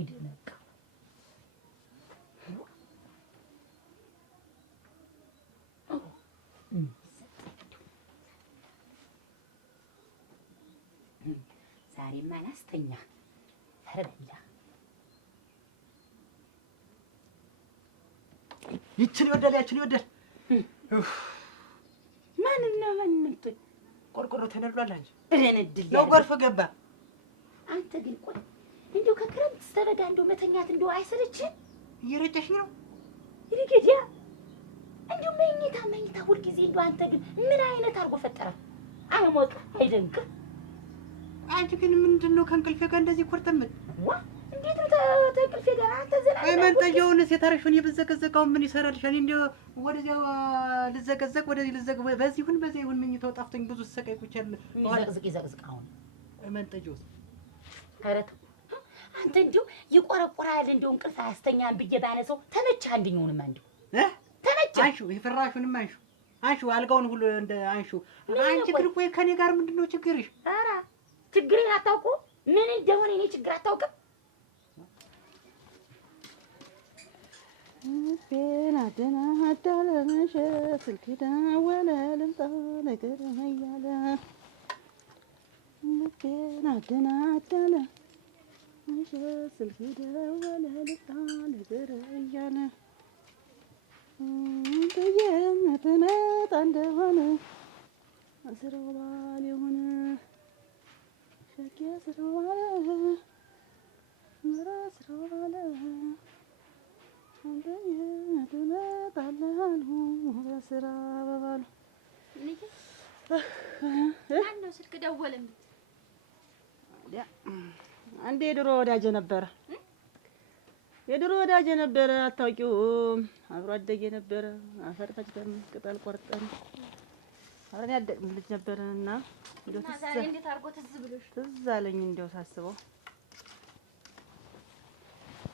ይደነቅ ዛሬማ አላስተኛ ፈረበላ ይችል ይወደል ያችል ይወደል ማንና ማንንት ቆርቆሮ ተነሏል አንቺ እረነድል ነው ጎርፍ ገባ አንተ ግን ቆይ እንደው ከክረምት ስተበጋ እንደው መተኛት እንደው አይሰለችም እየረጨሽ ነው ይርገዲያ እንደው መኝታ ሁልጊዜ እንደው አንተ ግን ምን አይነት አርጎ ፈጠረ አይሞቅ አይደንቅ አንቺ ግን ምንድነው ከእንቅልፌ ጋር እንደዚህ ኮርተምት ዋ እንዴት ነው ተንቅልፌ ጋር አንተ ዘና መንጠየውን የታረሽውን የበዘቀዘቀው ምን ይሰራልሻል እንደው ወደዚያው ልዘቀዘቅ ወደዚህ ልዘቅ በዚህ ይሁን በዚህ ይሁን ምኝታው ጣፍቶኝ ብዙ ሰቀይ ኩቻል ይዘቅዝቅ አሁን መንጠየውስ አረቱ አንተ እንደው ይቆረቆራል እንደው እንቅልፍ አያስተኛም ብዬ ባነሰው ተመቸህ አንደኛውንም አንዱ ተመቸህ አንሹ ይፈራሹንም አንሹ አልጋውን ሁሉ እንደ አንሹ አንቺ ግን ቆይ ከኔ ጋር ምንድነው ችግርሽ ኧረ ችግሬን አታውቁ ምን እንደሆነ እኔ ችግር አታውቅም ቤና ደና አዳለሽ ስልክ ደወለ ልምጣ ነገር እያለ ቤና ደና አዳለሽ ስልክ ደወለ ልምጣ ነገር እያለ በየመተመጣ እንደሆነ አስረው ባል የሆነ ሸኪያ ስራው ባለ ምራ ስራው ባለ በየመተመጣለሁ በስራ በባሉ ማነው ስልክ ደወለም አንዴ የድሮ ወዳጄ ነበረ አታውቂውም አብሮ አደጌ ነበረ አፈር ፈጭተን ቅጠል ቆርጠን አብረን ያደግን ልጅ ነበርንና እንደው ዛሬ እንዴት አድርጎ ትዝ ብሎሽ ትዝ አለኝ እንደው ሳስበው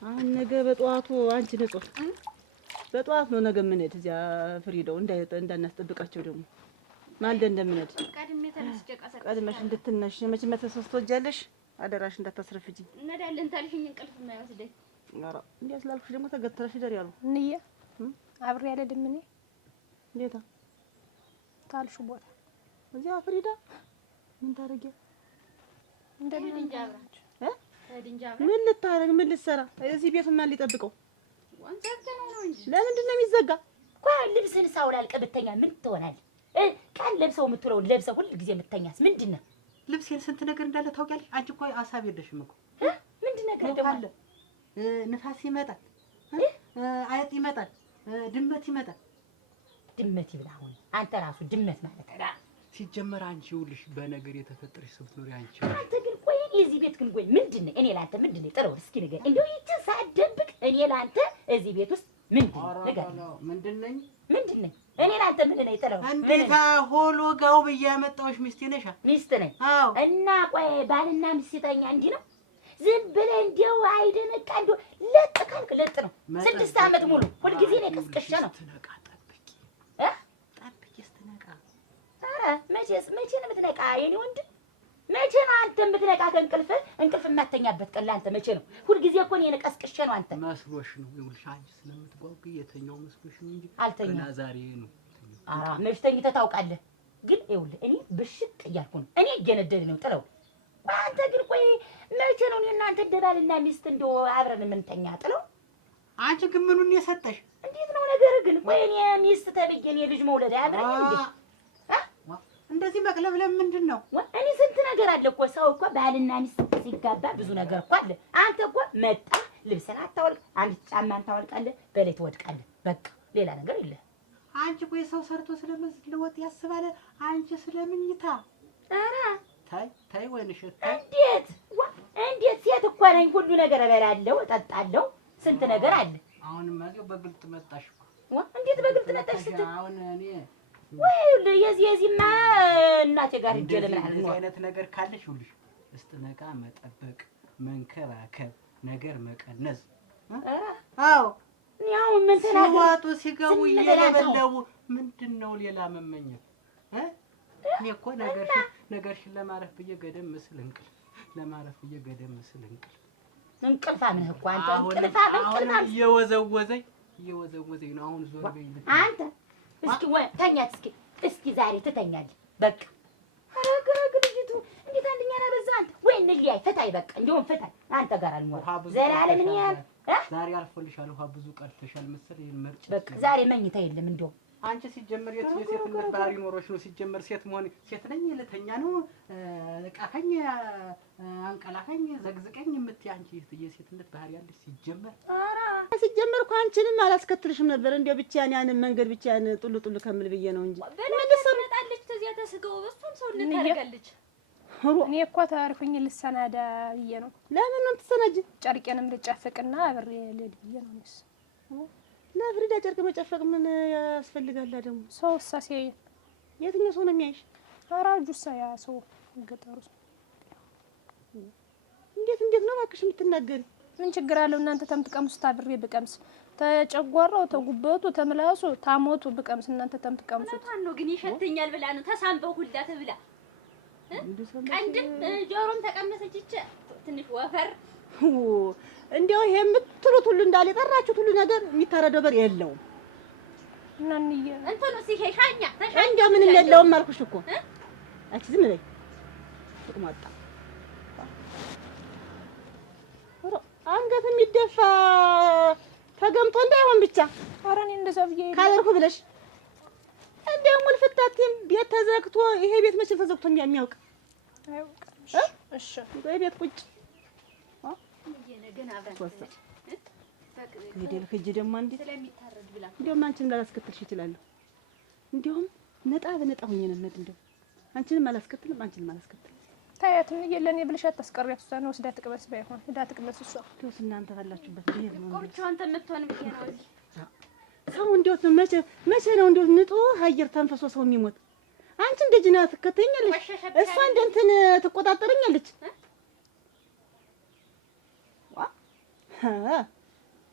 አሁን ነገ በጠዋቱ አንቺ ንጹህ በጠዋት ነው ነገ የምንሄድ እዚያ ፍሪዳው እንዳናስጠብቃቸው ደግሞ ማልደ እንደምንሄድ ቀድመሽ እንድትነሽ መቼም መተሰስ ትወጃለሽ አደራሽ እንዳታስረፍጂኝ እንሄዳለን ታልሽኝ እንቅልፍ የማይወስደኝ ኧረ እንዲያ ስላልኩሽ ደግሞ ተገተረሽ ደር ያሉ እንዬ አብሬ አልሄድም እኔ እንዴታ ታልሹ ቦታ እዚያ ፍሪዳ ምን ታረጊ እንደምን አብራችሁ ምን ልታረግ ምን ልትሰራ እዚህ ቤት ማን ሊጠብቀው ወንጀል ነው እንጂ ለምንድን ነው የሚዘጋ ቆይ ልብስን ሳውላልቀ ብተኛ ምን ትሆናለህ ቃል ለብሰው የምትውለው ለብሰው ሁሉ ጊዜ የምትተኛስ ምንድነው ልብሴን ስንት ነገር እንዳለ ታውቂያለሽ አንቺ እኮ አሳብ የለሽም እኮ ምንድን ነገር ደግሞ ንፋስ ይመጣል አይጥ ይመጣል ድመት ይመጣል ድመት ይብላ አሁን አንተ ራሱ ድመት ማለት ነው ሲጀመር አንቺ ይኸውልሽ በነገር የተፈጠረሽ ስትኖሪ አንቺ ግን ቆይ እዚህ ቤት ግን ቆይ ምንድነው እኔ ላንተ ምንድነው ጥረው እስኪ ነገር እንደው ይችን ሳደብቅ እኔ ላንተ እዚህ ቤት ውስጥ ምንድነው እኔ ላንተ ምንድነው ጥረው እንዴታ ሆሎጋው በያመጣውሽ ሚስቴ ነሽ ሚስት ነኝ እና ቆይ ባልና ሚስት ተኛ እንዲህ ነው ዝም ብለህ እንደው አይደነቃ እንደው ለጥ ካልክ ለጥ ነው 6 አመት ሙሉ ሁሉ ጊዜ ነው ከስከሻ ነው መቼ ነው የምትነቃ የኔ ወንድ መቼ ነው አንተ የምትነቃ እንቅልፍ የማተኛበት ቀን ለአንተ መቼ ነው ሁልጊዜ እኮ እኔ ቀስቅሼ ነው አንተ መስሎሽ ነው ይኸውልሽ አንቺ ስለምትጓጉ የተኛው መስሎሽ ነው እንጂ አልተኛም እና ዛሬ ነው መች ተኝተህ ታውቃለህ ግን ይኸውልህ እኔ ብሽቅ እያልኩ ነው እኔ እየነደደኝ ነው ጥለው አንተ ግን ቆይ መቼ ነው እኔ እናንተ እንደ ባልና ሚስት እንደው አብረን የምንተኛ ጥለው አንቺ ግን ምኑን የሰጠሽ እንዴት ነው ነገር ግን ቆይ እኔ ሚስት ተብዬ እኔ ልጅ መውለድ አያምረኝ እንዴ እንደዚህ መቅለብለም ምንድነው እኔ ስንት ነገር አለ እኮ ሰው እኮ ባልና ሚስት ሲጋባ ብዙ ነገር እኮ አለ አንተ እኮ መጣ ልብስን አታወልቅ አንድ ጫማን ታወልቃለህ በላይ ትወድቃለህ በቃ ሌላ ነገር የለ አንቺ ቆይ ሰው ሰርቶ ስለመስለወጥ ያስባለ አንቺ ስለምኝታ ኧረ ታይ ወይንሽት እንዴት ሴት እኮ ነኝ ሁሉ ነገር እበላለሁ እጠጣለሁ ስንት ነገር አለ አሁንም ማለት በግልጥ መጣሽ እንዴት በግልጥ መጣሽ ስትል አሁን እኔ ወይ የዚህማ እናቴ ጋር ሂጅ ለምን እንደዚህ አይነት ነገር ካለሽ ይኸውልሽ እስትነቃ መጠበቅ መንከባከብ ነገር መቀነስ አዎ ያው ምን ተናገር ሲዋጡ ሲገቡ እየለበለቡ ምንድነው ሌላ መመኘት እኔ እኮ ነገርሽን ለማረፍ ብዬ ገደም ምስል እንቅልፍ ለማረፍ ብዬ ገደም ምስል እንቅልፍ እንቅልፋም ነህ እኮ አንተ እንቅልፋም እየወዘወዘኝ ነው። አሁን ዞር በይ አንተ። እስኪ ተኛት እስኪ ዛሬ ትተኛለህ በቃ። ኧረ ልጅቱ እንዴት አንደኛ ነው በዛ አንተ ወይ እንለያይ ፍታይ በቃ እንደውም ፍታይ አንተ ጋር አልሞት ዘላለም ምን ያህል ዛሬ አልፎልሻል። ውሃ ብዙ ቀልተሻል መሰለኝ መርጭ በቃ ዛሬ መኝታ የለም እንደውም አንቺ ሲጀመር የሴትነት ባህሪ ኖሮሽ ነው። ሲጀመር ሴት መሆን ሴት ነኝ ልተኛ ነው ቃፈኝ አንቀላፈኝ ዘግዝቀኝ የምትይ አንቺ የሴትነት ባህሪ ያለሽ ሲጀመር። ኧረ ሲጀመር እኮ አንቺንም አላስከትልሽም ነበር እንደው ብቻዬን ያንን መንገድ ብቻዬን ጡሉ ከምል ብዬ ነው እንጂ በለመጣለች ተዚያ ተስገው በሷም ሰው ልታረጋለች። እኔ እኮ ታርኩኝ ልሰናዳ ብዬ ነው። ለምን ነው ትሰናጂ? ጨርቄንም ልጨፍቅና አብሬ ልሄድ ብዬ ነው። እሱ ለፍሪዳ ጨርቅ መጨፈቅ ምን ያስፈልጋል ደግሞ? ሰው ሳሴ የትኛው ሰው ነው የሚያይሽ? አራጁሳ ያ ሰው ገጠሩ እንዴት ነው እባክሽ የምትናገሪ? ምን ችግር አለው? እናንተ ተምትቀምሱት አብሬ ብቀምስ ተጨጓራው ተጉበቱ ተምላሱ ታሞቱ ብቀምስ እናንተ ተምትቀምሱት ነው። ግን ይሸተኛል ብላ ነው ተሳንበው ሁላ ተብላ ቀንድም ጆሮም ተቀመሰች እቺ ትንሽ ወፈር እንዴው ይሄ የምትሉት ሁሉ እንዳለ የጠራችሁት ሁሉ ነገር የሚታረደው በር የለውም። እናንዬ እንትኑ ሲሄሻኛ ተሻኛ እንደው ምንም የለውም አልኩሽ እኮ አንቺ ዝም በይ። ጥቅማጣ አንገት የሚደፋ ተገምቶ እንዳይሆን ብቻ ኧረ እኔ እንደዛ ብዬ ካለርኩ ብለሽ እንደው ሙልፍታቲም ቤት ተዘግቶ ይሄ ቤት መቼም ተዘግቶ የሚያውቅ እሺ ወይ ቤት ቁጭ የነገና አብራን ግዴል ሂጂ ደግሞ አንዴ ስለሚታረድ ብላ እንደውም አንቺን ላላስከትልሽ ይችላል። እንደውም ነጣ በነጣ ሆኜ ነው የምሄድ። እንደው አንቺንም አላስከትልም አንቺንም አላስከትልም። ታያትም የለኔ ብለሽ አታስቀሪያት። እሷን ወስዳ ትቅበስ ባይሆን ሄዳ ትቅበስ። እሷ ትውስ እናንተ ባላችሁበት ይሄድ ነው ቆርቻው አንተ የምትሆን ብዬ ነው እዚህ ሰው እንደው መቼ ነው እንደው ንጹህ አየር ተንፈሶ ሰው የሚሞት? አንቺ እንደዚህ ነው ትከተኛለሽ፣ እሷ እንደ እንትን ትቆጣጠረኛለች።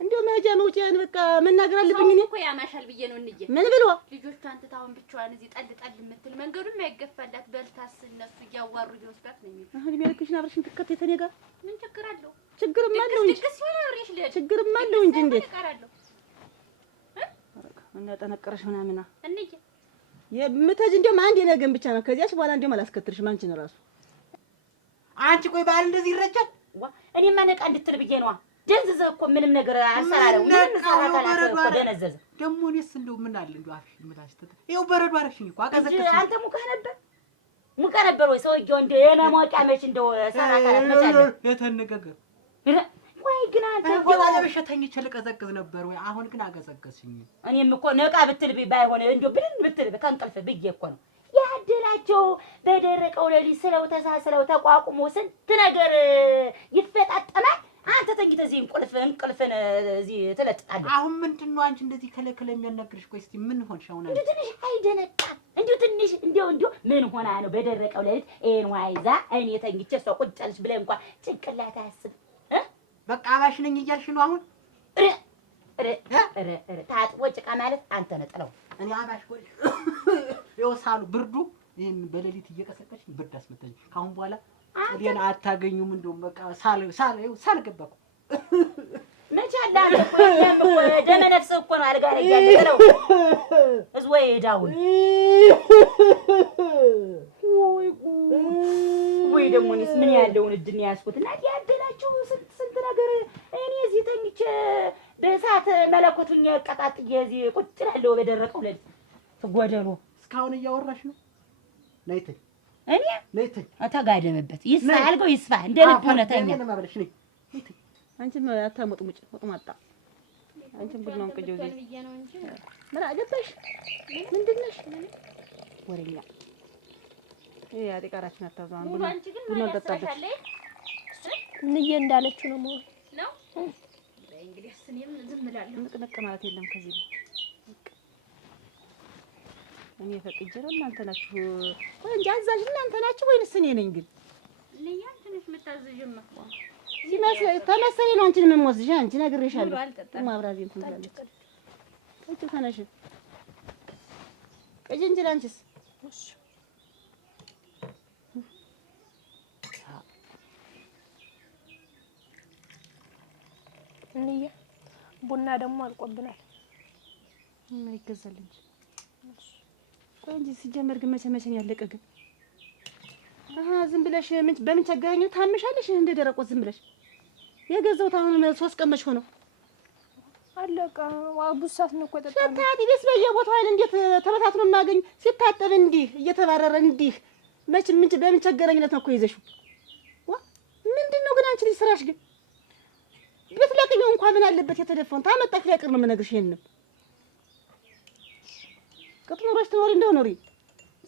እንደው መሄጃ መውጫን በቃ መናገር አለብኝ እኔ እኮ ያማሻል ብዬ ነው እንጂ ምን ብሎ ልጆቹ አንተ ታውን ብቻዋን እዚህ ጠል የምትል መንገዱን የማይገፋላት በልታስ እነሱ እያዋሩ ይወስዳት ነው የሚል አሁን ቢያልክሽና አብረሽን ትከተይ ተኔ ጋር ምን ችግር አለው? ችግርም አለው እንጂ ችግርም አለው እንጂ እንዴት እና ጠነቀረሽ ምናምን እንዴ የምትሄጂ እንደውም አንድ የነገን ብቻ ነው። ከዚያች በኋላ እንደውም አላስከትልሽም አንቺን እራሱ አንቺ ቆይ ባል እንደዚህ ይረጫል? እኔማ ነቃ እንድትል ብዬ ነዋ። ደንዝዘህ እኮ ምንም ነገር አልሰራረው ምንም ሰራታላችሁ እኮ ደነዘዘ። ደግሞ እኔስ እንደው ምን አለ እንደው አፍሽ ምታስተት ይኸው በረዶ አረግሽኝ እኮ አቀዘቀዝሽ። አንተ ሙቀህ ነበር ወይ ሰውዬው? እንደው የመሞቂያ መች እንደው ሰራታላት መቻለ የተነገገ ወይ ግን አንተ ወጣ ለበሽተኝ ልቀዘቅዝ ነበር ወይ? አሁን ግን አቀዘቀዝሽኝ። እኔም እኮ ነቃ ብትል ባይሆን እንደው ብልን ብትል ከእንቅልፍ ብዬ እኮ ነው ያደላቸው። በደረቀው ሌሊት ስለው ተሳስለው ተቋቁሞ ስንት ነገር ይፈጣጠማል። አንተ ተኝተህ እዚህ እንቅልፍን እዚህ ትለጥጣለህ። አሁን ምንድነው አንቺ እንደዚህ ከለከለ የሚያናግርሽ? ቆይ እስቲ ምን ሆንሽ? አሁን እንዴ ትንሽ አይደነቃ እንዴ ትንሽ እንዴ ምን ሆና ነው በደረቀው ሌሊት ይሄን ዋይዛ እኔ ተኝቼ እሷ ቁጭ አለች ብለህ እንኳን ጭንቅላት አያስብ። በቃ አባሽ ነኝ እያልሽ ነው አሁን? ታጥቦ ጭቃ ማለት አንተ ነህ ጥለው። እኔ አባሽ ወይ የወሳሉ ብርዱ ይሄን በሌሊት እየቀሰቀሽ ብርድ አስመታኝ። ካሁን በኋላ እኔን አታገኙም። እንደውም በቃ ሳል ገባኩ መቼ አለ አንተ እኮ ደመ ነፍስህ እኮ ነው አልጋ ላይ ያለው እዝው ይዳውን ወይ ደግሞ እኔስ ምን ያለውን እድል ነው ያዝኩት። እና ያደላችሁ ስንት ነገር እኔ እዚህ ተኝቼ በእሳት መለኮቱኝ ቀጣጥዬ እዚህ ቁጭ እላለሁ በደረቀው ሌሊት ትጎደሉ። እስካሁን እያወራሽ ነው? ነይተኝ እኔ ነይተኝ አታጋደምበት። ይስፋ አልገው ይስፋ እንደ ልብ ሆነተኛ ለማብለሽ ነይ ነይተኝ። አንቺም አታሞጥሙጭ ወጥማጣ አንቺም ቡናውን ቅጀው እዚህ ምን አገባሽ? ምንድን ነሽ? ወሬኛ ይሄ አጥቃራችን አታዛው ሙሉ አንቺ ግን ቡና ማለት ጠጣበት እንዬ እንዳለችው ነው ማለት ነው። እንግዲህ እኔም ዝም እላለሁ። ንቅንቅ ማለት የለም ከዚህ እኔ ፈቅጄ ነው። እናንተ ናችሁ ወይ እንጂ አዛዥ እናንተ ናችሁ ወይንስ እኔ ነኝ? ግን ለያ ትንሽ መታዘዥም እኮ ሲመስል ተመሰለኝ ነው አንቺን የምወስድሽ። አንቺ ነግሬሻለሁ። ማብራሪያ እንትን ትላለች። እቺ ተነሽ ቅጂ እንጂ ላንቺስ እሺ እንዬ ቡና ደግሞ አልቆብናል። ይገዛል እንጂ ቆይ እንጂ ሲጀመር ግን መቼ ነው ያለቀ ግን? ዝም ብለሽ በምን ቸገረኝ ታምሻለሽ? እንደ ደረቆት ዝም ብለሽ የገዛሁት አሁን 3 ቀን መች ሆነው አለቀ። ቡሳት ነው እኮ ተጣጣ ስታቲ ቤት በየቦታው አይደል እንዴት ተበታትኖ ማገኝ ሲታጠብ እንዲህ እየተባረረ እንዲህ መች በምን ቸገረኝነት ነው እኮ ይዘሽው። ምንድነው ግን አንቺ ልጅ ስራሽ ግን ብትለቅሚው እንኳን ምን አለበት የተደፋውን ታመጣሽ ሊያቅር ነው የምነግርሽ። ይሄንን ቅጥ ኑሮሽ ትኖሪ እንደው ኑሪ።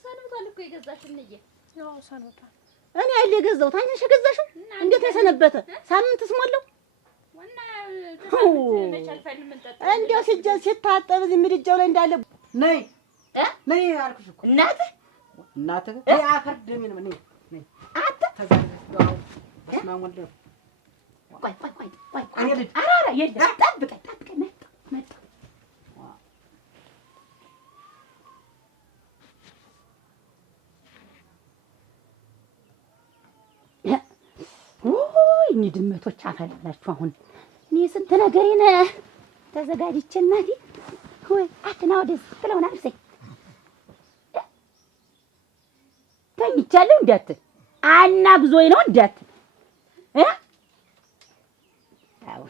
ሰንብቷል እኮ የገዛሽ እንዬ። ነው ሰንብቷል። እኔ አይደል የገዛሁት አንቺ ነሽ የገዛሽው። እንዴት የሰነበተ ሳምንት ስሞላው ወና ተሳምንት መቻልፈል ምን ጠጣ እንዴው ሲታጠብ እዚህ ምድጃው ላይ እንዳለ ነይ ነይ አልኩሽ እኮ እናትህ ነይ አፈር ደሜ ነው ነይ ነይ አንተ ተዛው በስማሙል ቆይ እኔ ልጅ አራራ የለም ጠብቀኝ መጣ እኔ ድመቶች አፈላላችሁ። አሁን እኔ ስንት ነገሬን ተዘጋጅቼ እናቴ ወይ አትና ወደዚህ ብለውና አልሰኝ ተኝቻለሁ እንዳትል አናግዞኝ ነው እንዳትል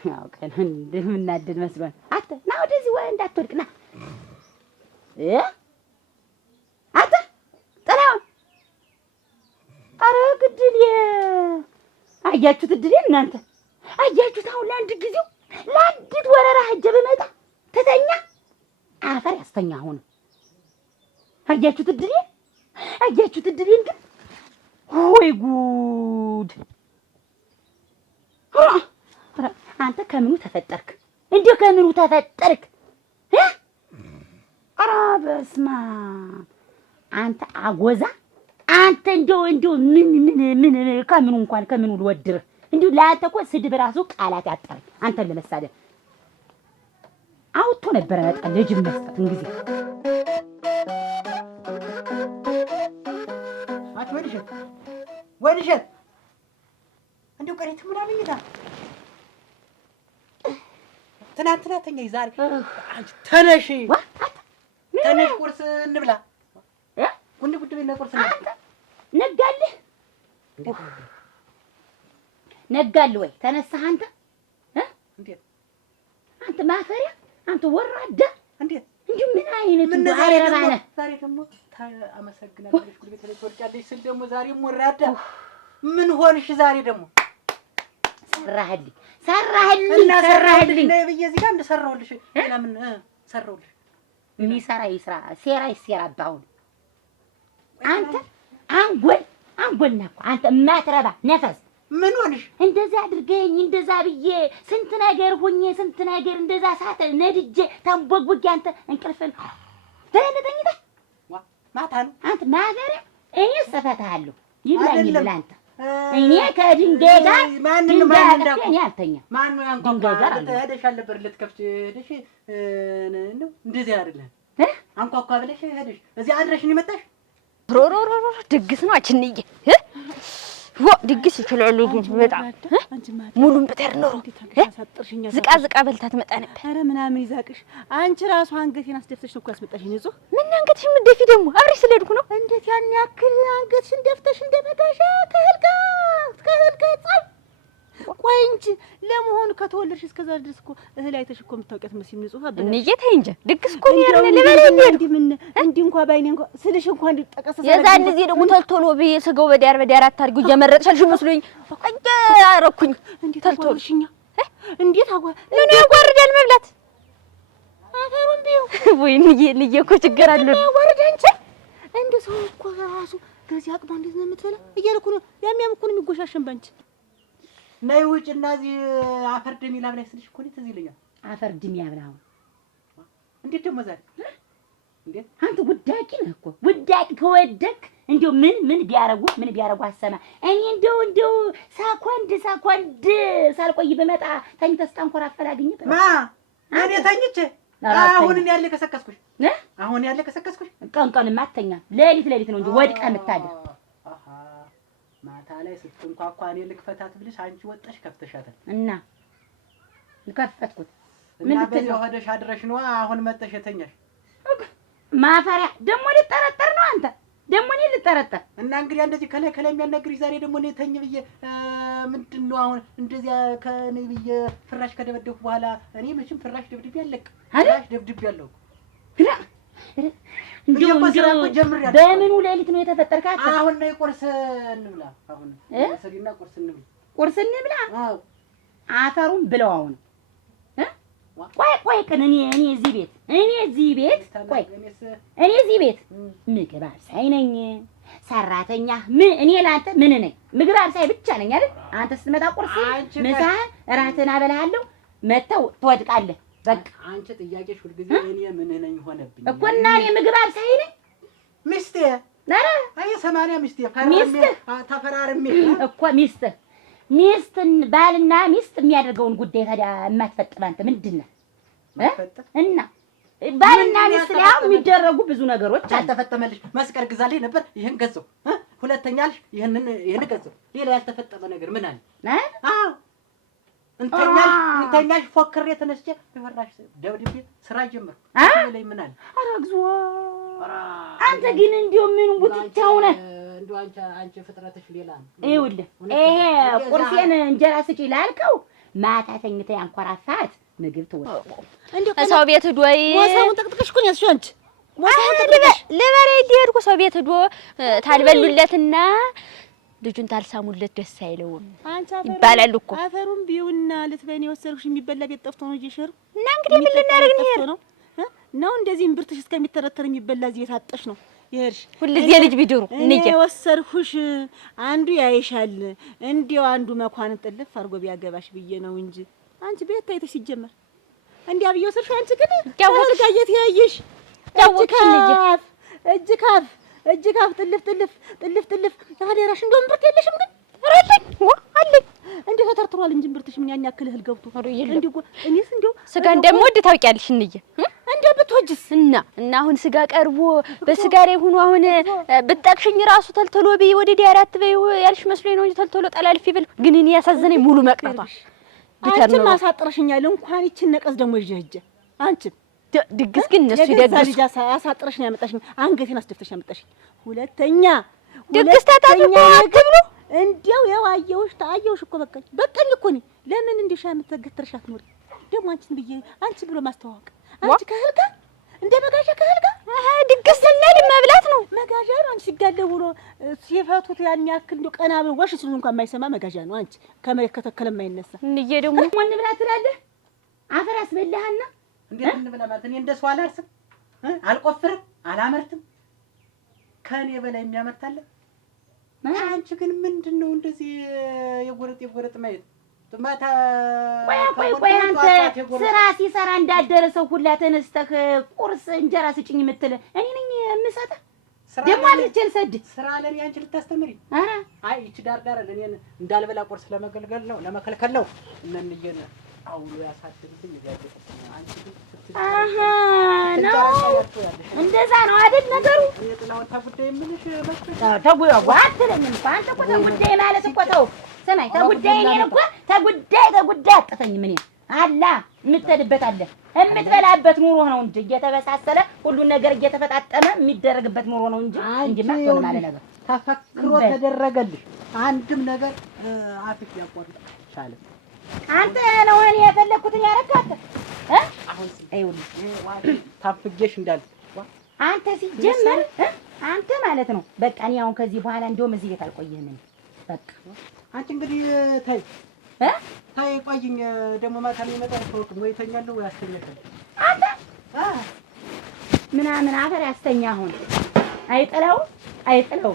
ያው ቀን እንደምናደድ መስሎን አተ ና ወደዚህ ወይ እንዳትወድቅ ና አተ ጥላው ኧረ ግድል አያችሁት እድሌ እናንተ አያችሁት። አሁን ለአንዲት ወረራ ሂጅ ብመጣ ትተኛ አፈር ያስተኛ። አሁን አያችሁት እድሌን ግን ወይ ጉድ! አንተ ከምኑ ተፈጠርክ? እንዴው ከምኑ ተፈጠርክ? ኧረ በስመ አብ አንተ አጎዛ አንተ እንደው ምን ከምኑ ልወድርህ? እንዲሁ ለአንተ እኮ ስድብ ራሱ ቃላት ያጠረኝ አንተን ለመሳደብ አውጥቶ ነበረ መጣ ልጅ መስጠት እንግዲህ ወይንሸት እንደው ቀሪት ምናምን ይታ ትናንትና ተኛኝ ዛሬ አንቺ ተነሽ ቁርስ እንብላ ጉድ ለቁርስ ነጋልህ ወይ ተነሳህ አንተ እንዴት አንተ ማፈሪያ አንተ ወራዳ እንዴት እንዴ ምን አይነት አይረባነ ዛሬ ደግሞ አመሰግናለሁ ጉድ ቤት ላይ ወርጫለሽ ስል ደግሞ ዛሬም ወራዳ ምን ሆንሽ ዛሬ ደግሞ ሰራህልኝ ነይ ብዬ እዚህ ጋር እንደሰራሁልሽ ለምን ሰራሁልሽ የሚሰራ ይስራ ሴራ ይሰራባው አንተ አንጎልና እኮ አንተ ማትረባ ነፈስ ምን ሆንሽ እንደዛ አድርገኝ እንደዛ ብዬ ስንት ነገር ሆኜ ስንት ነገር እንደዛ ሳተ ነድጄ ተንቦግቦግ አንተ እንቅልፍን ተነተኝታ ማታ ነው አንተ ማገረ እኔ ሰፈታለሁ ይብላኝ ይብላንተ እኔ ከድንጋይ ጋር ማን እኔ አልተኛ ማን ነው አንኳኳ ሄደሽ አልነበር ልትከፍች ሄደሽ ነው እንደዚህ አይደለም አንኳኳ ብለሽ ሄደሽ እዚህ አድረሽ ነው የመጣሽ ሮሮሮሮ ድግስ ነው አችንዬ ድግስ ይችላል ግን በጣም ሙሉን ብተር ነው ዝቃ በልታ ትመጣ ነበር። ኧረ ምናምን ይዛቅሽ አንቺ ራሱ አንገቴን አስደፍተሽ ነው እኮ ያስመጣሽ። ንጹህ ምን አንገትሽ ምደፊ ደግሞ አብሬሽ ስለሄድኩ ነው። እንዴት ያን ያክል አንገትሽን ደፍተሽ እንደመጣሽ ከህልጋ ጻፍ ቆይ እንጂ ለመሆኑ ከተወለድሽ እስከ ዛሬ ድረስ እኮ እህል አይተሽ እኮ የምታውቂያት መስል ንጹህ አበላ እንዴ ተይ እንጂ ድግስ እኮ ነው ያረነ ለበለኝ እንዴ እንኳን ባይኔ እንኳን ስልሽ እንኳን እንድጠቀሰ የዛን ጊዜ ደግሞ ቶልቶሎ በየስጋው በዳር አታርጊው እየመረጥሻልሽ መስሎኝ አረኩኝ ተልቶልሽኛ እንዴት ምን ያጓርዳል መብላት አፈሩን ቢው ወይ ንዬ እኮ ችግር አለው ያጓርዳ እንጂ እንደ ሰው እኮ ራሱ ከዚህ አቅማ እንዴት ነው የምትበላ እያልኩ ነው ያሚያም እኮ ነው የሚጎሻሸን ባንቺ ነይ ውጭ እና እዚህ አፈር ድም ይላል ላይ ስልሽ እኮ ነው ትዝ ይለኛል። አፈር ድም ያብላው እንዴት ደግሞ ዛሬ እንዴት አንተ ጉዳቂ ነህ እኮ ጉዳቂ ከወደክ እንደው ምን ቢያረጉ አሰማ እኔ እንደው ሳኮንድ ሳልቆይ በመጣ ተኝተህ ስታንኮራፈል አገኘህ ማ እኔ ተኝቼ አሁን ያለ ከሰከስኩሽ ቀን ማተኛ ሌሊት ነው እንጂ ወድቀህ የምታድር ማታ ላይ ስትንኳኳ እኔ ልክፈታት ብልሽ አንቺ ወጣሽ ከፍተሻታል እና ከፈትኩት። ምን ልትል ነው? ሆደሽ አድረሽ ነው አሁን መጠሽ የተኛሽ? ማፈሪያ ደግሞ ልጠረጠር ነው አንተ ደግሞ እኔ ልጠረጠር እና እንግዲህ እንደዚህ ከላይ የሚያናግርሽ ዛሬ ደግሞ እኔ ተኝ ብዬ ምንድን ነው አሁን እንደዚያ ከኔ ብዬ ፍራሽ ከደበደብኩ በኋላ እኔ መቼም ፍራሽ ደብድቤ አለቅም። ፍራሽ ደብድቤ ያለሁ እንዲሁ በምኑ ሌሊት ነው የተፈጠርካት? አሁን ነይ ቁርስ እንብላ። አሁን ሰሪና ቁርስ እንብላ። አዎ አፈሩን ብለው አሁን ቆይ ግን እኔ እዚህ ቤት ምግብ አብሳይ ነኝ፣ ሰራተኛ እኔ ለአንተ ምን ነኝ? ምግብ አብሳይ ብቻ ነኝ አይደል? አንተ ስትመጣ ቁርስ፣ ምሳህን፣ እራትህን አበላሃለሁ። መተው ትወድቃለህ። በቃ አንቺ ጥያቄሽ ሁልጊዜ እኔ ምን ነኝ ሆነብኝ እኮ እና እኔ ምግብ አብሳይ ነኝ። ሚስቴ ኧረ አይ 80 ሚስቴ ተፈራርሜ እኮ ሚስትን ባልና ሚስት የሚያደርገውን ጉዳይ ታዲያ የማትፈጥም አንተ ምንድን ነህ? እና ባልና ሚስት ላይ የሚደረጉ ብዙ ነገሮች ያልተፈጠመልሽ መስቀል ግዛልኝ ነበር፣ ይሄን ገዛው። ሁለተኛ አልሽ ይሄን ገዛው። ሌላ ያልተፈጠመ ነገር ምን አለ? አዎ እንተኛሽ ፎክሬ ተነስቼ በፈራሽ ደብድቤ ስራ ጀመርኩ። ላይ ምን አለ? ኧረ እግዚኦ! አንተ ግን እንደው ምን ቡጥቻው ነህ? እንደው አንቺ ፍጥረትሽ ሌላ ነው። ይኸውልህ ይሄ ቁርሴን እንጀራ ስጪ ላልከው ማታ ተኝተህ ያንኮራፋት ምግብ ትወጣ እንደው ከሰው ቤት ሄዶ ወሰውን ጥቅጥቅሽ ኩን ያስሽ አንቺ ልበሬ ሊሄድኩ ሰው ቤት ሄዶ ታልበሉለትና ልጁን ታልሳሙለት ደስ አይለውም ይባላል እኮ። አፈሩን ቢውና ልትበኔ ወሰልኩሽ የሚበላ ቤት ጠፍቶ ነው እየሸሩ እና እንግዲህ ምን ልናደርግ ነው ነው እንደዚህ እምብርትሽ እስከሚተረተር የሚበላ እዚህ የታጠሽ ነው ይሄርሽ ሁልጊዜ ልጅ ቢድሩ እኔ ወሰድኩሽ አንዱ ያይሻል እንዲያው አንዱ መኳን ጥልፍ አርጎ ቢያገባሽ ብዬ ነው እንጂ አንቺ ቤት ታይተሽ ሲጀመር እንዲያ ብዬ ወሰድሽ። አንቺ ግን ታልጋየት ያይሽ እጅ ካፍ ጥልፍ አደራሽ እንደውም ብርት የለሽም ግን ረለኝ አለኝ እንዴ ተተርትሯል እንጂ ብርትሽ ምን ያን ያክል እህል ገብቶ እንዴ እኔስ እንደው ስጋ እንደምወድ ታውቂያለሽ እንዬ እንዴ ብትወጂስ እና አሁን ስጋ ቀርቦ በስጋ ላይ ሆኖ አሁን ብጠቅሽኝ ራሱ ተልተሎ በይ ወደ ዲያራት በይ ያልሽ መስሎኝ ነው እንጂ ተልተሎ ጠላልፊ ብል ግን እኔ ያሳዘነኝ ሙሉ መቅረቷ አንቺም አሳጥረሽኛል። እንኳን ይችን ነቀዝ ደግሞ ይዤ ሂጅ አንቺም ድግስ ግን እነሱ ይደግስ ልጅ አሳጥረሽ ነው ያመጣሽኝ። አንገቴን አስደፍተሽ ያመጣሽኝ። ሁለተኛ ድግስ ታታጥቦ አትብሉ እንዴው ያው አየሁሽ እኮ በቃኝ እኮ ነኝ። ለምን እንዲሻ የምትገትርሽ አትኖሪ ደግሞ አንቺን ብዬ አንቺ ብሎ ማስተዋወቅ አንቺ ከህል ጋር እንደ መጋዣ ከህል ጋር ድግስ ስንሄድ መብላት ነው መጋዣ ነው። አንቺ ሲጋደው ብሎ ሲፈቱት ያን ያክል እንደው ቀና ብሎ ወሽ ሲሉ እንኳን የማይሰማ መጋዣ ነው። አንቺ ከመሬት ከተከለ የማይነሳ እንዬ ደግሞ እንብላ ትላለህ። አፈር አስበላህና እንዴት እንብላ ማለት እኔ እንደሱ አላርስም አልቆፍርም አላመርትም ከኔ በላይ የሚያመርታለ። አንቺ ግን ምንድነው እንደዚህ የጎረጥ ማየት ማታ ቆይ አንተ ስራ ሲሰራ እንዳደረ ሰው ሁላ ተነስተህ ቁርስ እንጀራ ስጭኝ የምትል እኔ ነኝ የምሰጥህ? ደግሞ አልችል ሰድ ስራ ለኔ አንቺ ልታስተምሪ? አይ እቺ ዳር ለኔን እንዳልበላ ቁርስ ለመገልገል ነው ለመከልከል ነው። እነንየነ አውሎ ያሳደግኝ ይያደግ አንቺ ነው እንደዛ ነው አይደል ነገሩ? የጥላውን ተጉዳይ ምንሽ ተጉዳይ አትለኝም እኮ አንተ እኮ ተጉዳይ ማለት እኮ ተው ሰማይ ተጉዳይ እኔን እኮ ተጉዳይ አጥተኝ ምን አላ የምትሄድበት አለ የምትበላበት ኑሮ ነው እንጂ እየተበሳሰለ ሁሉን ነገር እየተፈጣጠመ የሚደረግበት ኑሮ ነው እንጂ ማጥቶ ማለት ነገር ተፈክሮ ተደረገልሽ አንድም ነገር አፍሽ ያቋርጥ ቻለ። አንተ ነው እኔ የፈለኩትን ያረካት አሁን አይውልሽ ታፍጌሽ እንዳል አንተ ሲጀመር አንተ ማለት ነው በቃ እኔ አሁን ከዚህ በኋላ እንደውም እዚህ ቤት አልቆየህም እኔ በቃ አንቺ እንግዲህ ታይ ቆይኝ ደግሞ ማታ ላይ መጣው ተወቅ ወይ ተኛለሁ ወይ አስተኛለሁ አንተ ምናምን አፈር ያስተኛ አሁን አይጥለው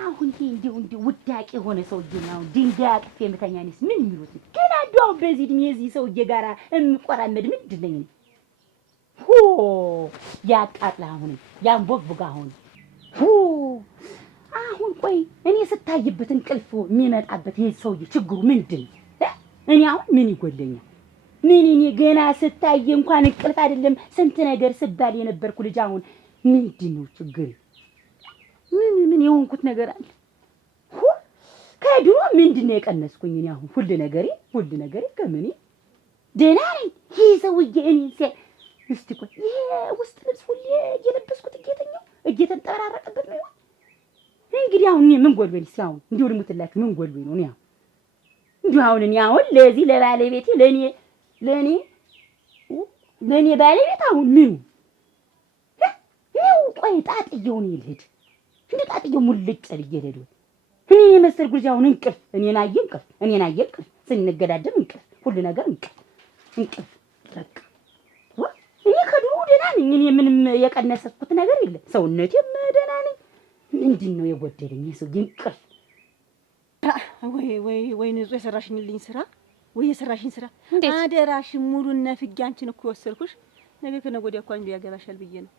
አሁን እንዲሁ ውዳቂ ሆነ ሰውዬ ነው ድንጋይ አቅፌ የምተኛንስ ምን የሚሉት ግን አዳው በዚህ እድሜ እዚህ ሰውዬ ጋራ እንቆራመድ ምንድን ነኝ ያቃጥላ አሁን ያንቦግቡጋ አሁን ቆይ እኔ ስታይበት እንቅልፍ የሚመጣበት ይሄ ሰውዬ ችግሩ ምንድን እኔ አሁን ምን ይጎለኛል? ምን እኔ ገና ስታይ እንኳን እንቅልፍ አይደለም ስንት ነገር ስባል የነበርኩ ልጅ አሁን ምንድን ነው ችግር? ምን የሆንኩት ነገር አለ? ከድሮ ምንድነው የቀነስኩኝ? እኔ አሁን ሁሉ ነገሬ ከምኔ ደህና ነኝ። ይህ ሰውዬ እኔን ሲያይ እስቲ ቆይ ይሄ ውስጥ ልብስ ሁሌ እየለበስኩት እየተንጠራረቀበት ነው ይሆን? እንግዲህ አሁን እኔ ምን ጎልበኝ ሲያውን እንዲሁ ልሙትላችሁ ምን ጎልበኝ ነው? እንዲሁ አሁን እኔ አሁን ለዚህ ለባለቤቴ ለኔ ባለቤት አሁን ምን ነው? ቆይ ጣጥየው ነው ልሂድ እንደ ጣጥየው ሙልጭ ልዬ ልሄድ እኔ የመሰል ጉርጃ አሁን እንቅልፍ እኔን አየ እንቅልፍ ስንገዳደም እንቅልፍ ሁሉ ነገር እንቅልፍ በቃ እኔ ከድሮ ደህና ነኝ። እኔ ምንም የቀነሰኩት ነገር የለም። ሰውነቴም ደህና ነኝ። ምንድን ነው የጎደለኝ? የሰው እንቅልፍ ወይ ንጹህ የሰራሽኝልኝ ስራ የሰራሽኝ ስራ አደራሽን ሙሉና ፍጊ አንቺን እኮ ወሰድኩሽ። ነገ ከነገ ወዲያ እኮ አንዱ ያገባሻል ብዬ ነው።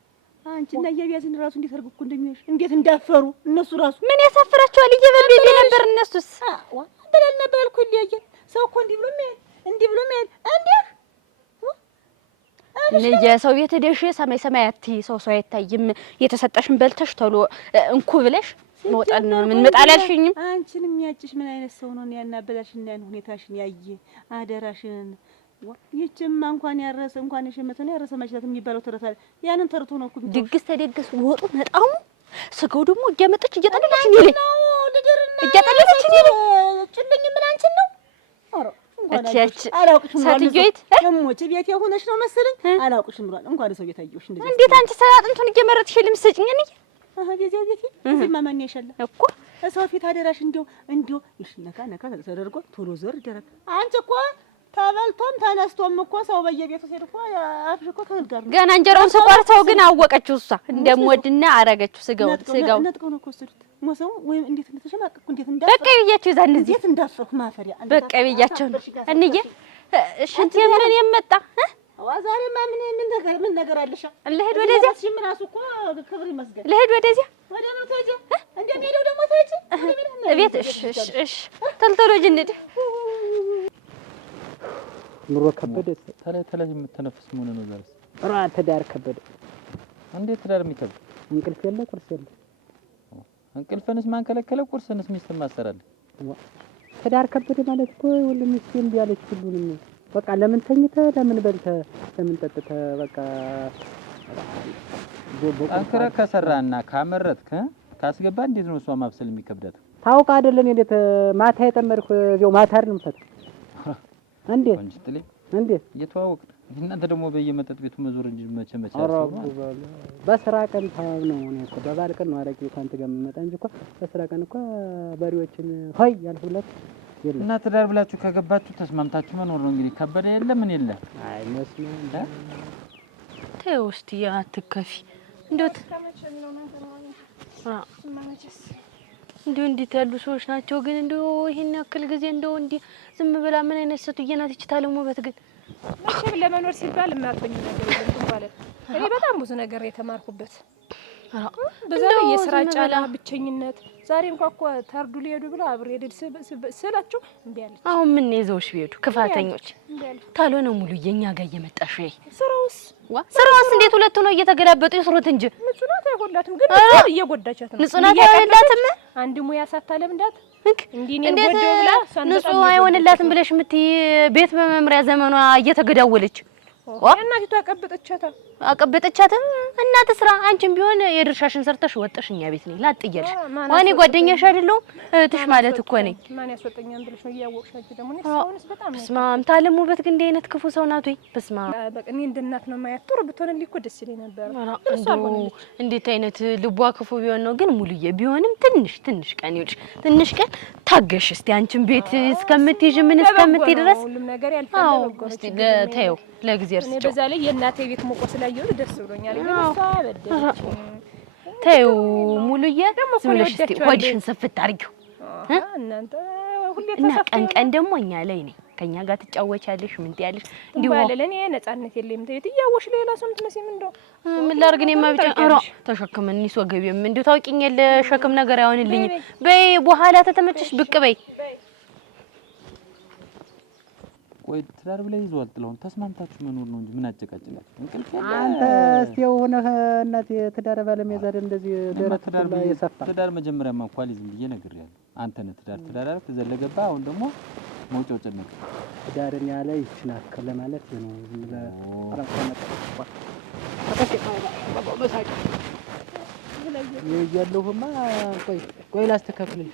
አንቺና እያቢያዝን ራሱ እንዴት አድርጎ እኮ እንደሚሆንሽ እንዴት እንዳፈሩ እነሱ ራሱ ምን ያሳፍራቸዋል? እየበደለ ነበር እነሱስ በደል ነበር እኮ ይለያያል። ሰው እኮ እንዲህ ብሎ የሚያል ልጅ ሰው ቤት ሄደሽ ሰማይ አትይ፣ ሰው አይታይም። የተሰጠሽን በልተሽ ቶሎ እንኩ ብለሽ መውጣት ነው። ምን መጣላልሽኝም? አንቺን የሚያጭሽ ምን አይነት ሰው ነው? ያናበላሽና ያን ሁኔታሽን ያየ አደራሽን ይችማ እንኳን ያረሰ እንኳን የሸመተነ ያረሰ ማችላት የሚባለው ተረታል። ያንን ተርቶ ነው እኮ ድግስ ተደገስ ወጡ መጣሙ ስጋው ደግሞ እያመጣች እያጠለለችኝ ይለኝ እያጠለለችኝ ይለኝ ጭልኝ ምን አንቺን ነው? ኧረ እቺ አላውቅሽም ሳትጆይት እሞች ቤት የሆነሽ ነው መሰለኝ አላውቅሽም ብሏል። እንኳን ሰው ቤት አየሁሽ እንደዚህ እንዴት አንቺ ሰዓጥንቱን እየመረጥሽ ልምሰጭኝ ነኝ ቤዚያው ቤት እዚህ ማማን ያሻለ እኮ ሰው ፊት አደራሽ እንዲው ይሽ ነካ ተደርጎ ቶሎ ዞር ይደረግ። አንቺ እኮ ተበልቶም ተነስቶም እኮ ሰው በየቤቱ ሲሄድ እኮ አፍሽ እኮ ከልጋር ነው። ገና እንጀራውን ስቆርሰው ግን አወቀችው እሷ እንደምወድና አረገችው። ስጋው ነጥቀው ነው ወሰዱት። ሞሰው ወይም እንዴት እንደተሸማቀቁ እንዴት በቃ ብያቸው ይዛን እዚህ እንዴት እንዳፈኩ ማፈሪያ በቃ ብያቸው እንዬ ሽንት የምን የመጣ ዛሬማ ምን ነገር አለሽ? ልሄድ ወደዚያ ምን ራሱ እኮ ክብር ይመስገን። ልሄድ ወደዚያ ወደ ነው ተጂ እንደሚሄደው ደግሞ ተጂ እቤት እሺ ተልተሎ ጅንድ ኑሮ ከበደ ተላይ የምትነፍስ መሆን ነው። ዛሬስ ትዳር ከበደ። እንዴት ትዳር የሚከብድ? እንቅልፍ የለ ቁርስ የለ። እንቅልፍንስ ማን ከለከለ? ቁርስንስ ሚስት ማሰራለ። ትዳር ከበደ ማለት እኮ ሁሉም ሚስት እንዲያለች ሁሉንም በቃ ለምን ተኝተህ ለምን በልተህ ለምን ጠጥተህ በቃ ጠንክረህ ከሰራና ካመረትክ ካስገባ እንዴት ነው እሷ ማብሰል የሚከብዳት? ታውቃ አይደለም እንዴት ማታ የጠመድኩ እዚያው ማታ አይደል የምፈታ እንዴት እየተዋወቅን እናንተ ደግሞ በየመጠጥ ቤቱ መዞር እንጂ መቼ በስራ ቀን ታው ነው እኮ በባል ቀን ነው አረቂ ካንተ ጋር የምመጣ እንጂ እኮ በስራ ቀን እኮ በሬዎችን ሆይ ያልሁለት የለም። እና ትዳር ብላችሁ ከገባችሁ ተስማምታችሁ መኖር ነው እንግዲህ። ከበደ የለ ምን የለ። አይ መስሎኝ ተው እስቲ አትከፊ እንዴት እንዲሁ እንዴት ያሉ ሰዎች ናቸው ግን እንዲሁ ይሄን ያክል ጊዜ እንደው እንዲህ ዝም ብላ ምን አይነት ሴትዬ ናት ይቺ ታለሙበት ግን መቼም ለመኖር ሲባል የማያቆኝ ነገር የለም ማለት እኔ በጣም ብዙ ነገር የተማርኩበት በዛ ላይ የስራ ጫና ብቸኝነት ዛሬ እንኳን እኮ ታርዱ ሊሄዱ ብለው አብሬ ሄድ ስላቸው እንዴ ያለች አሁን ምን ይዘውሽ ቢሄዱ ክፋተኞች ታልሆነ ሙሉ የኛ ጋር እየመጣሽ ወይ ስራውስ እንዴት ሁለቱ ነው እየተገላበጡ ይስሩት እንጂ ንጹናት አይሆንላትም ግን እየጎዳቻት ነው ንጹናት አይሆንላትም አንድ ሙያ ሳታለምዳት እንዴ እንዴት ንጹህ አይሆንላትም ብለሽ የምትይ ቤት በመምሪያ ዘመኗ እየተገዳወለች እናቲቱ አቀበጠቻት እናት ስራ አንቺም ቢሆን የድርሻሽን ሰርተሽ ወጥሽ እኛ ቤት ነኝ ላጥየልሽ ዋኔ ጓደኛሽ አይደለም እህትሽ ማለት እኮ ነኝ ማን ያስወጣኛል ብለሽ ነው ያወቅሻች ደግሞ ነው ሰውንስ በጣም በስማም ታለሙበት ግን እንደ አይነት ክፉ ሰው ናት ወይ በስማም በቃ እኔ እንደ እናት ነው ማያት ጥሩ ብትሆንልኝ እኮ ደስ ይለኝ ነበር እንዴት አይነት ልቧ ክፉ ቢሆን ነው ግን ሙሉዬ ቢሆንም ትንሽ ቀን ይልሽ ትንሽ ቀን ታገሽ እስቲ አንቺም ቤት እስከምትይዥ ምን እስከምትይ ድረስ ሁሉም ነገር ያልፋል ነው እስቲ ለታየው ለጊዜው እኔ በዛ ላይ የእናቴ ቤት ሞቆ ስላየው ደስ ብሎኛል ግን እሷ በደለች ታየው ሙሉዬ ዝም ብለሽ እስቲ ሆድሽን ሰፍት አድርጊው እናንተ ሁሌ እና ቀን ደግሞ እኛ ላይ ነኝ ከኛ ጋር ትጫወቻለሽ ምን ትያለሽ እንዲሁ ባለ ለኔ ነፃነት የለም ተይት ያወሽ ሌላ ሰው ምትመስይ ምን እንደው ምን ላርግ እኔማ ብቻ ተሸክመን እኒስ ወገቤም እንዲሁ ታውቂኝ የለ ሸክም ነገር አይሆንልኝ በይ በኋላ ተተመቸሽ ብቅ በይ ቆይ ትዳር ብለ ይዟል ጥላውን ተስማምታችሁ መኖር ነው እንጂ ምን አጨቃጭላችሁ እንቅልፍ አንተ እስቲው ሆነህ እናት ትዳር ባለም ያዛደ እንደዚህ ደረት ላይ የሰፋ ትዳር መጀመሪያ ማንኳሊዝም ብዬ ነግሬያለሁ አንተ ነህ ትዳር አልክ ዘለገባ። አሁን ደግሞ ሞጮ ጨነቀ። ትዳርን ያለ ይችን አከለ ማለት ነው። ዝም ብለህ ያለሁማ ቆይ ላስተካክልልህ።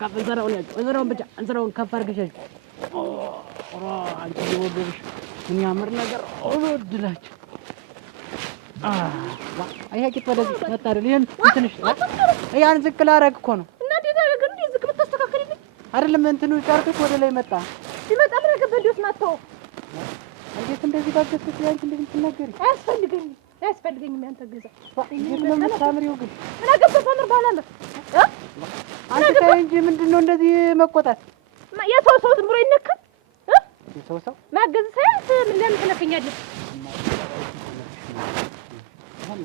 ከፍ እንዘራውን ብቻ እንዘራውን ከፍ አድርገሽ አንቺ የወደድሽ ምን ያምር ነገር ወድላችሁ አያቂት ወደዚህ መጣ አይደል? ይሄን ትንሽ ያን ዝቅ ላደርግ እኮ ነው። እና እንዴት አደረገ? እንዴ ዝቅ ብታስተካክልልኝ አይደለም እንትኑ ጫርቶች ወደ ላይ መጣ። ሲመጣ ምን አገባህ? እንዴት ማጣው? እንዴት እንደዚህ ባገዝኩት ያንቺ እንደዚህ ትናገሪ? አያስፈልገኝም ያንተ ገዛ። እንዴት ነው የምታምሪው ግን? ምን አገባህ? ታምር ባላለ አንተ ተይ እንጂ ምንድነው እንደዚህ መቆጣት? የሰው ዝም ብሎ ይነካል? የሰው ማገዝ ሳይንስ ምን ለምን ትነከኛለህ?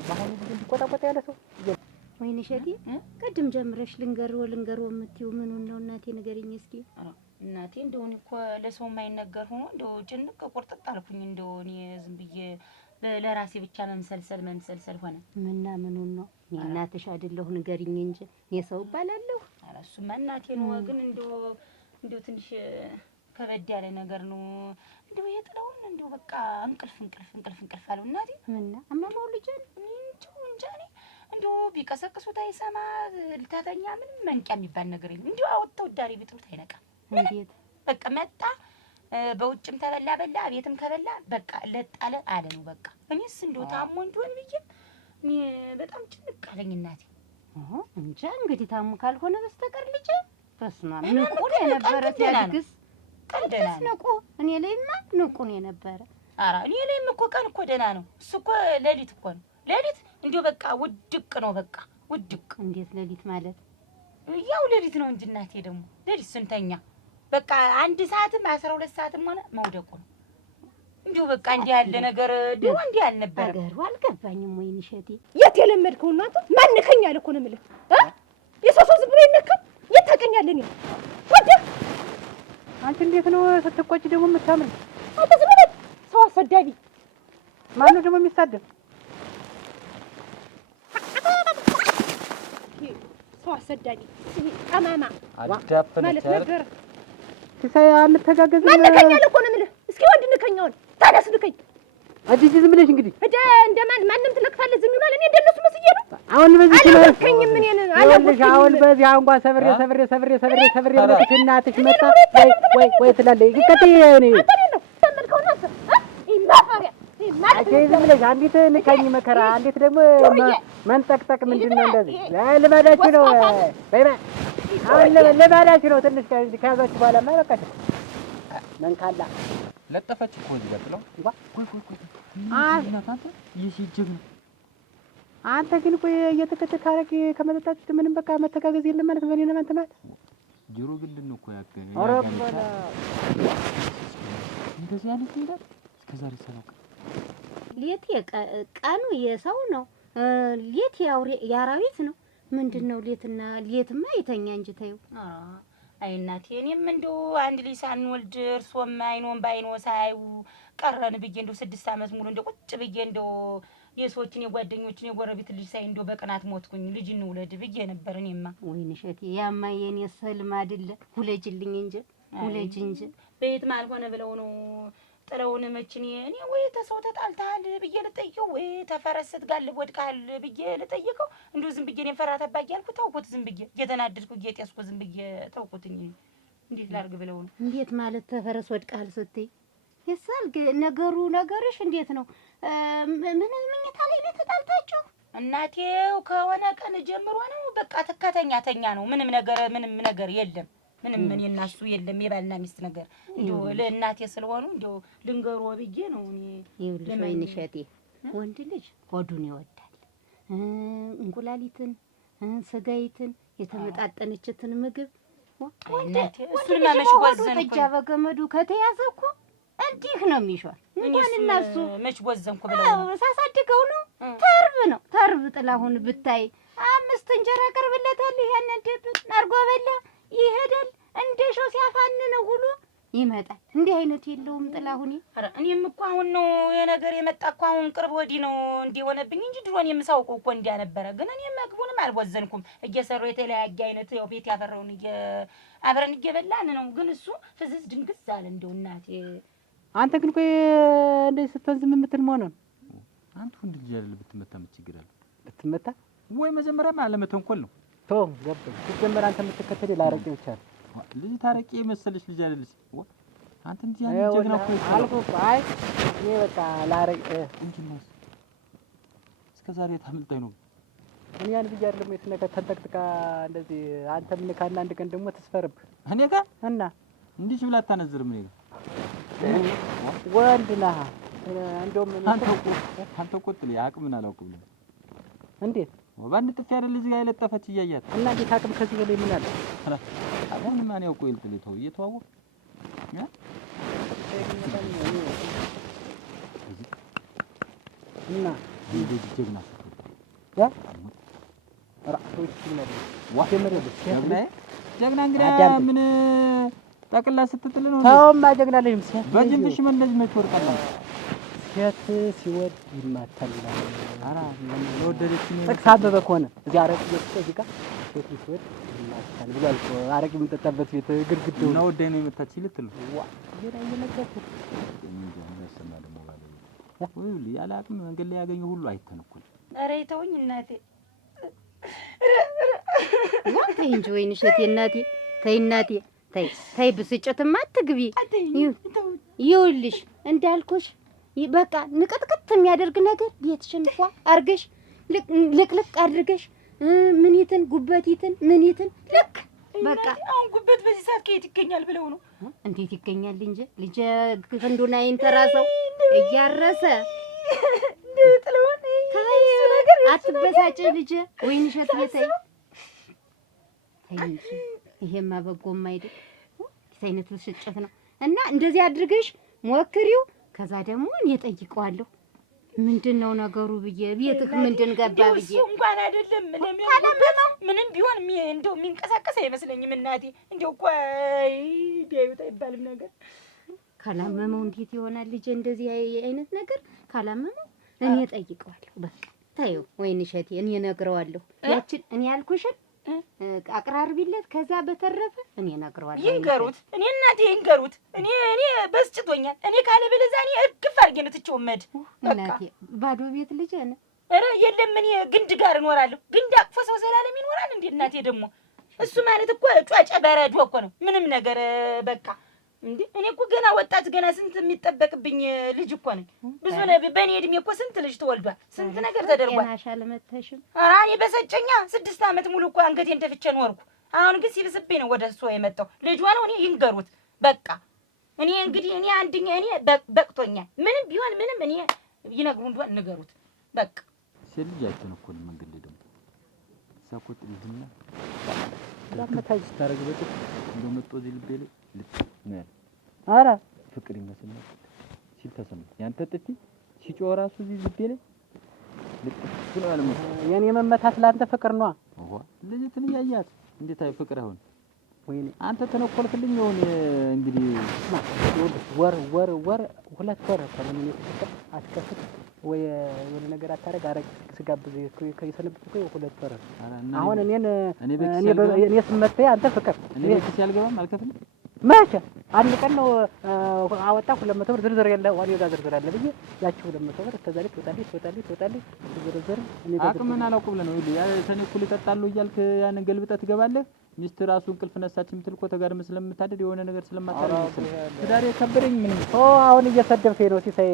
ባህሉ ግን ቆጣቆጣ ያለ ሰው ወይኔ ሸቲ ቅድም ጀምረሽ ልንገርዎ የምትይው ምኑን ነው እናቴ ንገሪኝ እስኪ። እናቴ እንደው እኔ እኮ ለሰው የማይነገር ሆኖ እንደው ጭንቅ ቁርጥጥ አልኩኝ። እንደው እኔ ዝም ብዬ ለራሴ ብቻ መምሰልሰል ሆነ። ምና ምኑን ነው እናትሽ አይደለሁ ንገሪኝ እንጂ እኔ ሰው እባላለሁ። ኧረ እሱማ እናቴ ነው ግን እንደው ትንሽ ከበድ ያለ ነገር ነው። እንደው የጥለውን እንደው በቃ እንቅልፍ አለው እናቴ። ምና አማማው ልጅን እንጃ እኔ እንደው ቢቀሰቅሱት አይሰማ ልታተኛ ምንም መንቂያ የሚባል ነገር የለም። እንደው አውጥተው ዳሪ ቢጥሉት አይነቃም። እንዴት በቃ መጣ በውጭም ተበላ ቤትም ከበላ በቃ ለጣለ አለ ነው በቃ። እኔስ እንደው ታሞ እንደሆነ ብዬ እኔ በጣም ጭንቅ አለኝ እናቴ። እንጃ እንግዲህ ታሞ ካልሆነ በስተቀር ልጅ በስማ ንቁ የነበረ ሲያግስ ቀንደና ንቁ እኔ ላይማ ንቁ ነው የነበረ። ኧረ እኔ ላይም እኮ ቀን እኮ ደህና ነው። እሱ እኮ ሌሊት እኮ ነው ሌሊት እንደው በቃ ውድቅ ነው በቃ ውድቅ። እንዴት ሌሊት ማለት? ያው ሌሊት ነው እንጂ እናቴ ደግሞ ሌሊት ስንተኛ በቃ 1 ሰዓትም 12 ሰዓትም ሆነ መውደቁ ነው። እንደው በቃ እንዲህ ያለ ነገር ድሮ እንዲህ አልነበረም። ነገሩ አልገባኝም። ወይኔ እሸቴ የት የለመድከው እናንተ? ማን ነከኛል እኮ ነው የምልህ። የሰው ዝም ብሎ ይነካል? የት ታውቀኛለህ? እኔ ወደ አንቺ እንዴት ነው ስትቆጪ ደግሞ የምታምሪ? አንተ ዝም ብለህ ሰው አሰዳቢ። ማን ነው ደግሞ የሚሳደብ? ሰው አሰዳቢ ጠማማ አዳፈነ ማለት ነገር ሲሳይ አንተጋገዝ። ማን ነከኛል እኮ ነው የምልህ። እስኪ ወንድ ንከኛውን ታዲያስ ንከኝ። አዲስ ዝም ብለሽ እንግዲህ እንደማን ማንም ትለክፋለህ ዝም ይላል። እኔ እንደነሱ መስዬ ነው አሁን በዚህ አልወከኝም። ምን አልወከኝም። አሁን በዚህ አሁን ጋር ሰብሬ ብለሽ እናትሽ መጣ ወይ ትላለች። ይከተይ እኔ ተመልከውና ይማፈሪያ ዝም ብለሽ አንዲት ንካኝ መከራ አንዲት ደግሞ መንጠቅጠቅ ምንድን ነው እንደዚህ? ልማዳችሁ ነው በይ አሁን ልማዳችሁ ነው። ትንሽ ከያዛችሁ በኋላ ማይበቃሽ መንካላ ለጠፈች እኮ እዚህ ጋር ጥለው አንተ ግን ቆይ እየተከተልክ አረግ ከመጠጣት ምንም በቃ መተጋገዝ የለም ማለት በእኔ ነው። አንተ ማለት ጆሮ ግንድን ነው እኮ ያገኘ አረፈላ እንደዚህ አይነት ነገር እስከዛሬ ሰላም ሌት ቀኑ የሰው ነው፣ ሌት የአራዊት ነው። ምንድነው ሌትማ ይተኛ እንጂ ተይው። አይ እናቴ እኔም እንደው አንድ ልጅ ሳንወልድ እርሶም አይኖም ባይኖ ሳይው ቀረን ብዬ እንደው 6 ዓመት ሙሉ እንደው ቁጭ ብዬ እንደው የሰዎችን የጓደኞችን የጎረቤት ልጅ ሳይ እንደው በቅናት ሞትኩኝ። ልጅ እንውለድ ብዬ ነበር እኔማ። ወይኔ እሸቴ ያማ የኔ ህልም አይደለ ሁለጅልኝ እንጂ ሁለጅ እንጂ በየት ማልሆነ ብለው ነው ጥለውን መችኔ እኔ ወይ ተሰው ተጣልተሃል ብዬ ልጠይቀው ወይ ተፈረሰት ጋር ወድቀሃል ብዬ ልጠይቀው እንደው ዝም ብዬ እኔን ፈራ ተባቂ ያልኩት ተውኩት። ዝም ብዬ እየተናደድኩ እየጤስኩ ዝም ብዬ ተውኩትኝ። እንዴት ላድርግ ብለው ነው? እንዴት ማለት ተፈረስ ወድቀሃል ስትይ ይሳል ነገርሽ እንዴት ነው? ምን ምኝታ ላይ ነው ተጣልታችሁ? እናቴው ከሆነ ቀን ጀምሮ ነው በቃ ተኛ ነው። ምንም ነገር የለም። ምንም ምን እናሱ የለም የባልና ሚስት ነገር እንደው ለእናቴ ስለሆኑ እንደው ልንገሮ ብዬ ነው እኔ። ይኸውልሽ ወይኔ እሸቴ ወንድ ልጅ ሆዱን ይወዳል። እንቁላሊትን ስጋይትን የተመጣጠነችትን ምግብ እናቴ እሱን ማመሽ ወዘን ጥጃ በገመዱ ከተያዘ እኮ እንዲህ ነው የሚሾር። እንኳን እናሱ መች ወዘንኩ ብለው ሳሳድገው ነው ተርብ ጥላሁን ብታይ 5 እንጀራ ቀርብለታል። ይሄን እንደብት አርጎ በላ ይሄዳል። እንደሾ ሲያፋንነው ሁሉ ይመጣል። እንዲህ አይነት የለውም ጥላሁን። ኧረ እኔም እኮ አሁን ነው የነገር የመጣ እኮ አሁን ቅርብ ወዲህ ነው እንዲህ ሆነብኝ እንጂ ድሮን የምሳውቀው እኮ እንዲያ ነበረ። ግን እኔ ምግቡንም አልወዘንኩም። እየሰሩ የተለያየ አይነት ያው ቤት ያፈራውን አብረን እየበላን ነው። ግን እሱ ፍዝዝ ድንግዝ አለ እንደው እናቴ። አንተ ግን ቆይ እንደዚህ ስትሆን ዝም የምትል መሆን ነው። አንተ ወንድ ልጅ አይደል ብትመታ ምን ችግር አለ? ብትመታ ወይ መጀመሪያማ አለመተንኮል ነው። ቶም ገባኝ። ስትጀምር አንተ የምትከተል ላረቄ ብቻ ነው። ልጅ ታረቂ መሰለሽ ልጅ አይደለሽ። አንተ እንጂ ያን ጀግና እኮ አልኩህ። አይ እኔ በቃ ላረቄ እንጂ ነው እስከዛሬ ታምልጠኝ ነው። እኔ ያን ብዬሽ አይደለም የተነካ ተንጠቅጥቃ እንደዚህ አንተ ምን ካለ አንድ ቀን ደግሞ ተስፈርብ እኔ ጋር እና እንዲህ ብላ አታነዝርም። እኔ ወንድ ነህ እንደውም አንተ ቆጥል ያቅምን አላውቅም። እንዴት ወባንድ ጥፊ አይደል እዚህ ጋር የለጠፈች እያያት እና እንዴት አቅም ከዚህ በላይ ምን አለ? አሁን ማን ያውቀው ይልጥል ተው እየተዋወቅ እና እንዴት ጀግና ያ ራሶች ነው ዋጀመረ ጀግና እንግዲህ ምን ጠቅላ ስትጥል ነው ታውማ ጀግና ላይ ምስያ በጅንትሽ ምን እንደዚህ መች ወርቃላ ሴት ሲወድ ይማታል። አራ ለወደደች ነው ጥቅስ አበበ ከሆነ እዚህ አረቅ እዚህ ጋር ሴት ሲወድ ይማታል ብሏል እኮ። አረቅ የምንጠጣበት ቤት ግድግዳው ነው ወደይ ነው የመታች ይልጥል ዋ ይራ የመጣች እንዴ እንደሰማ ደግሞ ባለ ወይ ያለ አቅም መንገድ ላይ ያገኘው ሁሉ አይተነኩል። ኧረ ይተውኝ እናቴ። ተይ እንጂ ወይን እሸቴ እናቴ ተይ እናቴ ተይ ብስጭትማ አትግቢ። ይኸውልሽ እንዳልኩሽ በቃ ንቅጥቅጥ የሚያደርግ ነገር ቤትሽን እንኳን አርገሽ ልቅልቅ አድርገሽ ምኒትን ጉበቲትን ምኒትን ልክ በቃ አሁን ጉበት በዚህ ሰዓት ከየት ይገኛል ብለው ነው? እንዴት ይገኛል እንጂ ልጅ ክንዱና ይንተራሰው እያረሰ ጥለውን አትበሳጭ ልጅ ወይን እሸት ተይ እንጂ ይሄማ በጎማ አይደል አይነት ብስጭት ነው። እና እንደዚህ አድርገሽ ሞክሪው። ከዛ ደግሞ እኔ ጠይቀዋለሁ ምንድነው ነገሩ ብዬ ቤትህ ምንድን ገባ ብዬ እሱ እንኳን አይደለም ምንም ቢሆን እንደው የሚንቀሳቀስ አይመስለኝም እናቴ። እንደው እኮ ቢያዩት አይባልም ነገር ካላመመው እንዴት ይሆናል ልጅ እንደዚህ አይነት ነገር ካላመመው እኔ ጠይቀዋለሁ። በቃ ታዩ ወይን እሸቴ እኔ ነግረዋለሁ። ያችን እኔ ያልኩሽን አቅራርቢለት። ከዛ በተረፈ እኔ ነግረዋለሁ። ይንገሩት እኔ እናቴ ይንገሩት። እኔ በስጭቶኛል። እኔ ካለ በለዛ እኔ እርግፍ አድርጌ ነው ትቼው መድ እናቴ ባዶ ቤት ልጅ አለ። ኧረ የለም እኔ ግንድ ጋር እኖራለሁ። ግንድ አቅፎ ሰው ዘላለም ይኖራል እንዴ እናቴ? ደግሞ እሱ ማለት እኮ ጫጫ በረዶ እኮ ነው ምንም ነገር በቃ እንዴ እኔ እኮ ገና ወጣት ገና ስንት የሚጠበቅብኝ ልጅ እኮ ነኝ። ብዙ በእኔ እድሜ እኮ ስንት ልጅ ተወልዷል፣ ስንት ነገር ተደርጓል። ናሻል መተሽም ኧረ እኔ በሰጨኛ 6 ዓመት ሙሉ እኮ አንገቴን ደፍቼ ኖርኩ። አሁን ግን ሲብስብኝ ነው ወደ እሱ የመጣው ልጅ ሆነው። እኔ ይንገሩት በቃ እኔ እንግዲህ እኔ አንድኛ እኔ በቅቶኛል። ምንም ቢሆን ምንም እኔ ይነግሩ እንደሆነ ንገሩት በቃ። ሲልጅ አይተነኩል መንገድ ላይ ደግሞ ሳቆጥ ልጅና ዳመታጅ ታረግበት እንደመጣ እዚህ ልቤ ላይ ልብ ነው። አረ ፍቅር ይመስላል ሲል ተሰማ። ያንተ ጥፊ ሲጮህ ራሱ እዚህ ልቤ ላይ ልብ ነው አለ። የኔ መመታት ላንተ ፍቅር ነው። አዎ ልጅትን ያያት እንዴት አይ ፍቅር አሁን ወይኔ አንተ ተነኮልክልኝ። ይሁን እንግዲህ ወር 2 ወር ከምን ፍቅር አትከፍት ወይ የሆነ ነገር አታረግ አረግ ስጋብዝ ከይሰነብት እኮ 2 ወር። አሁን እኔ ስመጣ አንተ ፍቅር እኔ ቤት ያልገባም አልከፍልም። መቼ አንድ ቀን ነው አወጣ 200 ብር ዝርዝር የለ ዋኔ ጋር ዝርዝር አለ ብዬ ያቺ 200 ብር እስከዛ ልክ ትወጣለች ዝርዝር እኔ አቅምን አላውቅም ብለህ ነው ይሉ ያ ተነኩል ይጠጣሉ እያልክ ያን ገልብጠህ ትገባለህ። ሚስት ራሱ እንቅልፍ ነሳች የምትል እኮ ተጋድም ስለምታደድ የሆነ ነገር ስለማታደርግ ትዳር የከበረኝ ምን አሁን እየሰደብከኝ ነው ሲሳይ።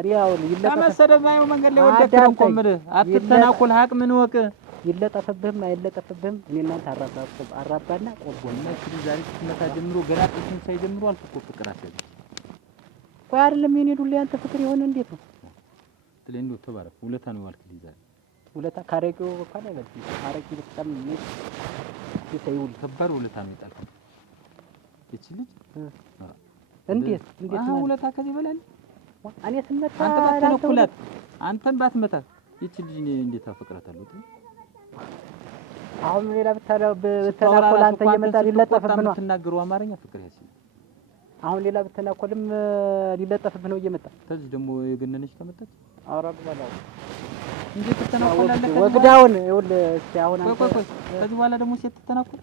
እኔ አሁን ለመሰደብ አይው መንገድ ላይ ወደክ ነው ቆምህ። አትተናኮል አቅምን ወቅ ይለጠፍብህም አይለጠፍብህም እኔ እናንተ አራባና ቆርቦና እንግዲህ ዛሬ ስትመታ ጀምሮ ገና ጥንት ሳይጀምሩ አልኩ እኮ ፍቅር አሰብ ቆይ አይደለም የኔ ዱላ ያንተ ፍቅር የሆነ እንዴት ነው ትለኝ ነው ተባረክ። ውለታ ነው ያልክልኝ ዛሬ ውለታ ካረቂው እንኳን አይበልም። አረቂ በጣም ነው ሲሳይውል ከባድ ውለታ ነው የጣልከው። እቺ ልጅ እንዴት ነው ውለታ ከዚህ በላይ እኔ ስመታ አንተ ባትነኩላት አንተን ባትመታ እቺ ልጅ እንዴት አፈቅራታለሁ? አሁን ሌላ ብታላኮል አንተ እየመጣ ሊለጠፍብህ ነው የምትናገረው አማርኛ ፍቅር ያሲ አሁን ሌላ ብትናኮልም ሊለጠፍብህ ነው እየመጣ ከዚህ ደግሞ የገነነች ተመጣች አውራቅ ባላው እንዴት ተናኮላለህ? ወግዳውን ይኸውልህ እስኪ አሁን አንተ ከዚህ በኋላ ደግሞ ሴት ተናኮል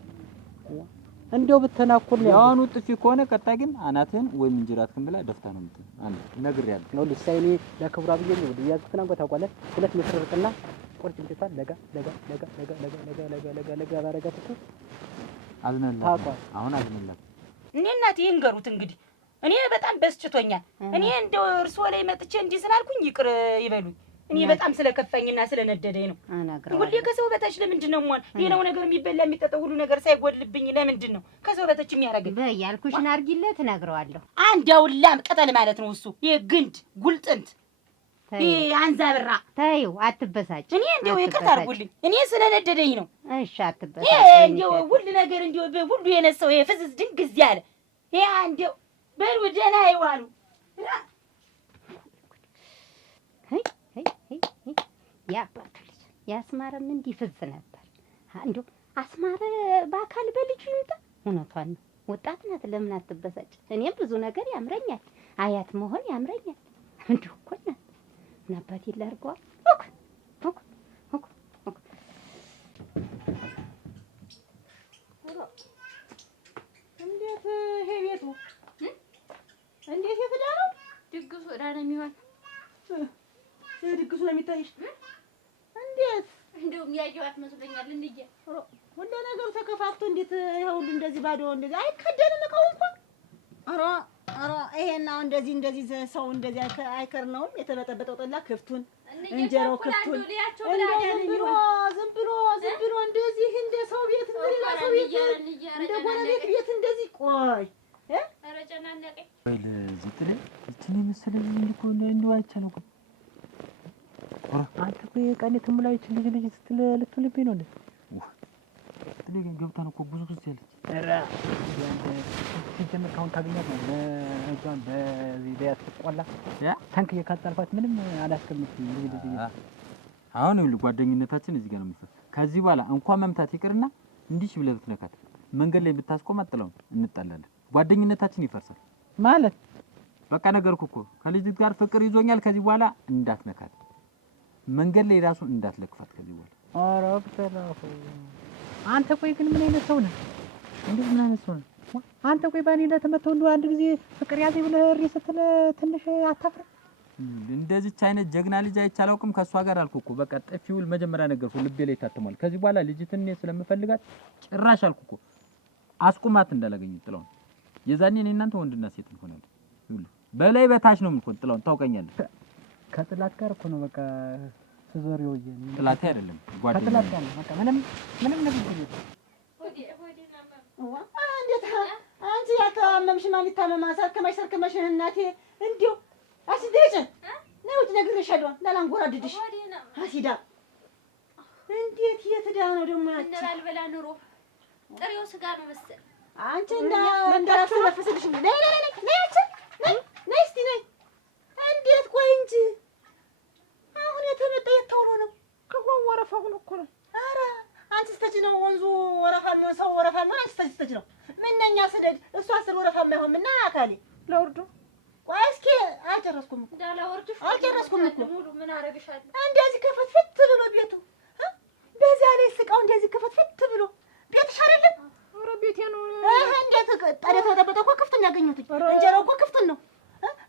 እንደው ብትናኮል ነው ያውኑ ጥፊ ከሆነ ቀጣይ ግን አናትህን ወይም እንጀራትህን ብላ ደፍታ ነው የምትል። አንተ ነግሬሃለሁ። ይኸውልህ ሳይኔ ለክብሯ ብዬ ነው ያዝኩት ነው ታውቃለህ። 2 ሜትር ርቅና ቁርጭምጭቷን ለጋ ባረጋት እኮ አዝነላት። አሁን አዝነላት። እኔ እናቴ ይንገሩት እንግዲህ እኔ በጣም በስጭቶኛል። እኔ እንደው እርስዎ ላይ መጥቼ እንዲህ ስላልኩኝ ይቅር ይበሉኝ። እኔ በጣም ስለከፋኝና ስለነደደኝ ነው። ሁሌ ከሰው በታች ለምንድን ነው የምሆን? ሌላው ነገር የሚበላ የሚጠጣው ሁሉ ነገር ሳይጎድልብኝ ለምንድን ነው ከሰው በታች የሚያደርገኝ? በያልኩሽን አድርጊለት እነግረዋለሁ። አንዳውን ላም ቅጠል ማለት ነው እሱ። ይሄ ግንድ ጉልጥንት ይሄ አንዛብራ። ተይው አትበሳጭ። እኔ እንደው ይቅርታ አድርጉልኝ። እኔ ስለነደደኝ ነው። እሺ አትበሳጭ። ይሄ እንደው ሁሉ ነገር እንደው ሁሉ የነሳው ይሄ ፍዝዝ ድንግዝ ያለ ይሄ እንደው በሉ ደህና ይዋሉ። ያባቱ ልጅ ያስማረም እንዲህ ፍዝ ነበር። እንደው አስማረ በአካል በልጁ ይምጣ። እውነቷን ነው። ወጣት ናት። ለምን አትበሳጭ? እኔም ብዙ ነገር ያምረኛል። አያት መሆን ያምረኛል። እንደው እኮ ናት ናባት ይላርገዋል። እንዴት ይሄ ቤቱ እንዴት የትዳ ነው? ድግሱ ወዳ ነው የሚሆን። ድግሱ ነው የሚታይሽ? እንዴት እንደውም ያየኋት መስሎኛል። እንዴ ሁሉ ነገሩ ተከፋፍቶ እንዴት ይሄው ሁሉ እንደዚህ ባዶ እንደዚህ አይከደንም እኮ እንኳን ኧረ ይሄን አሁን እንደዚህ ሰው እንደዚህ አይከርነውም። የተበጠበጠው ጠላ ክፍቱን እንጀራው ክፍቱን ዝም ብሎ እንደዚህ እንደ ሰው ቤት እንደሌላ ሰው ቤት እንደ ጎረቤት ቤት እንደዚህ ቆይ ኧረ ጨናነቀኝ። ወይል ዝጥለ እቺን መሰለኝ እንዲሁ አይቻለው እኮ አንተ እኮ የቀኔ ትሙላይች ልጅ ስትል ልትውልብኝ ነው እንዴ? ስለዚህ ገብታን እኮ ብዙ ጊዜ ያለች ኧረ ሲጀምር ካሁን ታገኛት ነው ለእጇን በዚህ ላይ አትቆላ ታንክ የካጣልፋት ምንም አላስቀምጥም። ልጅ አሁን ይኸውልህ ጓደኝነታችን እዚህ ጋር ነው የሚፈስ። ከዚህ በኋላ እንኳን መምታት ይቅርና እንዲህ ብለህ ብትነካት መንገድ ላይ ብታስቆማት ጥለውን እንጣላለን። ጓደኝነታችን ይፈርሳል ማለት በቃ ነገርኩህ እኮ ከልጅ ጋር ፍቅር ይዞኛል። ከዚህ በኋላ እንዳትነካት፣ መንገድ ላይ ራሱን እንዳትለክፋት ከዚህ በኋላ። ኧረ ብትራፉ አንተ ቆይ ግን ምን አይነት ሰው ነህ? እንዴት ምን አይነት ሰው ነህ አንተ? ቆይ ባኔ ለተመተው እንደው አንድ ጊዜ ፍቅር ያዘ ብለህ እሪ ስትል ትንሽ አታፍርም? እንደዚህች አይነት ጀግና ልጅ አይቼ አላውቅም። ከሷ ጋር አልኩህ እኮ በቃ ጥፊውል መጀመሪያ ነገርኩህ፣ ልቤ ላይ ታትሟል። ከዚህ በኋላ ልጅትን እኔ ስለምፈልጋት ጭራሽ አልኩህ እኮ አስቁማት እንዳላገኝ ጥላውን። የዛኔ እኔ እናንተ ወንድና ሴት እንሆናለን። ይኸውልህ በላይ በታች ነው የምንሆን። ጥላውን ታውቀኛለህ። ከጥላት ጋር እኮ ነው በቃ ተዞሪው ይሄን ጥላቴ አይደለም ጓደኛ ከጥላት ጋር ነው በቃ ምንም ነገር የለም። እንዴት አንቺ ያታመምሽ ማን ይታመማል? ሰርከመሽ እናቴ እንዲሁ አስደጭ ነው ነግሬሻለሁ። ላላንጎራድድሽ አሲዳ እንዴት የትዳ ነው ደግሞ ያቺ እንዳልበላ ኑሮ ጥሬው ስጋ ነው መሰል። አንቺ እንዳላስተነፍስልሽ ነይ እስቲ ነይ። እንዴት ቆይ እንጂ አሁን የተመጣ የተውሎ ነው ከሆነ ወረፋው ነው እኮ ነው። ኧረ አንቺ ስተች ነው ወንዙ ወረፋ ነው ሰው ወረፋ ነው። አንቺ ስተች ነው ምንኛ ስደድ እሷ አስር ወረፋ የማይሆን እና አካሌ ለወርዱ ቆይ እስኪ አልጨረስኩም እኮ ሙሉ ምን አረግሻለሁ? እንደዚህ ከፈትፈት ብሎ ቤቱ በዚያ ላይ ስቃው እንደዚህ ከፈትፈት ብሎ ቤትሽ አይደለም? ኧረ ቤቴ ነው። እንዴት ታዲያ ተጠበጠ እኮ ክፍቱን ያገኘሁት እንጀራው እኮ ክፍቱን ነው።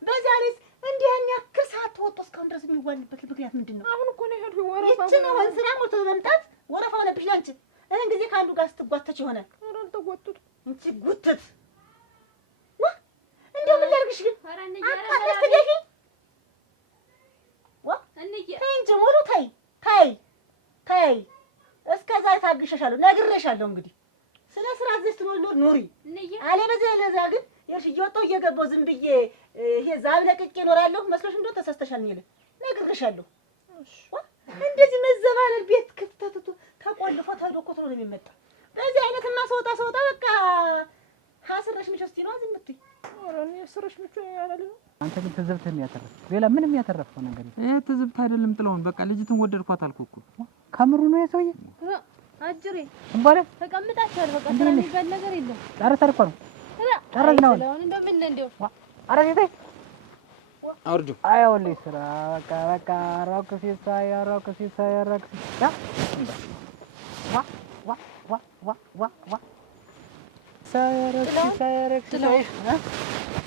በዚያ ላይ እንዲህ ያን ያክል ሰዓት ተወጥቶ እስካሁን ድረስ የሚዋልበት ምክንያት ምንድን ነው? አሁን እኮ ነው የሄድኩት ወረፋ ይችን አሁን ስራ ሞልቶ በመምጣት ወረፋ ሆነብሽ አንቺ። እህን ጊዜ ከአንዱ ጋር ስትጓተች ይሆናል። ኧረ አልተጓተትኩም እንቺ ጉትት እንደው ምን ላድርግሽ ግን አታስተገፊ ተይ እንጂ ሙሉ ተይ እስከዛ ታግሸሻለሁ፣ ነግሬሻለሁ። እንግዲህ ስለ ስርዓት ዘስት ኑሪ አለበለዚያ ለዛ ግን ይኸውልሽ እየወጣሁ እየገባሁ ዝም ብዬ ይሄ ዛብ ለቅቄ እኖራለሁ መስሎሽ እንደው ተሳስተሻል። ነግሬሻለሁ። እንደዚህ መዘባለል ቤት ክፍተቱ ተቆልፎ ተሄዶ እኮ ነው የሚመጣው። በዚህ አይነትማ ሰውጣ በቃ ሀስረሽ ምች ውስጥ ነው ዝም የምትይ። ኧረ እኔ ስረሽ ምቹ ያላለ አንተ ግን ትዝብት የሚያተርፍ ሌላ ምንም ያተረፈው ነገር የለም። ይሄ ትዝብት አይደለም ጥላውን በቃ ልጅትን ወደድኳት አልኩህ እኮ። ከምሩ ነው የሰውዬ አጅሬ እንባለ ተቀምጣችኋል። በቃ ስራ የሚባል ነገር የለም። ጨርሰህ እኮ ነው ጨረስን አሁን። ስለሆነ እንደው ምን እንደው ኧረ ሴቴ አውርጁ። አይኸውልሽ ስራ በቃ ሮክ ሲሳይ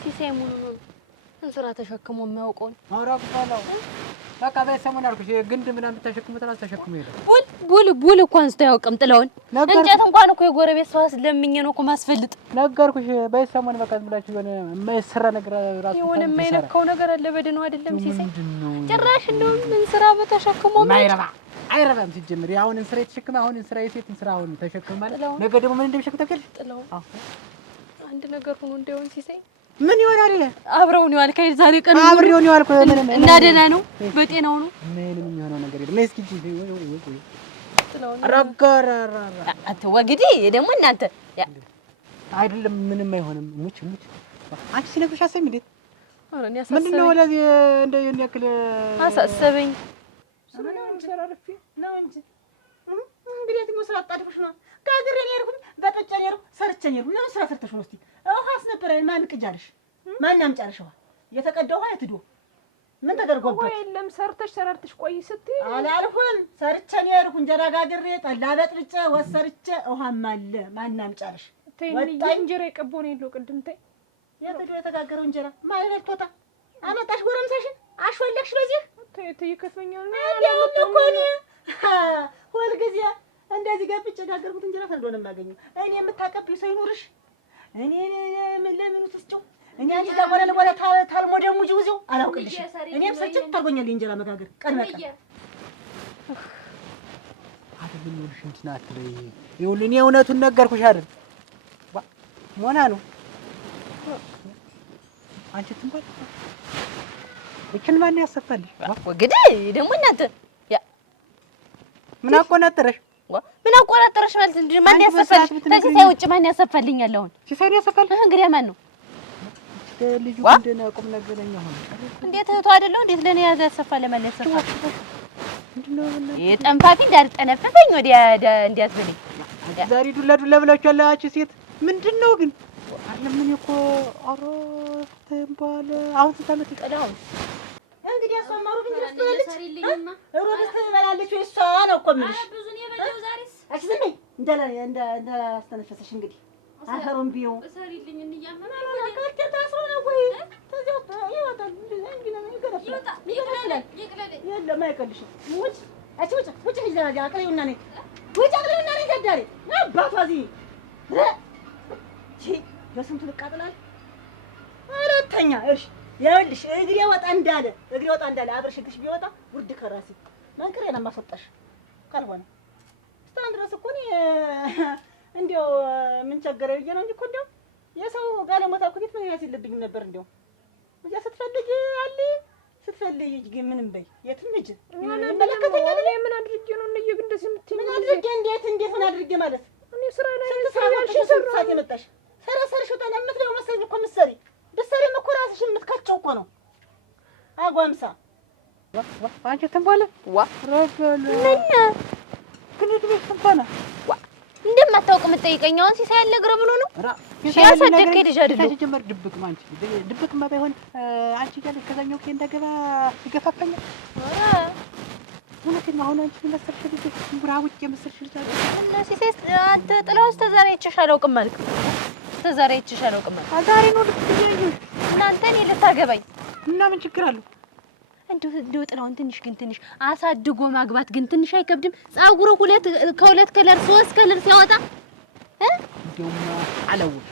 ሲሳይ ሙሉ ነው እንስራ ተሸክሞ የሚያውቀውን አውራኩታለሁ። በቃ በሰሞን አልኩሽ ግንድ ምናምን ተሸክሙት ራስ ተሸክሙ ይላል። ቡል እኮ አንስቶ አያውቅም ጥለውን እንጨት እንኳን እኮ የጎረቤት ሰው አስለምኜ ነው እኮ ማስፈልጥ ነገርኩሽ። በሰሞን በቃ ዝም ብላችሁ የሆነ የማይሰራ ነገር ራሱ የሆነ የማይነካው ነገር አለ በደህናው አይደለም ሲሳይ ጭራሽ እንደው ምን ስራ በተሸክሞ አይረባም ሲጀምር አሁን እንስራ የተሸክመ አሁን እንስራ የሴት እንስራ አሁን ተሸክመ ማለት ነገ ደግሞ ምን እንደሚሸክም ታውቂያለሽ? ጥለው አንድ ነገር ሆኖ እንደውን ሲሳይ ምን ይሆናል? አብረውን ይዋል ከይ ዛሬ ቀን አብሬውን ይዋልኩ ምንም እና ደህና ነው በጤናው ነው ምንም የሚሆነው ነገር የለም። እስኪ ጥለው ረጋራራ አትወግዲ ደግሞ እናንተ አይደለም ምንም አይሆንም። ሙች አንቺ ሲነግርሽ አሰሚ እንዴ? አረን ያሳሰበኝ ምንድነው ለዚህ እንደ ያክል አሳሰበኝ ስለምን ሰራርፊ ነው እንጂ እንግዲህ የትኛው ስራ አጣድፈሽ ነው? ጋግሬ ነው ያልኩኝ፣ በጥብጬ ነው ያልኩኝ፣ ሰርቼ ነው ያልኩኝ። ምን ስራ ሰርተሽ ነው? እስቲ ውሃስ ነበር ማን ቅጃለሽ? ማን አምጫለሽ? ውሃ የተቀዳው ውሃ የትዶ ምን ተደርጎበት? ወይ የለም ሰርተሽ ቆይ ስትይ አላልኩም። ሰርቼ ነው ያልኩኝ፣ እንጀራ ጋግሬ ጠላ በጥብጬ ወሰርቼ ውሃም አለ። ማን አምጫለሽ? ተይኝ እንጀራ የቀባው ነው የለው ቅድም ተይ የትዶ የተጋገረው እንጀራ ማን በልቶታ አመጣሽ? ጎረምሳሽን አሽወለክሽ በዚህ ተይ ይከፈኛል ነው ያለምኩኝ ሁልጊዜ እንደዚህ ገብቼ ጋገርኩት እንጀራ ፈርዶ ነው የማገኘው። እኔ የምታቀብ ሰው ይኖርሽ። እኔ ለምኑ ተስጨው እኔ አንቺ ጋር ወለ ታልሞ ደሙ ጅውዚው አላውቅልሽ። እኔም ሰጭት ታርጎኛል እንጀራ መጋገር ቀን በቀን አይደለም ይኸውልሽ እንትን አትበይ። ይኸውልህ እኔ እውነቱን ነገርኩሽ አይደል? ሞና ነው አንቺ ትንባል እችን ማን ያሰፋልሽ? ወግዲ ደግሞ እናንተ ምን አቆናጠረሽ? ምን አቆናጠረሽ ማለት እንዴ? ማን ያሰፋልሽ? ከሲሳይ ውጭ ማን ያሰፋልኛል? አሁን ሲሳይ ያሰፋል። እንግዲህ ማን ነው? ልጁ እንደና ቁም ነገረኛ ሆነ። እንዴት እህቱ አይደለው? እንዴት ለኔ ያሰፋል? ለማን ያሰፋል? ምንድነው የጠንፋፊ እንዳልጠነፈፈኝ ወዲያ እንዲያስብልኝ ዛሬ ዱላ ብላችሁ ያላችሁ ሴት ምንድነው ግን? አይደለም ምን እኮ አሮ ተንባለ አሁን ተመት ቀዳው እንግዲህ ያሰማሩ ግን ትበላለች ሮድስ ትበላለች ወይ? እሷ ነው እኮ የምልሽ። ብዙ ነው የበላው ዛሬስ። እሺ ዝም በይ እንደ አስተነፈሰሽ እንግዲህ አፈሩን ቢዩ ሰሪልኝ እንያመና ከከተ ታስሮ ነው ወይ? ተዚያው ይወጣል እንግዲህ ነው ይገርፋል። የለም አይቀልሽም። ውጭ ይዘራል አቅሪውና ነኝ ውጭ አቅሪውና ነኝ ገዳሪ አባቷ እዚህ በስንቱ ልቃጥላል። አራተኛ እሺ ይኸውልሽ እግሬ ወጣ እንዳለ አብረሽ እግርሽ ቢወጣ ውርድ ከራሴ መንክሬ ነው የማስወጣሽ። ካልሆነ እስካሁን ድረስ እኮ እኔ እንደው ምን ቸገረኝ ብዬሽ ነው እንጂ እኮ እንደው የሰው ጋለሞታ እኮ ፊት መያዝ የለብኝም ነበር። እንደው እዚያ ስትፈልጊ አለ ስትፈልጊ ግን ምንም በይ የትም ሂጂ ይመለከተኛል። እኔ ምን አድርጌ ነው እንዬ ግን እንደዚህ የምትይኝ? ምን አድርጌ እንዴት ምን አድርጌ ማለት እኔ ስራ ላይ ሰዓት የመጣሽ ሰራሰርሽ ወጣ ለምትለው መሰለኝ እኮ ምትሰሪ ብትሰሪም እኮ ራስሽ የምትከቸው እኮ ነው። አጓምሳ አንቺ ተንባለ ረጋለ ግን ድብቅ ተንባለ እንደማታውቅ የምትጠይቀኝ አሁን ሲሳይ ያለግረ ብሎ ነው ሲያሳደግ ልጅ አይደለም። ተጀመር ድብቅማ ባይሆን አንቺ ጋር ከዛኛው ከ እንደገባ ይገፋፋኛል። እውነቴን ነው። አሁን አንቺ መሰልሽ ልጅ ጉራ ውጭ መሰልሽ ልጅ እና ሲሳይ አንተ ጥላው ተዛሬ ይችሻለው ቅማልክ ተዛሬ ይችሻለው ቅማል ዛሬ ነው ልትይኝ እናንተ እኔ ልታገባኝ እና ምን ችግር አለው? እንደው ጥላውን ትንሽ አሳድጎ ማግባት ግን ትንሽ አይከብድም? ጸጉሩ ከሁለት ከለር 3 ከለር ሲያወጣ እንደውም አላወቅሽ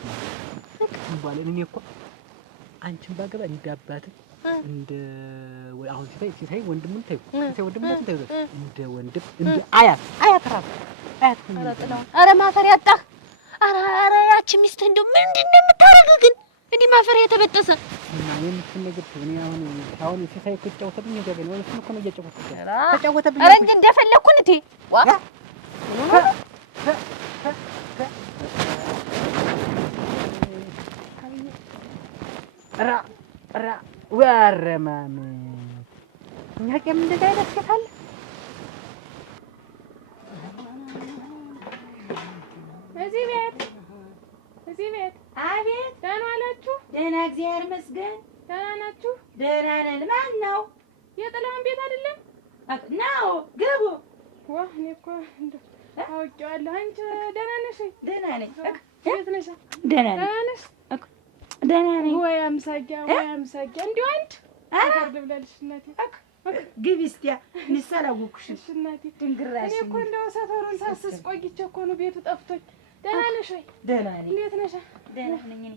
ማለት እኔ እኮ አንቺን ባገባ እንዳባት እንደ አሁን ሲሳይ ወንድሙን ታዩ ሲሳይ ወንድሙን ታዩ እንደ ወንድም እንደ አያት ራሱ አያት ኧረ ማፈር ያጣህ ኧረ ያቺ ሚስትህ እንደው ምንድን ነው የምታረገው ግን እንዲህ ማፈር የተበጠሰ እና የምትነግር እኔ አሁን ሲሳይ እኮ ጫወተብኝ ይገበኝ ወይ እሱ እኮ ነው እያጫወተብኝ ተጫወተብኝ ኧረ እንጂ እንደፈለኩን እቴ ዋ ራ ወረማም እኛ ቀም እንደዛ አይነት ሴት አለ። እዚህ ቤት አቤት ደህና ደህና እግዚአብሔር ይመስገን። ደህና ናችሁ? ደህና ነን። ማን ነው? የጥላውን ቤት አይደለም ነው? ግቡ። ዋ እኔ እኮ እንደው አውቄዋለሁ። አንቺ ደህና ነሽ? ደህና ነኝ። የት ነሽ? ደህና ነኝ። ደህና ነሽ? ደህና ነኝ። ወይ አምሳጊያ፣ ወይ አምሳጊያ። እንደው አንድ አፈር ልብላለሽ እናቴ። ግቢ እስኪ እኔስ አላወኩሽም። እሺ እናቴ። ድንግራሽ እኔ እኮ እንደው ሰፈሩን ሳስስ ቆይቼ እኮ ነው ቤቱ ጠፍቶኝ። ደህና ነሽ ወይ? ደህና ነኝ። እንዴት ነሽ? ደህና ነኝ እኔ።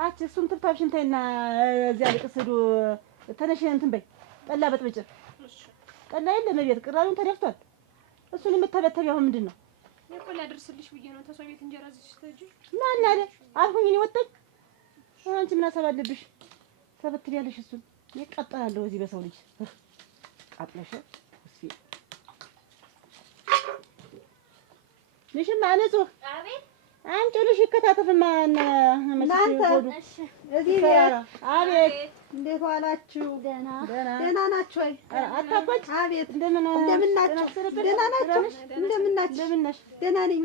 አቺ እሱን ትብታብሽን ተይና እዚያ ልቅስ ሂዱ። ተነሽ እንትን በይ ጠላ በጥብጭ። ጠላ የለም ቤት ቅራሉን ተደፍቷል። እሱን የምትተበተቢው አሁን ምንድን ነው? እኮ ላደርስልሽ ብዬ ነው ተሰው ቤት እንጀራ እዚህ ስትሄጂ ማን አለ አልኩኝ እኔ ወጣኝ። አንቺ ምን አሰብ አለብሽ? ተበትቢያለሽ። እሱን ይቀጥላለሁ እዚህ በሰው ልጅ ቃጥለሽ እስኪ ልሽማ ንጹህ አቤት አንቺ ልሽ ይከታተፍማ እናንተ እዚህ አቤት እንዴት ዋላችሁ? ደህና ናችሁ ወይ? አታቆጭ አቤት እንደምን ናችሁ? ደህና ናችሁ? እንደምን ናችሁ? ደህና ነኝ።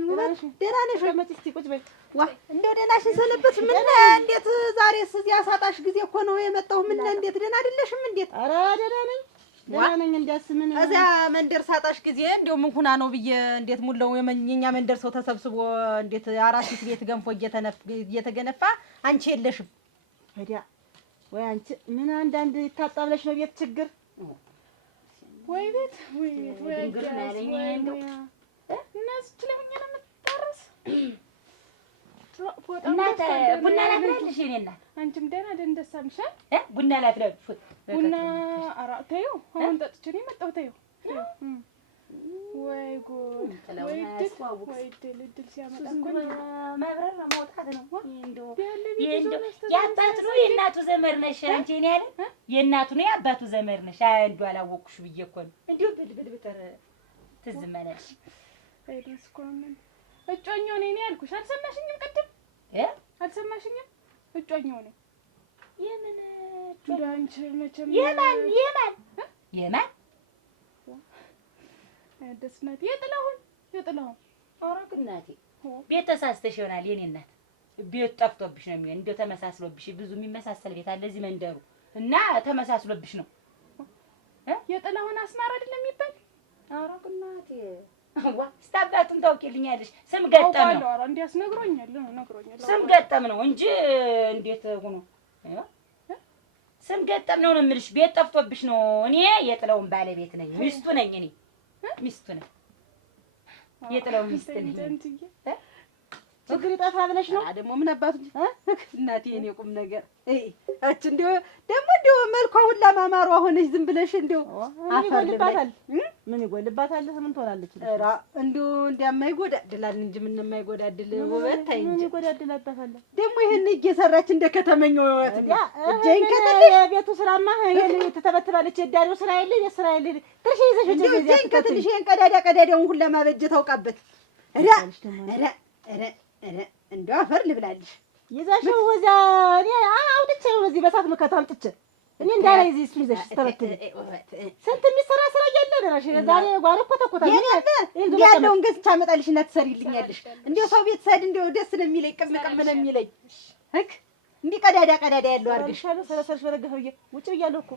ደህና ነሽ ወይ? መጪ እስኪ ቁጭ በይ። ዋ እንደው ደህናሽን ሰነበት? ምን እንዴት ዛሬስ እዚያ ሳጣሽ ጊዜ እኮ ነው የመጣሁ። ምን እንዴት ደህና አይደለሽም? እንዴት ኧረ ደህና ነኝ ደህና ነኝ። እንዲያስ ምን እዚያ መንደር ሳጣሽ ጊዜ እንደው ምን ሁና ነው ብዬ እንዴት ሙለው የኛ መንደር ሰው ተሰብስቦ እንዴት አራሲት ቤት ገንፎ እየተገነፋ አንቺ የለሽም ወዲያ ወይ አንቺ ምን አንዳንድ ይታጣ ብለሽ ነው ቤት ችግር ወይ ቤት ወይ ድንግር ማለኝ እንደው እናስ ስለምን ነው የምትጣረስ እናት ቡና ላፍላለሽ የኔ እናት። አንቺም ደህና ደንደሳምሻ ቡና ላፍላለሽ ቡና ኧረ ተይው አሁን ጠጥቼ ነው የመጣሁ። ተይው ወይ ጉድ ወይ ድል ሲያመጣ እኮ ማብረር መውጣት ነው። እንደው የአባቱ ነው የእናቱ ዘመድ ነሽ አንቺ እኔ ያለ የእናቱ ነው የአባቱ ዘመድ ነሽ። እንደው አላወቅኩሽ ብዬ እኮ ነው እንዲሁ ብድብድብተር ትዝ መለሽ። አይ ደስ እኮ ነው እጮኛው ነኝ ያልኩሽ። አልሰማሽኝም? ቅድም አልሰማሽኝም? እጮኛው ነኝ። የምን አንቺ መቼም የማን ደስ ናት። የጥላሁን ኧረ ግን እናቴ ቤት ተሳስተሽ ይሆናል የኔ እናት። ቤት ጠፍቶብሽ ነው የሚሆን። እንደው ተመሳስሎብሽ ብዙ የሚመሳሰል ቤት አለ እዚህ መንደሩ እና ተመሳስሎብሽ ነው። የጥላሁን አስማር አይደለም የሚባል? ኧረ ግን እናቴ ስታባቱን ታውቂልኛለሽ። ስም ገጠም ነው። ኧረ እንዲያስ ነግሮኛል። ስም ገጠም ነው እንጂ እንዴት ሆኖ ስም ገጠም ነው የምልሽ። ቤት ጠፍቶብሽ ነው። እኔ የጥላውን ባለቤት ነኝ፣ ሚስቱ ነኝ። እኔ ሚስቱ ነኝ፣ የጥላውን ሚስት ነኝ። ችግር ይጠፋ ብለሽ ነው ደግሞ ምን አባቱ እናቴ የኔ ቁም ነገር አች እንደው ደግሞ እንደው መልኳ ሁላ ማማሩ አሁንሽ ዝም ብለሽ እንደው ይጎልባታል። ምን ይጎልባታል? ምን ትሆናለች? ኧረ እንደው እንደማይጎዳድላል እንጂ ምን የማይጎዳድል ውበት ታይ እንጂ ምን ይጎዳድላታል? ደግሞ ይሄን እየሰራች እንደ ከተመኘው ወጥ እጄን ከተልሽ የቤቱ ስራማ ይሄን ተተበትባለች። የዳሪው ስራ የለ የስራ የለ ትርሽ ይዘሽ እጄን ከተልሽ ይሄን ቀዳዳውን ሁላ ማበጀት አውቃበት እንደው አፈር ልብላልሽ ይዘሽው ወዛ እኔ አውጥቼው በዚህ በሳት መከታው አምጥቼ እኔ እንዳላይ እዚህ እሱ ይዘሽ ተበትል ስንት የሚሰራ ስራ እያለ ደራሽ ዛሬ ጓሮ ኮተኮታ ያለውን ገዝቻ አመጣልሽ እና ትሰሪልኛለሽ። እንደው ሰው ቤት ሰድ እንደው ደስ ነው የሚለኝ ቅምቅም ነው የሚለኝ። ህክ እንዲህ ቀዳዳ ያለው አድርገሽ ሰረሰርሽ ወረገፈው ውጭ ብያለሁ እኮ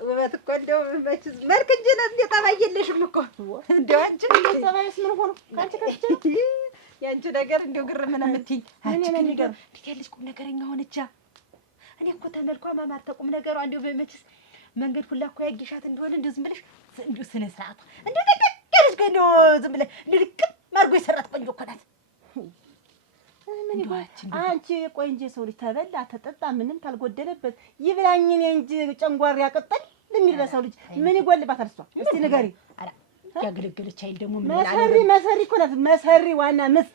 ውበት እኮ እንደው መችስ መልክ እንጂ ነው እንደ ጠባይ የለሽም እኮ እንደው አንቺ ጠባይስ ምን ሆኖ ካንቺ ከፍቼ ያንቺ ነገር እንደው ግርም ነው የምትይኝ። አንቺ ግን እንደው እንዴት ያለሽ ቁም ነገረኛ ሆነች። እኔ እኮ ተመልኳ ማማር ተቁም ነገሯ እንደው በመችስ መንገድ ሁላ እኮ ያጊሻት እንደሆነ እንደው ዝም ብለሽ እንደው ስነ ስርዓቷ እንደው ደቀቀልሽ ግን እንደው ዝም ብለሽ ልልቅም ማርጎ የሰራት ቆንጆ እኮ ናት። አንቺ ቆይ እንጂ ሰው ልጅ ተበላ ተጠጣ ምንም ካልጎደለበት ይብላኝ እኔ እንጂ ጨንጓር ያቀጠል ለሚል በሰው ልጅ ምን ይጎልባታል? እሷ እስቲ ንገሪ። ያገለገለች አይደል ደግሞ ምን መሰሪ እኮ ናት። መሰሪ ዋና ምስጥ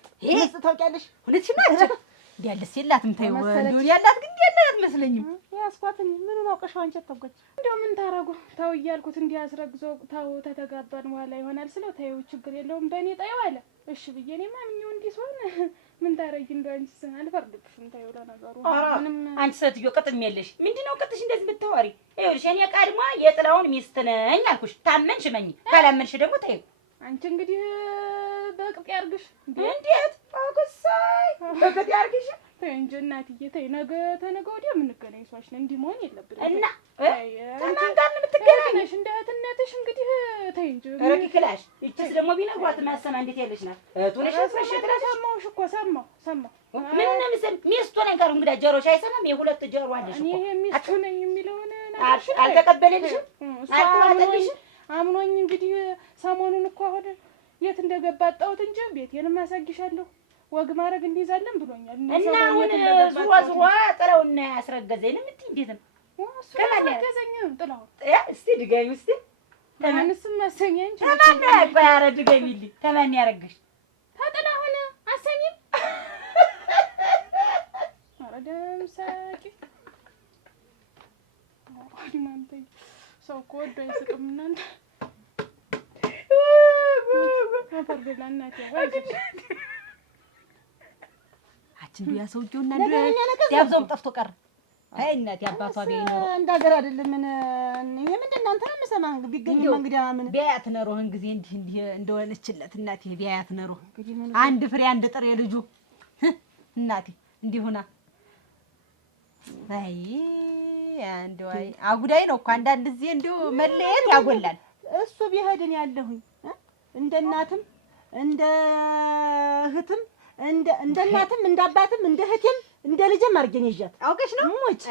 ታውቂያለሽ? ሁለትሽ ናቸው እንዲያለስ የላትም። ታዩ እንዲሁ ያላት ግን ያላት አትመስለኝም። ያስኳትን ምኑን አውቀሻው አንቺ አታውቀች። እንደው ምን ታረጉ ታው እያልኩት እንዲያስረግዞ ታው ተተጋባን በኋላ ይሆናል ስለው ታዩ ችግር የለውም በእኔ ጣዩ አለ። እሺ ብዬ እኔማ ምነው እንዲህ ሲሆን ምን ታረጊ? እንደው አንቺ ስን አልፈርድብሽም። ታዩ ለነገሩ ምንም አንቺ ሴትዮ ቅጥም የለሽ። ምንድነው ቅጥሽ እንደዚህ የምታወሪ? ይኸውልሽ እኔ ቀድማ የጥላውን ሚስት ነኝ አልኩሽ። ታመንሽ መኝ ካላመንሽ ደግሞ ታዩ አንቺ እንግዲህ በቅጥ ያርግሽ። እንዴት አቁሳይ በቅጥ ያርግሽ እንጂ እናትዬ ተይ፣ ነገ ተነገ ወዲያ የምንገናኝ ሰዎች ነን። እንዲህ መሆን የለብንም እና ከማን ጋር ነው የምትገናኘሽ? እንደ እህትነትሽ እንግዲህ ተይ እንጂ ረኪክላሽ። ይቺስ ደግሞ ቢነግሯት ማሰማ እንዴት ያለሽ ናት? እቱንሽ ፍሽትራሽ ሰማሁሽ እኮ ሰማሁ። ምን ነው ምስል ሚስቱ ነገር እንግዳ ጆሮሽ አይሰማም? የሁለት ጆሮ አለሽ እኮ። እኔ ይሄ ሚስቱ ነኝ የሚለውን አልተቀበለልሽም? አልተዋጠልሽም? አምኖኝ እንግዲህ ሰሞኑን እኮ አሁን የት እንደገባ አጣሁት እንጂ ቤቴንም አሳግሻለሁ ወግ ማድረግ እንይዛለን ብሎኛል። እና አሁን ዙሯ ጥለውና ያስረገዘኝ ነው የምትይ? እንዴት ነው እሱ ያስረገዘኝ? ጥላው እስቲ ድገሚ እስቲ። ተማንስም ማሰኛ እንጂ ተማን ያረ ድገሚልኝ። ተማን ያረግሽ? ተጥላሁን አሰሚም አረደም ሳቂ እናንተ ሰው እኮ ወዶ አይስቅም እናንተ አፈርደላ እናቴ እንዴ ያ ሰውዬው እና ዲያብዞም ጠፍቶ ቀረ። አይ እናቴ አባቷ ቢይ ነው እንደ ሀገር አይደለም። ምን ምንድን እናንተ ነው የምሰማ? ቢገኝማ እንግዲህ ምን ቢያያት ነሮህን ጊዜ እንዲህ እንደወለችለት እናቴ ቢያያት ነሮ አንድ ፍሬ አንድ ጥሬ ልጁ እናቴ እንዲሁና አይ እንደው አይ አጉዳይ ነው እኮ አንዳንድ ጊዜ እንደው መለየት ያጎላል። እሱ ቢሄድን ያለሁኝ እንደ እናትም እንደ እህትም እንደ እናትም እንደ አባትም እንደ እህቴም እንደ ልጅም አድርጌን ይዣት አውቀሽ ነው ሙጭ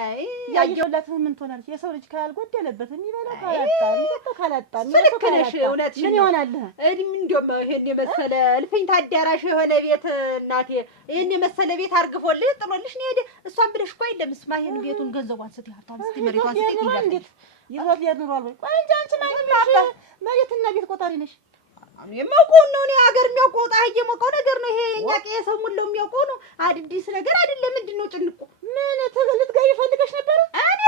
ያየሁላት ምን ትሆናለች? የሰው ልጅ ካልጎደለበት የሚበላው ካላጣ ልክነሽ እውነትሽ ምን ይሆናል? እኔም እንደውም ይሄን የመሰለ እልፍኝ ታዳራሽ የሆነ ቤት እናቴ ይሄን የመሰለ ቤት አርግፎልህ ጥሎልሽ ነው ሄደ። እሷን ብለሽ እኮ አይደለም ስማ ይሄን ቤቱን ገንዘቧን ስትይ ሀብቷን ስትይ መሬቷን ስትይ እንዴት ይዞት ሊሄድ ኖሯል ወይ? ቆይ እንጂ አንቺ ማን መሬትና ቤት ቆጣሪ ነሽ? አሁን የማውቀው ነው እኔ ሀገር የሚያውቀው ጣይ የማውቀው ነገር ነው። ይሄ እኛ ቀየሰው ሙሉ የሚያውቀው ነው። አዲስ ነገር አይደለም። ምንድነው ጭንቁ? ምን ልትገይ ፈልገሽ ነበር? እኔ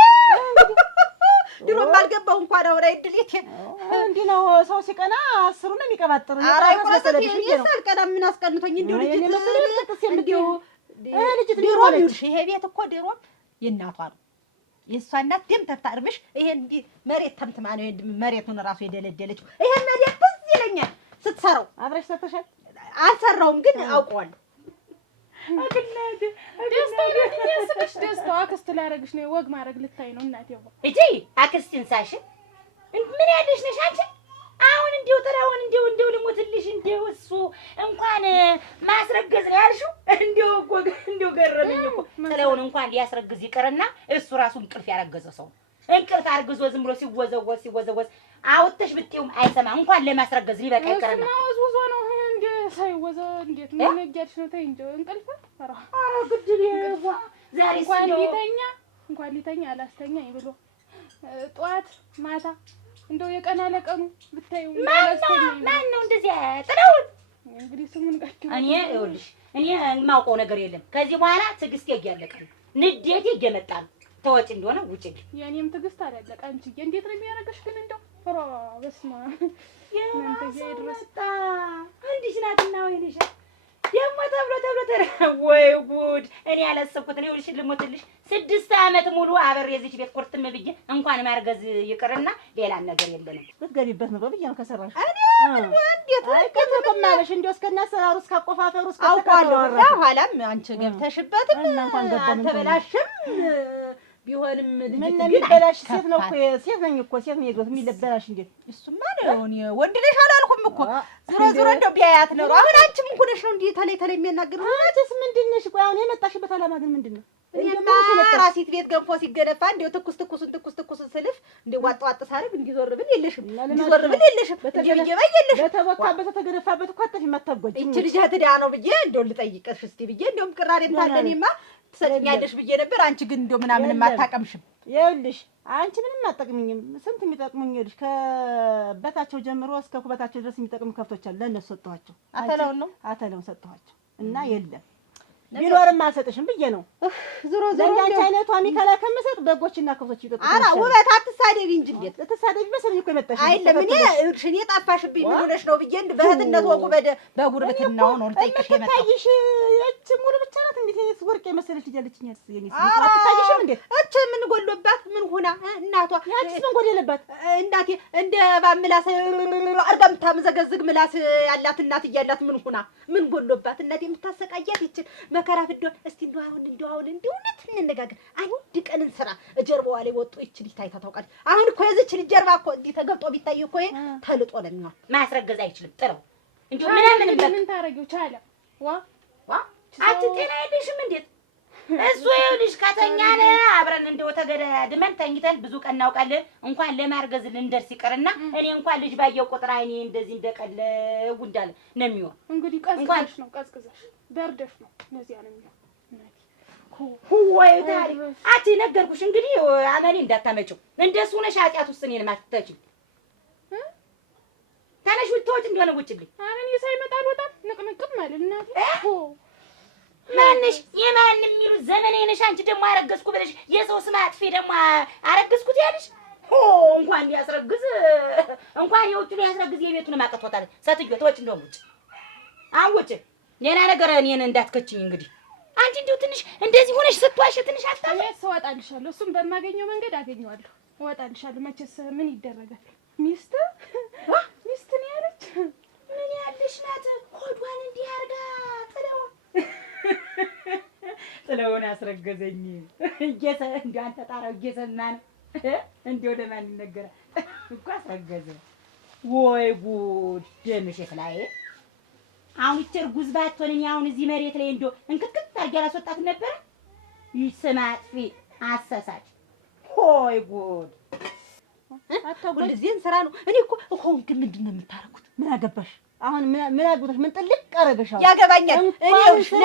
ድሮም አልገባው እንኳን አውራ እድሌት እንዲህ ነው ሰው ሲቀና አስሩ ነው የሚቀባጥር። አራይ ቆሰለሽ ነው ሳልቀና ምን አስቀንቶኝ እንዲሁ ልጅ እንዲሁ ልጅ ድሮም ይሄ ቤት እኮ ድሮም የእናቷ ነው። የእሷ እናት ደም ተፍታርብሽ ይሄ እንዲህ መሬት ተምትማ ነው መሬቱን ራሱ የደለደለችው። ይሄ መሬት ትዝ ይለኛል ስትሰራው። አብረሽ ሰርተሻል? አልሰራውም ግን አውቀዋለሁ። ደስታው አክስት ላደርግሽ ነው። ወግ ማድረግ ልታይ ነው እናቴ። እጂ አክስትን ሳሽ ምን ያለሽ ነሽ አንቺ? አሁን እንዲው ተራውን እንዲው ልሞትልሽ እንዲው እሱ እንኳን ማስረገዝ ነው ያልሽው። እንዲው ገረመኝ እኮ ተራውን እንኳን ሊያስረግዝ ይቀርና እሱ ራሱ እንቅልፍ ያረገዘ ሰው እንቅልፍ አርግዞ ዝም ብሎ ሲወዘወዝ አውጥተሽ ብትይውም አይሰማ እንኳን ለማስረገዝ ሊበቃ ይቀርና ወዝወዞ ነው እንዴ ሳይወዘ እንዴት ምን ነጃች ነው? ተይ እንጂ እንቅልፍ ኧረ ግድል ይዋ ዛሬ እንኳን ሊተኛ አላስተኛኝ ብሎ ጧት ማታ እንደው የቀን አለቀኑ ብታዩ ማን ነው እንደዚህ ጥለውን? እንግዲህ ስሙን ቀጭ እኔ ይኸውልሽ እኔ የማውቀው ነገር የለም። ከዚህ በኋላ ትዕግስቴ እያለቀ ነው፣ ንዴቴ እየመጣ ነው። ተወጪ እንደሆነ ውጪ። የኔም ትዕግስት አላለቀ። አንቺዬ እንዴት ነው የሚያደርግሽ ግን? እንደው ኧረ በስመ አብ እናንተ ይድረስ እንዲህ ናትና ወይንሽ ደግሞ ተብሎ ወይ ጉድ! እኔ ያላሰብኩት ነው። ይኸውልሽ ልሞትልሽ 6 ዓመት ሙሉ አበሬ እዚች ቤት ኮርትም ብዬ እንኳን ማርገዝ ይቅርና ሌላ ነገር የለንም። ብትገቢበት ነው ብዬ ነው ከሰራሽ። እኔ እንዴት ከተቀማለሽ እንደው እስከናሰራሩ እስካቆፋፈሩ አውቃለሁ። ኋላም አንቺ ገብተሽበትም እንኳን አልተበላሽም። ቢሆንም ምን የሚበላሽ ሴት ነው እኮ ሴት ነኝ እኮ ሴት ነው የግሮት የሚበላሽ እንዴት? እሱማ ነው እኔ ወንድ ነሽ አላልኩም እኮ ዞሮ እንደው ቢያያት ነው። አሁን አንቺም እኮ ነሽ ነው እንዴ ተለይ የሚያናግረው? አንቺስ ምንድን ነሽ? ቆይ አሁን የመጣሽበት ዓላማ ግን ምንድን ነው? ራሲት ቤት ገንፎ ሲገነፋ እንደው ትኩስ ስልፍ እንደው ዋጥ ሳረግ እንዲዞር ብል የለሽም በተቦካበት ተገነፋበት እኮ አጥፊ ማታጎጂ እቺ ልጅ ትዳ ነው ብዬ እንደው ልጠይቅሽ እስቲ ብዬ እንደውም ቅራሬም ታለኔማ ትሰጭኛለሽ ብዬ ነበር። አንቺ ግን እንደው ምናምን አታቀምሽም። ይኸውልሽ አንቺ ምንም አትጠቅምኝም። ስንት የሚጠቅሙኝ ይኸውልሽ ከበታቸው ጀምሮ እስከ ኩበታቸው ድረስ የሚጠቅሙ ከብቶች አሉ። ለእነሱ ሰጠኋቸው። አተለውን ሰጠኋቸው እና የለም ቢኖርም አልሰጥሽም ብዬ ነው። ዞሮ ዞሮ ለአንቺ አይነቷ ሚካላ ከምሰጥ በጎችና ከብቶች ይጠጡ። ኧረ ውበት አትሳደቢ እንጂ እንዴት ልትሳደቢ መሰለኝ እኮ የመጣሽ አይደለም። እኔ ጠፋሽብኝ ምን ሆነሽ ነው ብዬ በእህትነት ወቁ በጉርብትናው ነው ልጠይቅሽ የመጣው። ታይሽ እቺ ሙሉ ብቻ ናት። እንዴት ወርቅ የመሰለች ልጅ አለችኝ ያስየኝ አትታይሽም እንዴ? እቺ ምን ጎሎባት ምን ሆና እናቷ ያቺስ ምን ጎደለባት? እናቴ እንደ ባምላስ አርጋ የምታመዘገዝግ ምላስ ያላት እናት እያላት ምን ሆና ምን ጎሎባት? እናቴ የምታሰቃያት ይችል መከራ ፍዶን። እስቲ እንደው አሁን እውነት እንነጋገር። አንድ ቀን እንስራ። ጀርባዋ ላይ ወጡ ይችል ታይታ ታውቃለች። አሁን እኮ የዚች ልጅ ጀርባ እኮ እንዲህ ተገብጦ ቢታይ እኮ ተልጦ ነው የሚሆን። ማስረገዝ አይችልም። ጥረው እንዴ ምን ታረጊው ቻለ ዋ አትጤና የለሽም እንዴት? እሱ ይኸውልሽ ከተኛን አብረን እንደው ተገዳድመን ተኝተን ብዙ ቀን እናውቃለን። እንኳን ለማርገዝ ልንደርስ ይቀርና እኔ እንኳን ልጅ ባየው ቁጥር አይኔ እንደዚህ እንደቀለው እንዳለ ነው የሚሆን። እንግዲህ ቀዝቅዘሽ ነው በርደሽ ነው እነዚያ ነው የሚሆን። ወይ ታሪክ አቲ ነገርኩሽ። እንግዲህ አመኔ እንዳታመጪው እንደሱ ነሽ። ኃጢአት ውስጥ እኔን ማትተጪኝ ተነሽ ውጥቶች እንደሆነ ውጭልኝ። አረን ሳይመጣ አልወጣም ንቅንቅም ማለት እናቴ ማንሽ የማን የሚሉ ዘመኔ ነሽ። አንቺ ደግሞ አረገዝኩ ብለሽ የሰው ስም አጥፊ ደግሞ አረገዝኩት ያለሽ እንኳን ሊያስረግዝ እንኳን የውጭ ሊያስረግዝ የቤቱን ማቀቶታል። ሰትዮ ተወች እንደውም ውጭ አሁን ውጭ ሌላ ነገር እኔን እንዳትከችኝ። እንግዲህ አንቺ እንደው ትንሽ እንደዚህ ሆነሽ ስትዋሽ ትንሽ አታለ እወጣልሻለሁ። እሱም በማገኘው መንገድ አገኘዋለሁ። እወጣልሻለሁ። መቼስ ምን ይደረጋል? ሚስት ነው ያለች ምን ያለሽ ናት? ሆዷን እንዲህ አርጋ ጥለውን አስረገዘኝ። እንደ አንተ ጣራው እየሰማ ነው እንዲህ ወደ ማን ይነገራል እኮ አስረገዘ። ወይ ጉድ ደምሽ ፍላዬ። አሁን ይቸር ጉዝ ባትሆን እኔ አሁን እዚህ መሬት ላይ እንደው እንክትክት አድርጌ አላስወጣትም ነበረ። ይስማ አጥፊ አሰሳች። ሆይ ጉድ ሁልጊዜም ስራ ነው። እኔ እኮ አሁን ግን ምንድን ነው የምታረጉት? ምን አገባሽ? አሁን ምን አግብተሽ ምን ጥልቅ አረገሻው? ያገባኛል። እኔ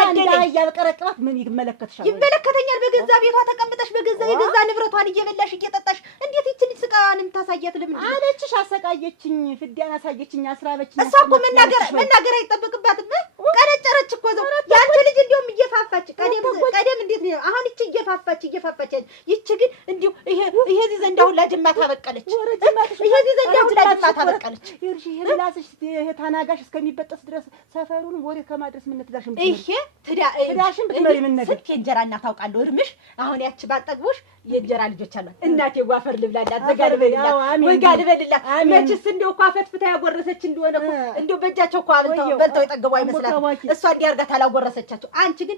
ነደለኝ ያበቀረቅባት ምን ይመለከትሻል? ይመለከተኛል። በገዛ ቤቷ ተቀምጠሽ የገዛ ንብረቷን እየበላሽ እየጠጣሽ እንዴት ይችን ስቃዋን የምታሳያት? ለምን አለችሽ? አሳቃየችኝ፣ ፍዳን አሳየችኝ፣ አስራበችኝ። እሷ እኮ መናገር አይጠበቅባትም። ቀረጨረች እኮ ዘው ያንቺ ልጅ እንዲያውም እየፋፋች ቀደም እንዴት ነው አሁን ይቺ እየፋፋች ይቺ ግን እንዲሁ ይሄ እዚህ ዘንድ አሁን ላጅማት አበቀለች። ይሄ እዚህ ዘንድ አሁን ላጅማት አበቀለች። ይሄ ላስሽ ይሄ ታናጋሽ እስከሚበጠስ ድረስ ሰፈሩን ወሬ ከማድረስ ምን ትዳሽም ይሄ ትዳሽም ብትመሪ ምን ነገር ስንት የእንጀራ እናት ታውቃለሁ። እርምሽ አሁን ያቺ ባጠግቦሽ የእንጀራ ልጆች አሏት። እናቴ ዋፈር ልብላላት ዘጋልበልላት ወጋልበልላት። መችስ እንደው እኮ አፈትፍታ ያጎረሰች እንደሆነ እኮ እንደው በእጃቸው እኮ በልተው የጠገቡ አይመስላት። እሷ እንዲህ አድርጋ ታላጎረሰቻቸው። አንቺ ግን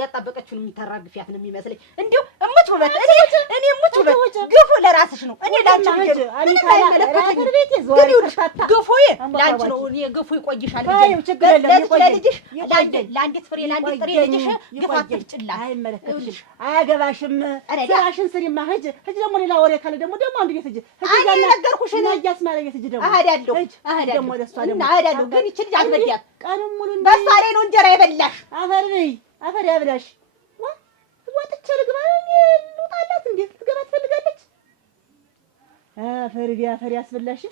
ያጣበቀችውን የሚታራግፊያት ነው የሚመስለኝ። እንዲሁ እሙት ውበት እኔ እሙት ውበት ግፉ ለራስሽ ነው። እኔ ላንቺ ልጅ ምንም አይመለከተኝም። ግን ይኸውልሽ ግፉዬ ላንቺ ነው። እኔ ግፉ ይቆይሻል ለልጅሽ ለአንዲት ፍሬ ለአንዲት ጥሬ ልጅሽ ግፋት ትጭላት። አይመለከትሽም፣ አያገባሽም። ስራሽን ስሪማ። ሂጅ ደግሞ ሌላ ወሬ ካለ ደግሞ አንድ ቤት ሂጅ። እኔ ነገርኩሽ እና እያስማረ ቤት ሂጅ። ደግሞ እሄዳለሁ ደግሞ ወደ እሷ ደግሞ እሄዳለሁ። ግን ይቺ ልጅ አትበያት። ቀኑን ሙሉ በእሷ ላይ ነው እንጀራ የበላሽ። አፈር ያብላሽ። ወጥቼ ልግባ ልውጣላት። እንዴት ልትገባ ትፈልጋለች? አፈር ያስበላሽ።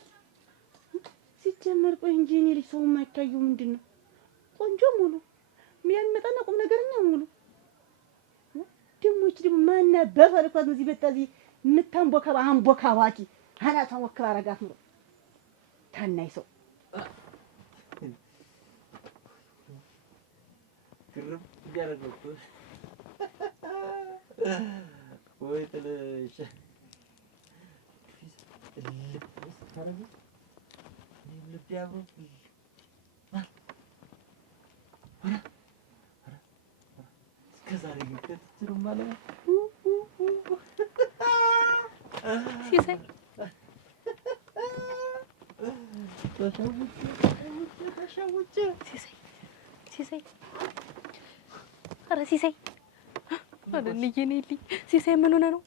ሲጀመር ቆይ እንጂ እኔ ልጅ ሰው የማይታየው ምንድን ነው? ቆንጆ ሙሉ የሚያመጣና ቁም ነገርኛ ሙሉ ደሞች ደግሞ ማና በፈልኳት እዚህ በጣዚ የምታንቦከባ አንቦካባቂ አናቷን ወክባ አረጋት ነው ታናይ ሰው ግርም ያረጋኩ ወይ ተለሽ ልብስ ታረጋ ልብ ያብሩ ከዛሬ ግጥሩ ማለት ሲሳይ ሲሳይ ኧረ ሲሳይ አረ ልጄኔልኝ ሲሳይ ምን ሆነ ነው?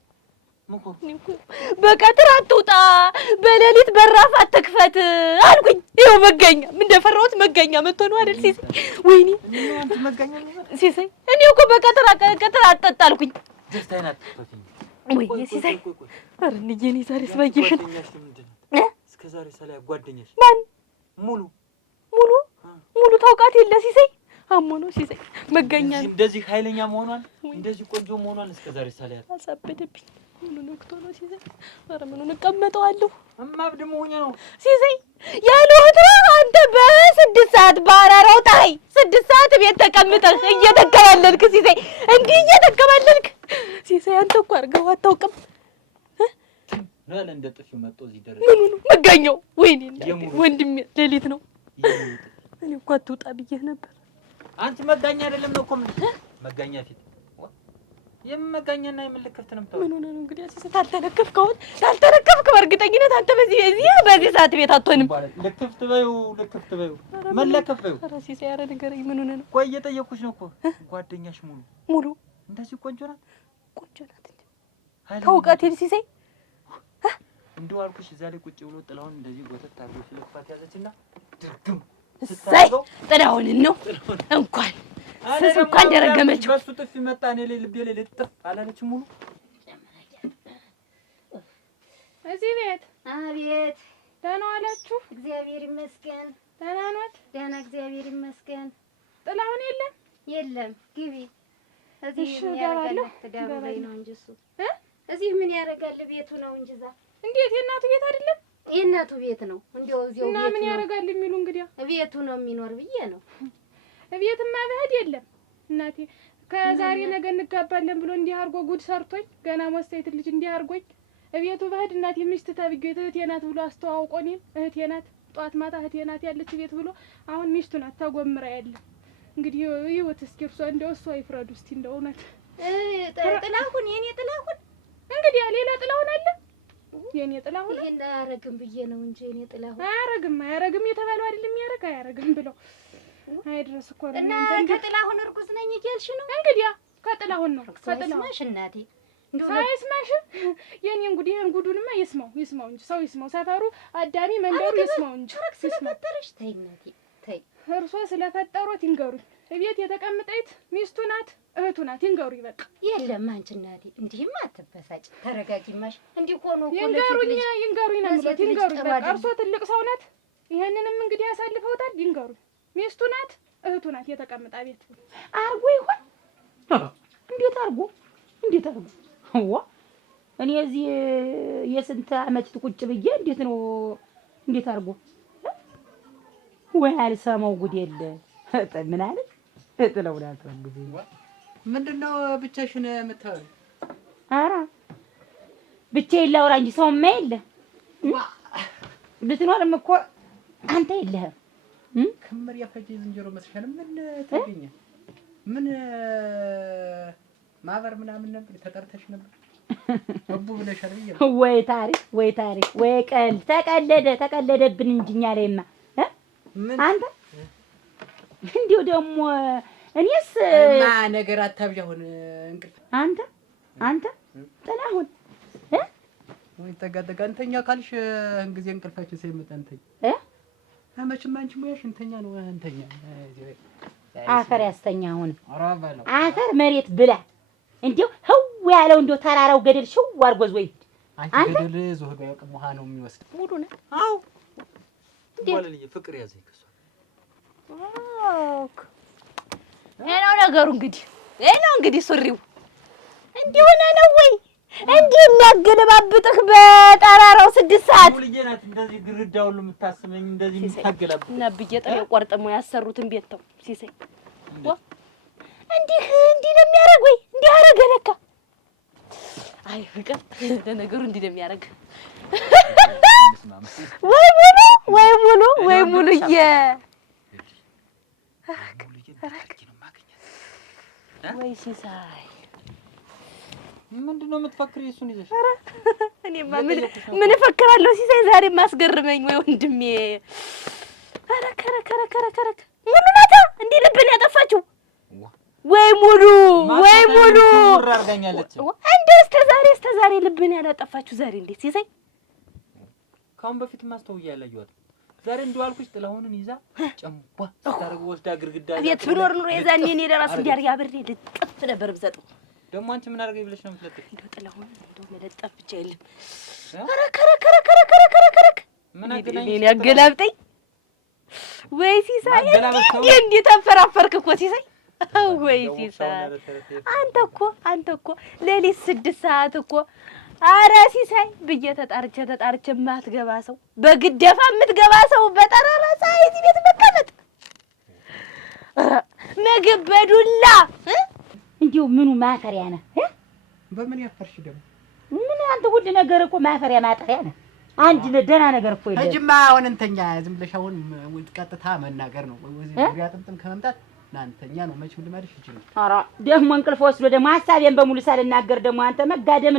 በቀትር አትውጣ በሌሊት በራፍ አትክፈት አልኩኝ። ይኸው መገኛ ምን እንደፈራሁት መገኛ መጥቶ ነው አይደል ሲሳይ? ወይኔ ሲሳይ እኔ እኮ በቀትር አትጠጣ አልኩኝ። ደስታዬን አትፈትኝ ወይ ሲሳይ አረ ልጄኔ ዛሬስ ባየሽን እስከ ዛሬ ሰላይ ጓደኛሽ ማን ሙሉ ታውቃት የለ ሲሳይ? አሞ ነው ሲሳይ መጋኛ ነው። እንደዚህ ኃይለኛ መሆኗን እንደዚህ ቆንጆ መሆኗን እስከዛሬ ሳላያት አሳበደብኝ። ምኑን ወቅቶ ነው ሲሳይ? ኧረ ምኑን እቀመጠዋለሁ? እማብድ መሆኛ ነው ሲሳይ ያሉት አንተ በ6 ሰዓት ባራራው ታይ 6 ሰዓት ቤት ተቀምጠህ እየተከባለልክ ሲሳይ እንዲህ እየተከባለልክ ሲሳይ አንተ እኮ አድርገው አታውቅም። ናለ እንደ ጥፊ መጥቶ እዚህ ደረሰ። ምኑ መጋኛው? ወይኔ ወንድሜ ሌሊት ነው። እኔ እኮ አትውጣ ብዬሽ ነበር። አንቺ መጋኛ አይደለም ነው እኮ መጋኛ ፊት የመጋኛና የምልክፍት ነው የምታወራው። ምን ሆነ ነው እንግዲህ ሲሳይ? ታልተረከብክ በእርግጠኝነት አንተ በዚህ ሰዓት ቤት አትሆንም። ልክፍት በይው መለከፍ በይው። ኧረ ሲሳይ ኧረ ንገረኝ ምን ሆነ ነው? ቆይ እየጠየኩሽ ነው እኮ ጓደኛሽ ሙሉ እንደዚህ ቆንጆ ናት? ቆንጆ ናት እንጂ ከእውቀት ሲሳይ እንደው አልኩሽ እዛ ላይ ቁጭ ብሎ ጥላውን እንደዚህ ጎተት አድርጎ ሲለክፋት ያዘችና ድርግም ሳይ ጥላውን ነው እንኳን ደረገመችው። በሱ ጥፊ መጣ እኔ ላይ ልቤ ላይ ልጥፍ አላለች ሙሉ። እዚህ ቤት አቤት። ደህና ዋላችሁ? እግዚአብሔር ይመስገን። ደህና ኖት? ደህና እግዚአብሔር ይመስገን። ጥላሁን የለም? የለም። ግቢ። እዚህ እሺ ምን እገባለሁ። ያደርጋል? ትዳሩ ላይ ነው እንጂ እሱ እዚህ ምን ያደርጋል? ቤቱ ነው እንጂ እዛ። እንዴት የእናቱ ቤት አይደለም? የእናቱ ቤት ነው። እንዲያው እዚያው እና ቤቱ ምን ነው። ያደርጋል የሚሉ እንግዲያ ቤቱ ነው የሚኖር ብዬ ነው። ቤትማ በህድ የለም እናቴ። ከዛሬ ነገ እንጋባለን ብሎ እንዲህ አድርጎ ጉድ ሰርቶኝ ገና ሞስተይት ልጅ እንዲህ አድርጎኝ እቤቱ በህድ እናቴ ሚስት ተብዬ እህቴ ናት ብሎ አስተዋውቆ እኔን እህቴ ናት ጧት ማታ እህቴ ናት ያለች ቤት ብሎ አሁን ሚስቱ ናት ተጎምራ ያለ። እንግዲህ ይወት እስኪ እርሶ እንደው እሱ አይፍረዱ እስቲ እንደው እውነት ጥላሁን የኔ ጥላሁን እንግዲህ ሌላ ጥላሁን አለ የኔ ጥላሁን ይሄን አያረግም ብዬ ነው እንጂ የኔ ጥላሁን አያረግም የተባለው አይደለም ያረጋ አያረግም ብለው አይድረስ እኮ ነው። እና ከጥላሁን እርጉዝ ነኝ እያልሽ ነው? እንግዲህ ከጥላሁን ነው ከጥላሁን ማሽ እናቴ ሳይስማሽ የኔ እንግዲህ ይሄን ጉዱንማ ይስማው እንጂ ሰው ይስማው፣ ሰፈሩ አዳሚ መንደሩ ይስማው እንጂ ስለፈጠረሽ ተይ እናቴ ተይ። እርሶ ስለፈጠሮት ይንገሩኝ። እቤት የተቀመጠይት ሚስቱ ናት እህቱ ናት ይንገሩኝ በቃ። የለም አንቺ እናቴ እንዲህማ አትበሳጭ፣ ተረጋጊማሽ። እንዲህ ሆኖ ይንገሩኝ ነው የምሎት ይንገሩኝ በቃ። እርሶ ትልቅ ሰው ናት፣ ይሄንንም እንግዲህ ያሳልፈውታል። ይንገሩኝ ሚስቱ ናት እህቱ ናት የተቀመጣ ቤት አርጎ ይሆን? እንዴት አርጎ ዋ እኔ እዚህ የስንት ዓመት ቁጭ ብዬ እንዴት አርጎ ወይ አልሰማው ጉድ የለ። ምን አለ ጥለውላ ተንግዜ ምንድነው ብቻሽን የምታወሪ? ኧረ ብቻዬን ላውራ እንጂ ሰውማ የለ። ብትኖርም እኮ አንተ የለህም። ክምር ያፈጀ ዝንጀሮ መስሻል። ምን ታገኘ? ምን ማህበር ምናምን ነበር ተጠርተሽ ነበር? አቡ ብለሻል ብዬ ወይ ታሪክ ወይ ቀልድ ተቀለደብን እንጂ እኛ ላይማ አንተ እንዲሁ ደግሞ እኔስ ነገር አታብዣ። አሁን እንቅልፍ አንተ ጥላሁን ወይ ተጋደጋ እንተኛ ካልሽ እንግዜ እንቅልፋችን ሳይመጣ እንተኛ መቼም አንቺ ሙያሽ እንተኛ ነው። እንተኛ አፈር ያስተኛ። አሁን አራባ ነው አፈር መሬት ብላ እንዲሁ ህው ያለው እንዲሁ ተራራው ገደል ሽው አርጎዝ ወይ አንተ ገደል ዞህዶ ያውቅም ውሃ ነው የሚወስድ ሙሉ ነው። አው ወለልኝ ፍቅር ያዘኝ ከሷ ነው ነገሩ። እንግዲህ ሱሪው እንዲሁ ነው ወይ እንዲህ የሚያገለባብጥህ በጠራራው 6 ሰዓት ሙሉዬ ናት እንደዚህ ግርዳው ሁሉ የምታስመኝ እንደዚህ የምታገላብጥ ነብዬ ጥሬ ቆርጥሞ ያሰሩትን ቤት ተው ሲሳይ እንዲህ ነው የሚያደርግ ወይ እንዲህ አደረገ ለካ። አይ ፍቅር ለነገሩ እንዲህ ነው የሚያደርግ። ወይ ሙሉዬ ወይ ሲሳይ ምንድነው የምትፈክሪ? እሱን ይዘሽ ኧረ እኔማ ምን እፈክራለሁ ሲሳይ? ዛሬ ማስገርመኝ ወይ ወንድሜ። ኧረ ከረ ሙሉ ናታ እንዲህ ልብን ያጠፋችው ወይ ሙሉ አርጋኛለች። እንደ እስከ ዛሬ ልብን ያላጠፋችው ዛሬ እንዴት ሲሳይ? ካሁን በፊት ማስተውያ ያላየኋት ዛሬ እንደው አልኩሽ ጥላሁንን ይዛ ጨምቧ ስታረግ ወስዳ ግርግዳ ቤት ብኖር ኑሮ የዛኔ እኔ ለራስ እንዲያርግ አብሬ ልጥፍ ነበር ብሰጠው። ደግሞ አንቺ ምን አድርገኝ ብለሽ ነው የምትለጥፍ? እንደው ጥላሁን እንደው መለጠፍ ብቻ የለም። ኧረ ከረ ምን አገናኝ? እኔ አገላብጠኝ ወይ ሲሳይ እንዴት ተንፈራፈርክ እኮ ሲሳይ። ወይ ሲሳይ አንተ እኮ ሌሊት 6 ሰዓት እኮ ኧረ ሲሳይ ብዬ ተጣርቼ የማትገባ ሰው በግደፋ የምትገባ ሰው በጠራራ ፀሐይ እዚህ ቤት መቀመጥ ምግብ በዱላ እንዲሁ ምኑ ማፈሪያ ነህ? በምን ያፈርሽ ደግሞ? ምን አንተ ሁሉ ነገር እኮ ማፈሪያ ማጠሪያ ነህ። አንድ ደህና ነገር እኮ የለም። እጅማ አሁን እንተኛ ዝም ብለሽ አሁን ቀጥታ መናገር ነው። ዙሪያ ጥምጥም ከመምጣት ናንተኛ ነው መቼም ልማድሽ ይችላል። ኧረ ደግሞ እንቅልፍ ወስዶ ደግሞ ሐሳቤን በሙሉ ሳልናገር ደግሞ አንተ መጋደም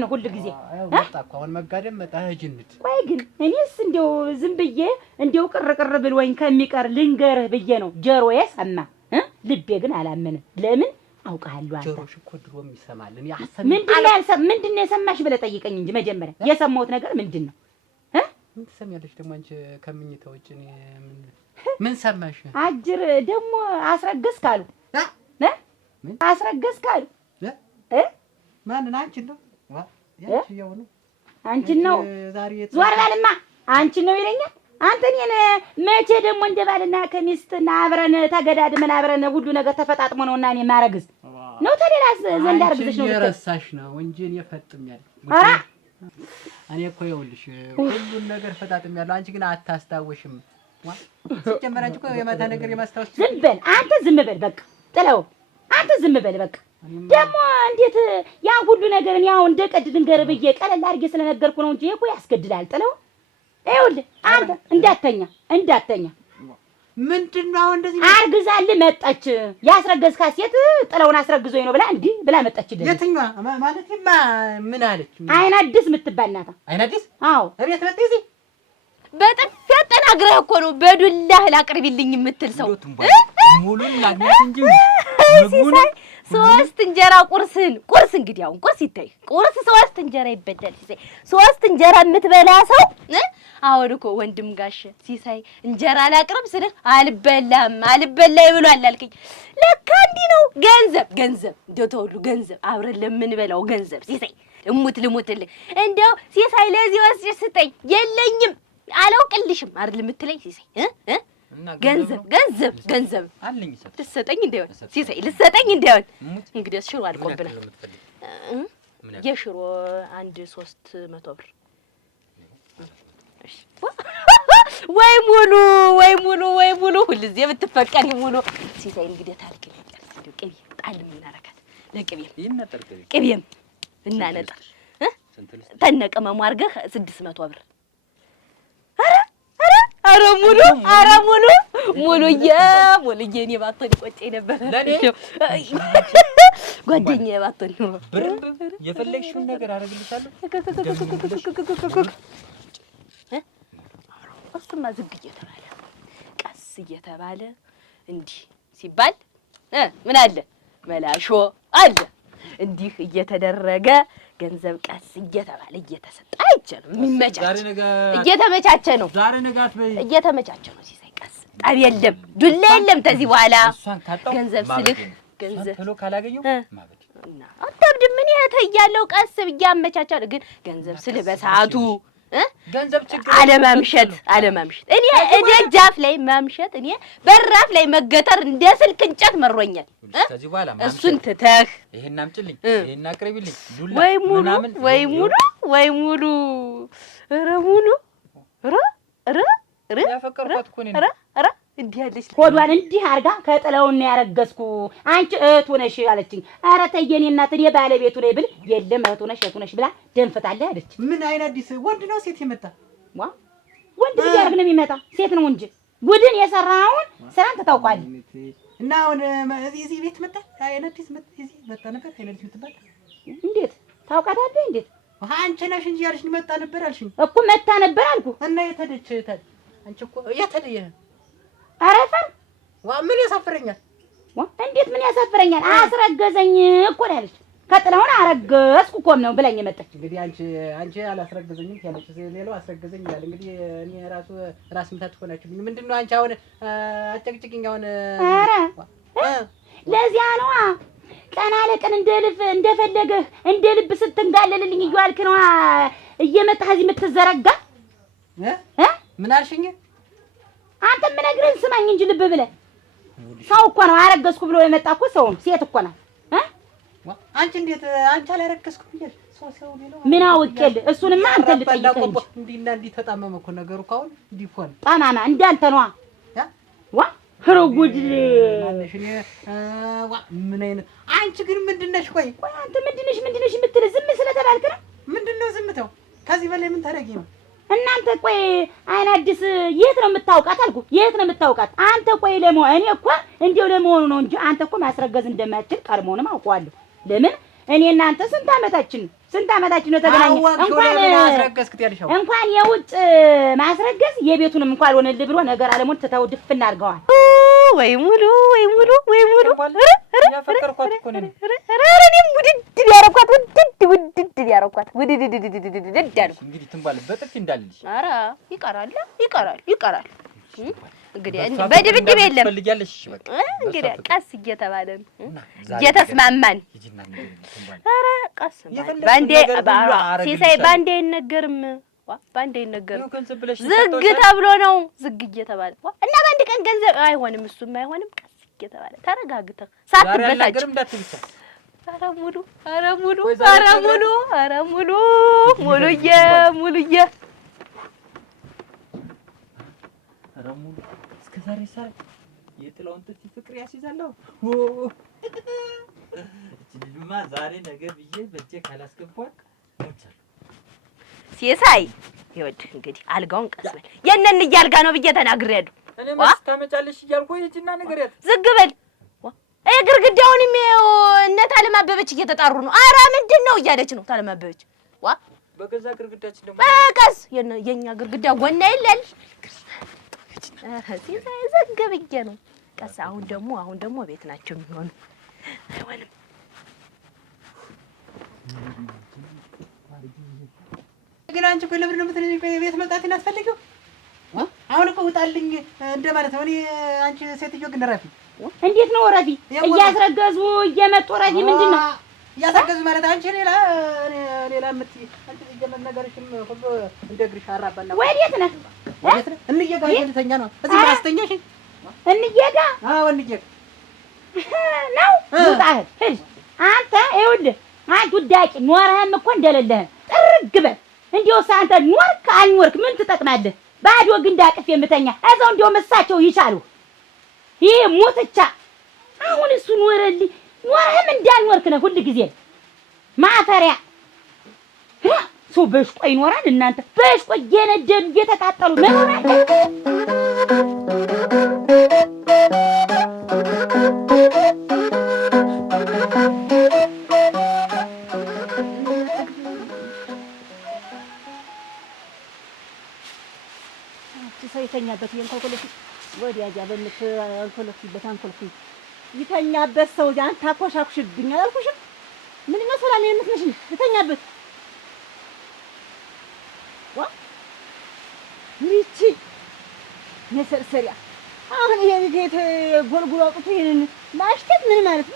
ነው ሁሉ ጊዜ። መጣ እኮ አሁን መጋደም መጣ ጅንት። ቆይ ግን እኔስ እንደው ዝም ብዬ እንደው ቅር ብሎኝ ከሚቀር ልንገርህ ብዬ ነው። ጆሮዬ ሰማ ልቤ ግን አላመንም። ለምን አውቃለሁ አንተ ጆሮሽ እኮ ድሮም ይሰማል። እኔ ምንድነው የሰማሽ ብለህ ጠይቀኝ እንጂ መጀመሪያ የሰማሁት ነገር ምንድነው? ምን ትሰሚያለሽ ደግሞ አንቺ ከምኝታው ውጭ? እኔ ምን ሰማሽ? አጅር ደግሞ አስረገዝክ አሉ። አስረገዝክ አሉ። ማንን? አንቺን ነው? ያቺ ያው ነው አንቺን ነው። ዞር በልማ አንቺን ነው ይለኛል። አንተ እኔን መቼ ደግሞ እንደ ባልና ከሚስትና አብረን ተገዳድመን አብረን ሁሉ ነገር ተፈጣጥሞ ነውና እኔ ማረግዝ ነው ተሌላስ ዘንድ አርግዝሽ ነው የረሳሽ ነው እንጂ እኔ ፈጥሜያለሁ። ኧረ እኔ እኮ ይኸውልሽ ሁሉን ነገር ፈጣጥሜያለሁ። አንቺ ግን አታስታውሽም። ሲጀመር አንቺ እኮ የማታ ነገር የማስታወስ ዝም በል አንተ ዝም በል በቃ ጥለው አንተ ዝም በል በቃ። ደግሞ እንዴት ያ ሁሉ ነገር እኔ አሁን እንደ ቀድ ድንገር ብዬ ቀለል አድርጌ ስለነገርኩ ነው እንጂ እኮ ያስገድዳል ጥለው። ይኸውልህ አንተ እንዳተኛ ምንድነው አሁን እንደዚህ አርግዛል መጣች። ያስረገዝካት ሴት ጥለውን አስረግዞኝ ነው ብላ እንዲህ ብላ መጣችልኝ። የትኛዋ ማለትማ ምን አለች? አይናዲስ የምትባል ናታ። አይናዲስ? አዎ እቤት መጥተሽ በጥፊ አጠናግረህ እኮ ነው በዱላህ ላቅርቢልኝ የምትል ሰው ሙሉን ላግኘት እንጂ ሲሳይ 3 እንጀራ ቁርስ እንግዲህ አሁን ቁርስ ይታይ ቁርስ 3 እንጀራ ይበላል ሲሳይ 3 እንጀራ የምትበላ ሰው አሁን እኮ ወንድም ጋሽ ሲሳይ እንጀራ ላቅርብ ስልህ አልበላም ብሏል አልከኝ። ለካ እንዲህ ነው ገንዘብ እንደው ተውሉ ገንዘብ አብረን ለምንበላው ገንዘብ ሲሳይ ልሙትልህ እንደው ሲሳይ ለዚህ ወስጅ ስጠኝ የለኝም አላውቅልሽም አይደል የምትለኝ ሲሳይ ገንዘብ አለኝ ልትሰጠኝ እንደሆነ ሲሳይ ልትሰጠኝ እንደሆነ እንግዲህ ሽሮ አልቆብናል። የሽሮ 300 ብር ወይ ሙሉ ሁልጊዜ የምትፈቀሪ ሙሉ ሲሳይ እንግዲህ ታሪክ ይጨርስ። ቅቤ ጣል የምናረጋት ቅቤም እናነጣ ተነቀመሙ አድርገህ 600 ብር። ኧረ ሙሉዬ እኔ ባትሆን ይቆጨኝ ነበር። ጓደኛዬ ባትሆን ብር የፈለግሽውን ነገር አደርግልሻለሁ። እሱማ ዝግ እየተባለ ቀስ እየተባለ እንዲህ ሲባል ምን አለ መላሾ አለ እንዲህ እየተደረገ ገንዘብ ቀስ እየተባለ እየተሰጠ አይቻልም። የሚመቻች እየተመቻቸ ነው። እየተመቻቸ ነው ሲሳይ ቀስ ጠብ የለም ዱላ የለም። ተዚህ በኋላ ገንዘብ ስልህ ገንዘብ ቶሎ ካላገኘው ማለት እና አታብድ ምን ያተያለው ቀስ ብዬ አመቻቻለሁ። ግን ገንዘብ ስልህ በሰዓቱ ገንዘብ ችግር አለማምሸት እኔ ደጃፍ ላይ ማምሸት እኔ በራፍ ላይ መገተር እንደ ስልክ እንጨት መሮኛል። ከዚህ በኋላ እሱን ትተህ ይሄን አምጪልኝ ይሄን አቅርቢልኝ ዱላ ወይ ሙሉ ኧረ ያፈቀርኳት እኮ ነኝ። እንዲህ ያለች ሆዷን እንዲህ አርጋ ከጥለውን ያረገዝኩ አንቺ እህቱ ነሽ አለችኝ። ኧረ ተይ የኔ እናት እኔ ባለቤቱ ነኝ ብል የለም እህቱ ነሽ ብላ ደንፍታለህ አለች። ምን አይናዲስ ወንድ ነው ሴት የመጣ? ወንድ ልጅ ያርግ ነው የሚመጣ ሴት ነው እንጂ ጉድን የሰራውን ስራን ታውቃለህ። እና አሁን እዚህ ቤት መጣ አይናዲስ እዚህ መጣ ነበር። አይናዲስ የምትባል እንዴት ታውቃታለህ? እንዴት አንቺ ነሽ እንጂ ያልሽኝ መጣ ነበር አልሽኝ እኮ መጣ ነበር አልኩ። እና የተደች አንቺ እኮ የተደየ አረፈን ምን ያሳፍረኛል? እንዴት ምን ያሳፍረኛል? አስረገዘኝ እኮ ነው ያለች። ከጥለውን አረገዝኩ እኮም ነው ብለኝ መጣች። እንግዲህ አንቺ አላስረገዘኝም ያለች ሌላው አስረገዘኝ ይላል። እንግዲህ እኔ ራስ ምታት ሆናችሁኝ። ምንድነው አንቺ አሁን አጨቅጭቅኝ? አሁን ኧረ ለዚያ ነው ቀና ለቀን እንደፈለገህ እንደ ልብ ስትንጋለልልኝ እያልክ ነው እየመጣህ እዚህ የምትዘረጋ። ምን አልሽኝ? አንተ የምነግርህን ስማኝ እንጂ ልብ ብለህ። ሰው እኮ ነው አረገዝኩ ብሎ የመጣ እኮ ሰው ነው፣ ሴት እኮ ናት። አንቺ እንዴት አንቺ አላረገዝኩም ብዬሽ ሰው ሌላው ምን አውቄልህ? እሱንማ አንተ ልጠይቅህ እንጂ እንዲና እንዲህ ተጣመመ እኮ ነገሩ። ካሁን እንዲህ እኮ ነው ጠማማ እንዳንተ ነዋ። ዋ ህርጉድ ማለሽ እኔ ምን አይነት አንቺ ግን ምንድን ነሽ? ቆይ አንተ ምንድን ነሽ የምትል ዝም ስለተባልክ ነው? ምንድን ነው ዝምታው? ከዚህ በላይ ምን ታደርጊ ነው? እናንተ ቆይ አይን አዲስ የት ነው የምታውቃት አልኩ። የት ነው የምታውቃት አንተ? ቆይ እኔ እኮ እንዲያው ለመሆኑ ነው እንጂ አንተ እኮ ማስረገዝ እንደማትችል ቀድሞውንም አውቀዋለሁ። ለምን እኔ እናንተ ስንት ዓመታችን ነው ተገናኘን? እንኳን የውጭ ማስረገዝ የቤቱንም እንኳን አልሆነልህ ብሎ ነገር አለሙን ትተው ድፍና አድርገዋል። ወይ ሙሉ ያፈቀርኳት እኮ ነኝ። እኔም ውድድ ያረኳት ውድድ ያልኩ እንግዲህ ትንባል በጥፊ እንዳልልሽ። ኧረ ይቀራል። እንግዲህ በድብድብ የለም ትፈልጊያለሽ? በቃ እንግዲህ ቀስ እየተባለ እየተስማማን። ኧረ ቀስ ባንዴ ሲሳይ ባንዴ አይነገርም። ዝግ ተብሎ ነው ዝግ እየተባለ እና በአንድ ቀን ገንዘብ አይሆንም፣ እሱም አይሆንም። ቀስ እየተባለ ተረጋግተህ ሳትበሳጭ። ኧረ ሙሉዬ እስከ ዛሬ ሳይ የጥላውን ጥፊ ፍቅር ያስይዛለሁ። እቺ ልጅማ ዛሬ ነገ ብዬ በእጄ ካላስገቧት ሞቻለሁ። ሲሳይ ይኸውልህ እንግዲህ አልጋውን ቀስ በል የእነን እያልጋ ነው ብዬ ተናግሬያለሁ። እኔ መስት ታመጫለሽ እያልኩ ሂጂና ንገሪያት። ዝግ በል ግርግዳውንም እነ ታለማበበች እየተጣሩ ነው። ኧረ ምንድን ነው እያለች ነው ታለማበበች። በገዛ ግርግዳችን ደግሞ በቀስ የኛ ግርግዳ ጎና ይላል። ሲሳይ ዝግ ብዬ ነው ቀስ። አሁን ደግሞ ቤት ናቸው የሚሆኑ። አይሆንም ግን አንቺ እኮ ለምን ነው የምትለኝ? ቤት መምጣት እናስፈልገው። አሁን እኮ ውጣልኝ እንደማለት ነው። እኔ አንቺ ሴትዮ ግን ረፊ እንዴት ነው ረፊ? እያስረገዙ እየመጡ ረፊ ምንድን ነው እያስረገዙ ማለት? አንቺ ሌላ የምትይ አንቺ እየመን ነገርሽም ሁሉ እንደ እግርሽ አራባና ወዴት ነህ? እንየጋ ልተኛ ነው እዚህ ማስተኛሽ እንየጋ? አዎ እንየጋ ነው ውጣህ ሂድ አንተ። ይኸውልህ አንተ ውዳቂ ኖርህም እኮ እንደሌለህ ጥርግ በል። እንዲያውስ አንተ ኖርክ አልኖርክ ምን ትጠቅማለህ? ባዶ ግንድ አቅፍ የምተኛ እዛው እንዲያው መሳቸው ይቻሉ። ይሄ ሞትቻ አሁን እሱ ኖረልኝ ኖርህም እንዳልኖርክ ነው ሁሉ ጊዜ ማፈሪያ። ሰው በሽቆ ይኖራል። እናንተ በሽቆ እየነደዱ እየተቃጠሉ ሰው የተኛበት የንኮለፊ ወዲያጃ በምትንኮለፊበት አንኮልፊ ይተኛበት ሰው አንተ አኮሻኩሽብኝ አላልኩሽም? ምንድን ነው ሰላም የምትመስል የተኛበት ይቺ የሰርሰሪያ አሁን ይሄ ቤት ጎልጉሎ አውጥቶ ይሄንን ማሽተት ምን ማለት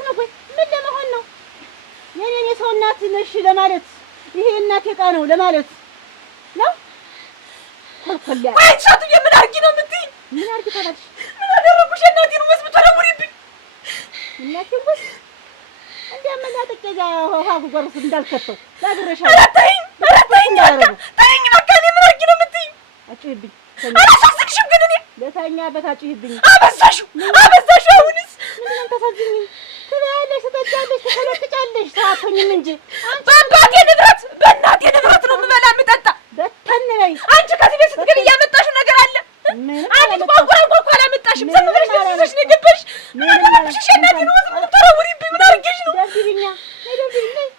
ነው? ቆይ ምን ለመሆን ነው? የኔ ሰው እናት ነሽ ለማለት ይሄ እናቴ ዕቃ ነው ለማለት ነው? ኮልኮልያ ወይ ሻቱ የምን አርጊ ነው የምትይኝ? ምን አርጊ ታላልሽ? ምን አደረኩሽ? እናቴን ወስ ብትወረውሪብኝ እናቴን ወስ እንደማላጠቅ ያ ውሃ ጉጓሩስ እንዳልከተው ላድረሻለሁ። ኧረ ተይኝ በቃ እኔ ምን አርጊ ነው የምትይኝ? አጭህብኝ አላሳዝንሽም ግን እኔ ለታኛበት አጭህብኝ። አበዛሽው አሁንስ ምንም ተሳዝኝ ትበያለሽ፣ ትጠጫለሽ፣ ትፈለጥጫለሽ ሰዓቶኝም እንጂ በአባቴ ንብረት በእናቴ ንብረት ነው የምበላ የምጠጣ። በተን በይ አንቺ ከዚህ ቤት ስትገቢ እያመጣሽው ነገር አለ። አንቺ ቋንቋ እኮ አላመጣሽም። ዝም ብለሽ ደስሽ ነው የገባሽ። ምን አደረግሽ? እናቴን ወስ ብትወረውሪብኝ ምን አድርጌሽ ነው? ደብድብኛ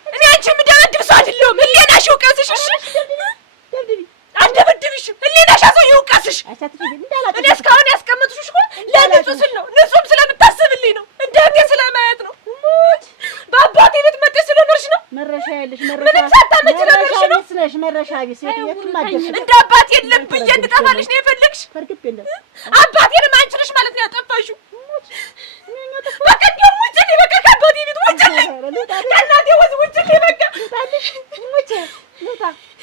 እኔ አንቺ የምደበድብ ሰው አይደለሁም። ህሊናሽ ይውቀስሽ። እሺ አልደበድብሽም። ህሊናሽ ሰው ይውቀስሽ። እኔ እስካሁን ያስቀምጥሽሽ እኮ ለንጹህ ስል ነው። ንጹህም ስለምታስብልኝ ነው። እንደ ህጌ ስለማየት ነው። በአባቴ ቤት መጤ ስለኖርሽ ነው። መረሻ ያለሽ ምንም ሳታመጪ ለኖርሽ ነው። ነሽ መረሻ ቢስ የትም አደረሽ እንደ አባቴ ልብ ብዬ እንድጠፋልሽ ነው የፈለግሽ። አባቴንም አንቺ ነሽ ማለት ነው ያጠፋሽው። በቃ እንደውም ውጭልኝ። በቃ ከአባቴ ቤት ውጭልኝ። ከእናቴ ወዝ ውጭልኝ። በቃ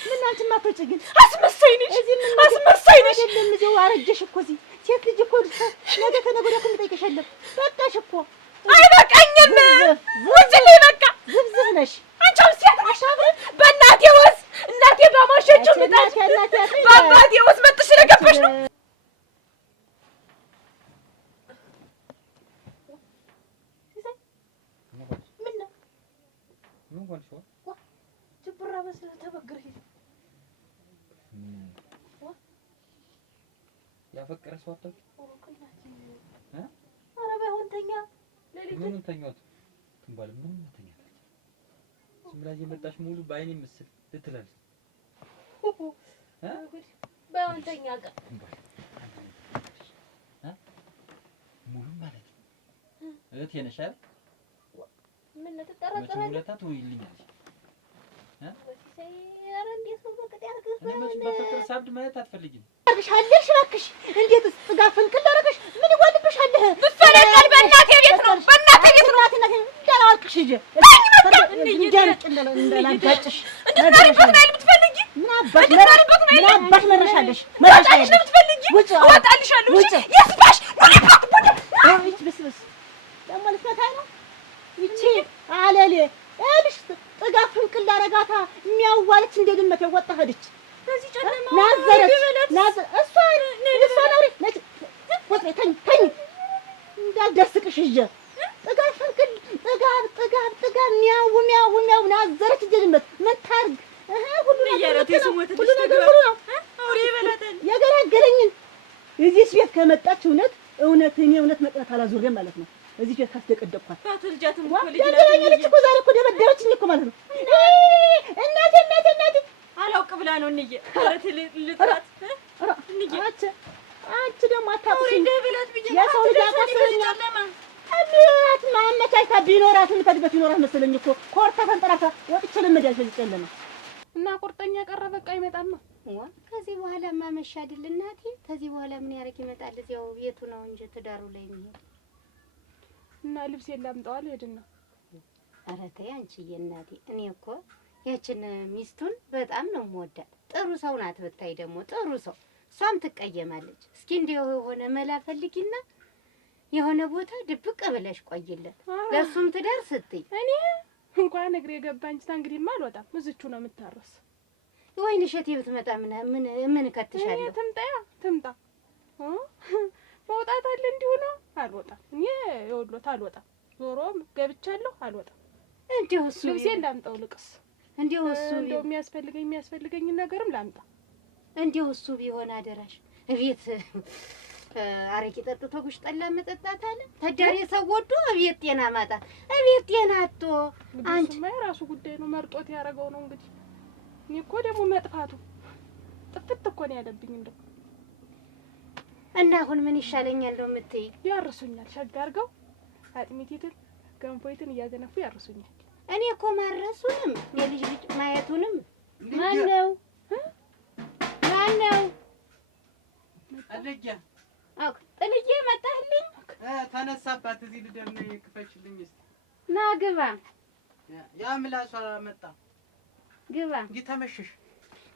ምን አንቺ ማትወጪ ግን አስመሳይ ነሽ። አረጀሽ እኮ እዚህ ሴት ልጅ እኮ ነገ ከነገ ወዲያ እኮ የምጠይቅሽ የለም። በቃሽ እኮ አይበቃኝም። ውጭልኝ በቃ። ዝብዝብ ነሽ አንቺ ሴት አሻብረን በእናቴ ወስ እናቴ ባማሸችው ምጣድ በአባቴ ወስ መጥሽ ስለገባሽ ነው። ችብራ መስለህ ተበግረህ ያፈቀረ ሰው አጣ። ኧረ ባይሆን ተኛ። ምኑን ተኛት? ትንባል ምኑን ተኛት? ዝም ብላ እየመጣች ሙሉ በአይኔ ምስል ልትላለች። ባይሆን ተኛ ቀር ሙሉ ማለት እህቴ ነሽ አይደል? ምን ተጠራጠራለህ? መቼም ውለታ ትውይልኛለሽ። ኧረ እንዴት ነው በቅጥ ያርግህ? እኔ መቼም በፍቅር ሳብድ ማየት አትፈልጊም። አርግሻለሽ እባክሽ። እንዴት ጥጋብ ፍንቅል አደረገሽ? ምን ይጎልብሻል? ብፈለቀል በእናቴ ቤት ነው በእናቴ ቤት ነው። እንዳላዋልቅሽ ሂጂ እንዳላጋጭሽ እንድትናሪበት ነው የምትፈልጊ? ምን አባሽ መረሻለሽ? መረሻለሽ ነው የምትፈልጊ? እወጣልሻለሁ። እሺ የስባሽ ይች ብስብስ ደግሞ ልትመታኝ ነው ይቺ አለሌ እልሽ ጥጋብ ፍንቅል አደረጋታ። የሚያዋለች እንደ ድመት ወጣ ሄደች። በዚህ ጨለማ ናዘረች እሷ ነው ነጭ ወጥሬ ተኝ እንዳልደስቅሽ ይዤ ጥጋብ ፍንቅል ጥጋብ ሚያው ናዘረች እንደ ድመት ምን ታርግ? ሁሉ ነገር ነው አውሬ ይበላታል። የገላገለኝን እዚህ ቤት ከመጣች እውነት እኔ መቅረት አላዞርም ማለት ነው። እዚህ ቤት ካስደቀደቅኳት ባትልጃትም እኮ ልጅ ናት እኮ ዛሬ እኮ ደበደበችኝ እኮ ማለት ነው። እናቴ አላውቅ ብላ ነው እንዬ። አረት ልጥራት እንዬ አንቺ ደግሞ አታውቂኝ። እንደብላት ብዬ የሰው ልጅ አታስበኛ አብያት ማመቻይታ ቢኖራት እንፈድበት ቢኖራት መሰለኝ እኮ ኮርታ ተንጠራታ ወጥቼ ልምዳል ከዚህ ጨለማ እና ቁርጠኛ ቀረ በቃ ይመጣማ። ከዚህ በኋላ ማመሻ አይደል እናቴ? ከዚህ በኋላ ምን ያረግ ይመጣል? እዚያው ቤቱ ነው እንጂ ትዳሩ ላይ የሚሄድ እና ልብስ የላምጣዋል ሄድና ኧረ ተይ አንቺዬ እናቴ። እኔ እኮ ያችን ሚስቱን በጣም ነው የምወዳት። ጥሩ ሰው ናት። ብታይ ደግሞ ጥሩ ሰው፣ እሷም ትቀየማለች። እስኪ እንደው የሆነ መላ ፈልጊና የሆነ ቦታ ድብቅ ብለሽ ቆይለት፣ ለሱም ትዳር ስትይ። እኔ እንኳን እግሬ ገባኝ። እንግዲህማ አልወጣም። እዝቹ ነው የምታረስ። ወይን እሸቴ ብትመጣ ምን ከትሻለሁ? ትምጣ መውጣት አለ እንዲሁ ነው። አልወጣም እኔ የወሎት አልወጣም። ዞሮ ገብቻለሁ አልወጣም። እንዲሁ እሱ ልብሴን ላምጣው ልቅስ። እንዲሁ እሱ እንደው የሚያስፈልገኝ ነገርም ላምጣ። እንዲሁ እሱ ቢሆን አደራሽ እቤት አረቂ ጠጥቶ ጉሽ ጠላ መጠጣት አለ። ተዳሪ ሰው ወዶ እቤት ጤና ማጣት፣ እቤት ጤና አጥቶ አንቺማ የራሱ ጉዳይ ነው። መርጦት ያደረገው ነው እንግዲህ። እኔ እኮ ደግሞ መጥፋቱ ጥፍት እኮ ነው ያለብኝ እንደው እና አሁን ምን ይሻለኛል ነው የምትይ? ያርሱኛል። ሸጋ አድርገው አጥሚቲትን ገንፎይትን እያገነፉ ያርሱኛል። እኔ እኮ ማረሱንም የልጅ ማየቱንም ማነው አለኛ ጥልዬ መጣህልኝ? ተነሳባት። እዚህ ልደር ነው ይክፈችልኝ። እስቲ ና ግባ። ያ ምላሷ መጣ። ግባ። እንዴ ተመሸሽ?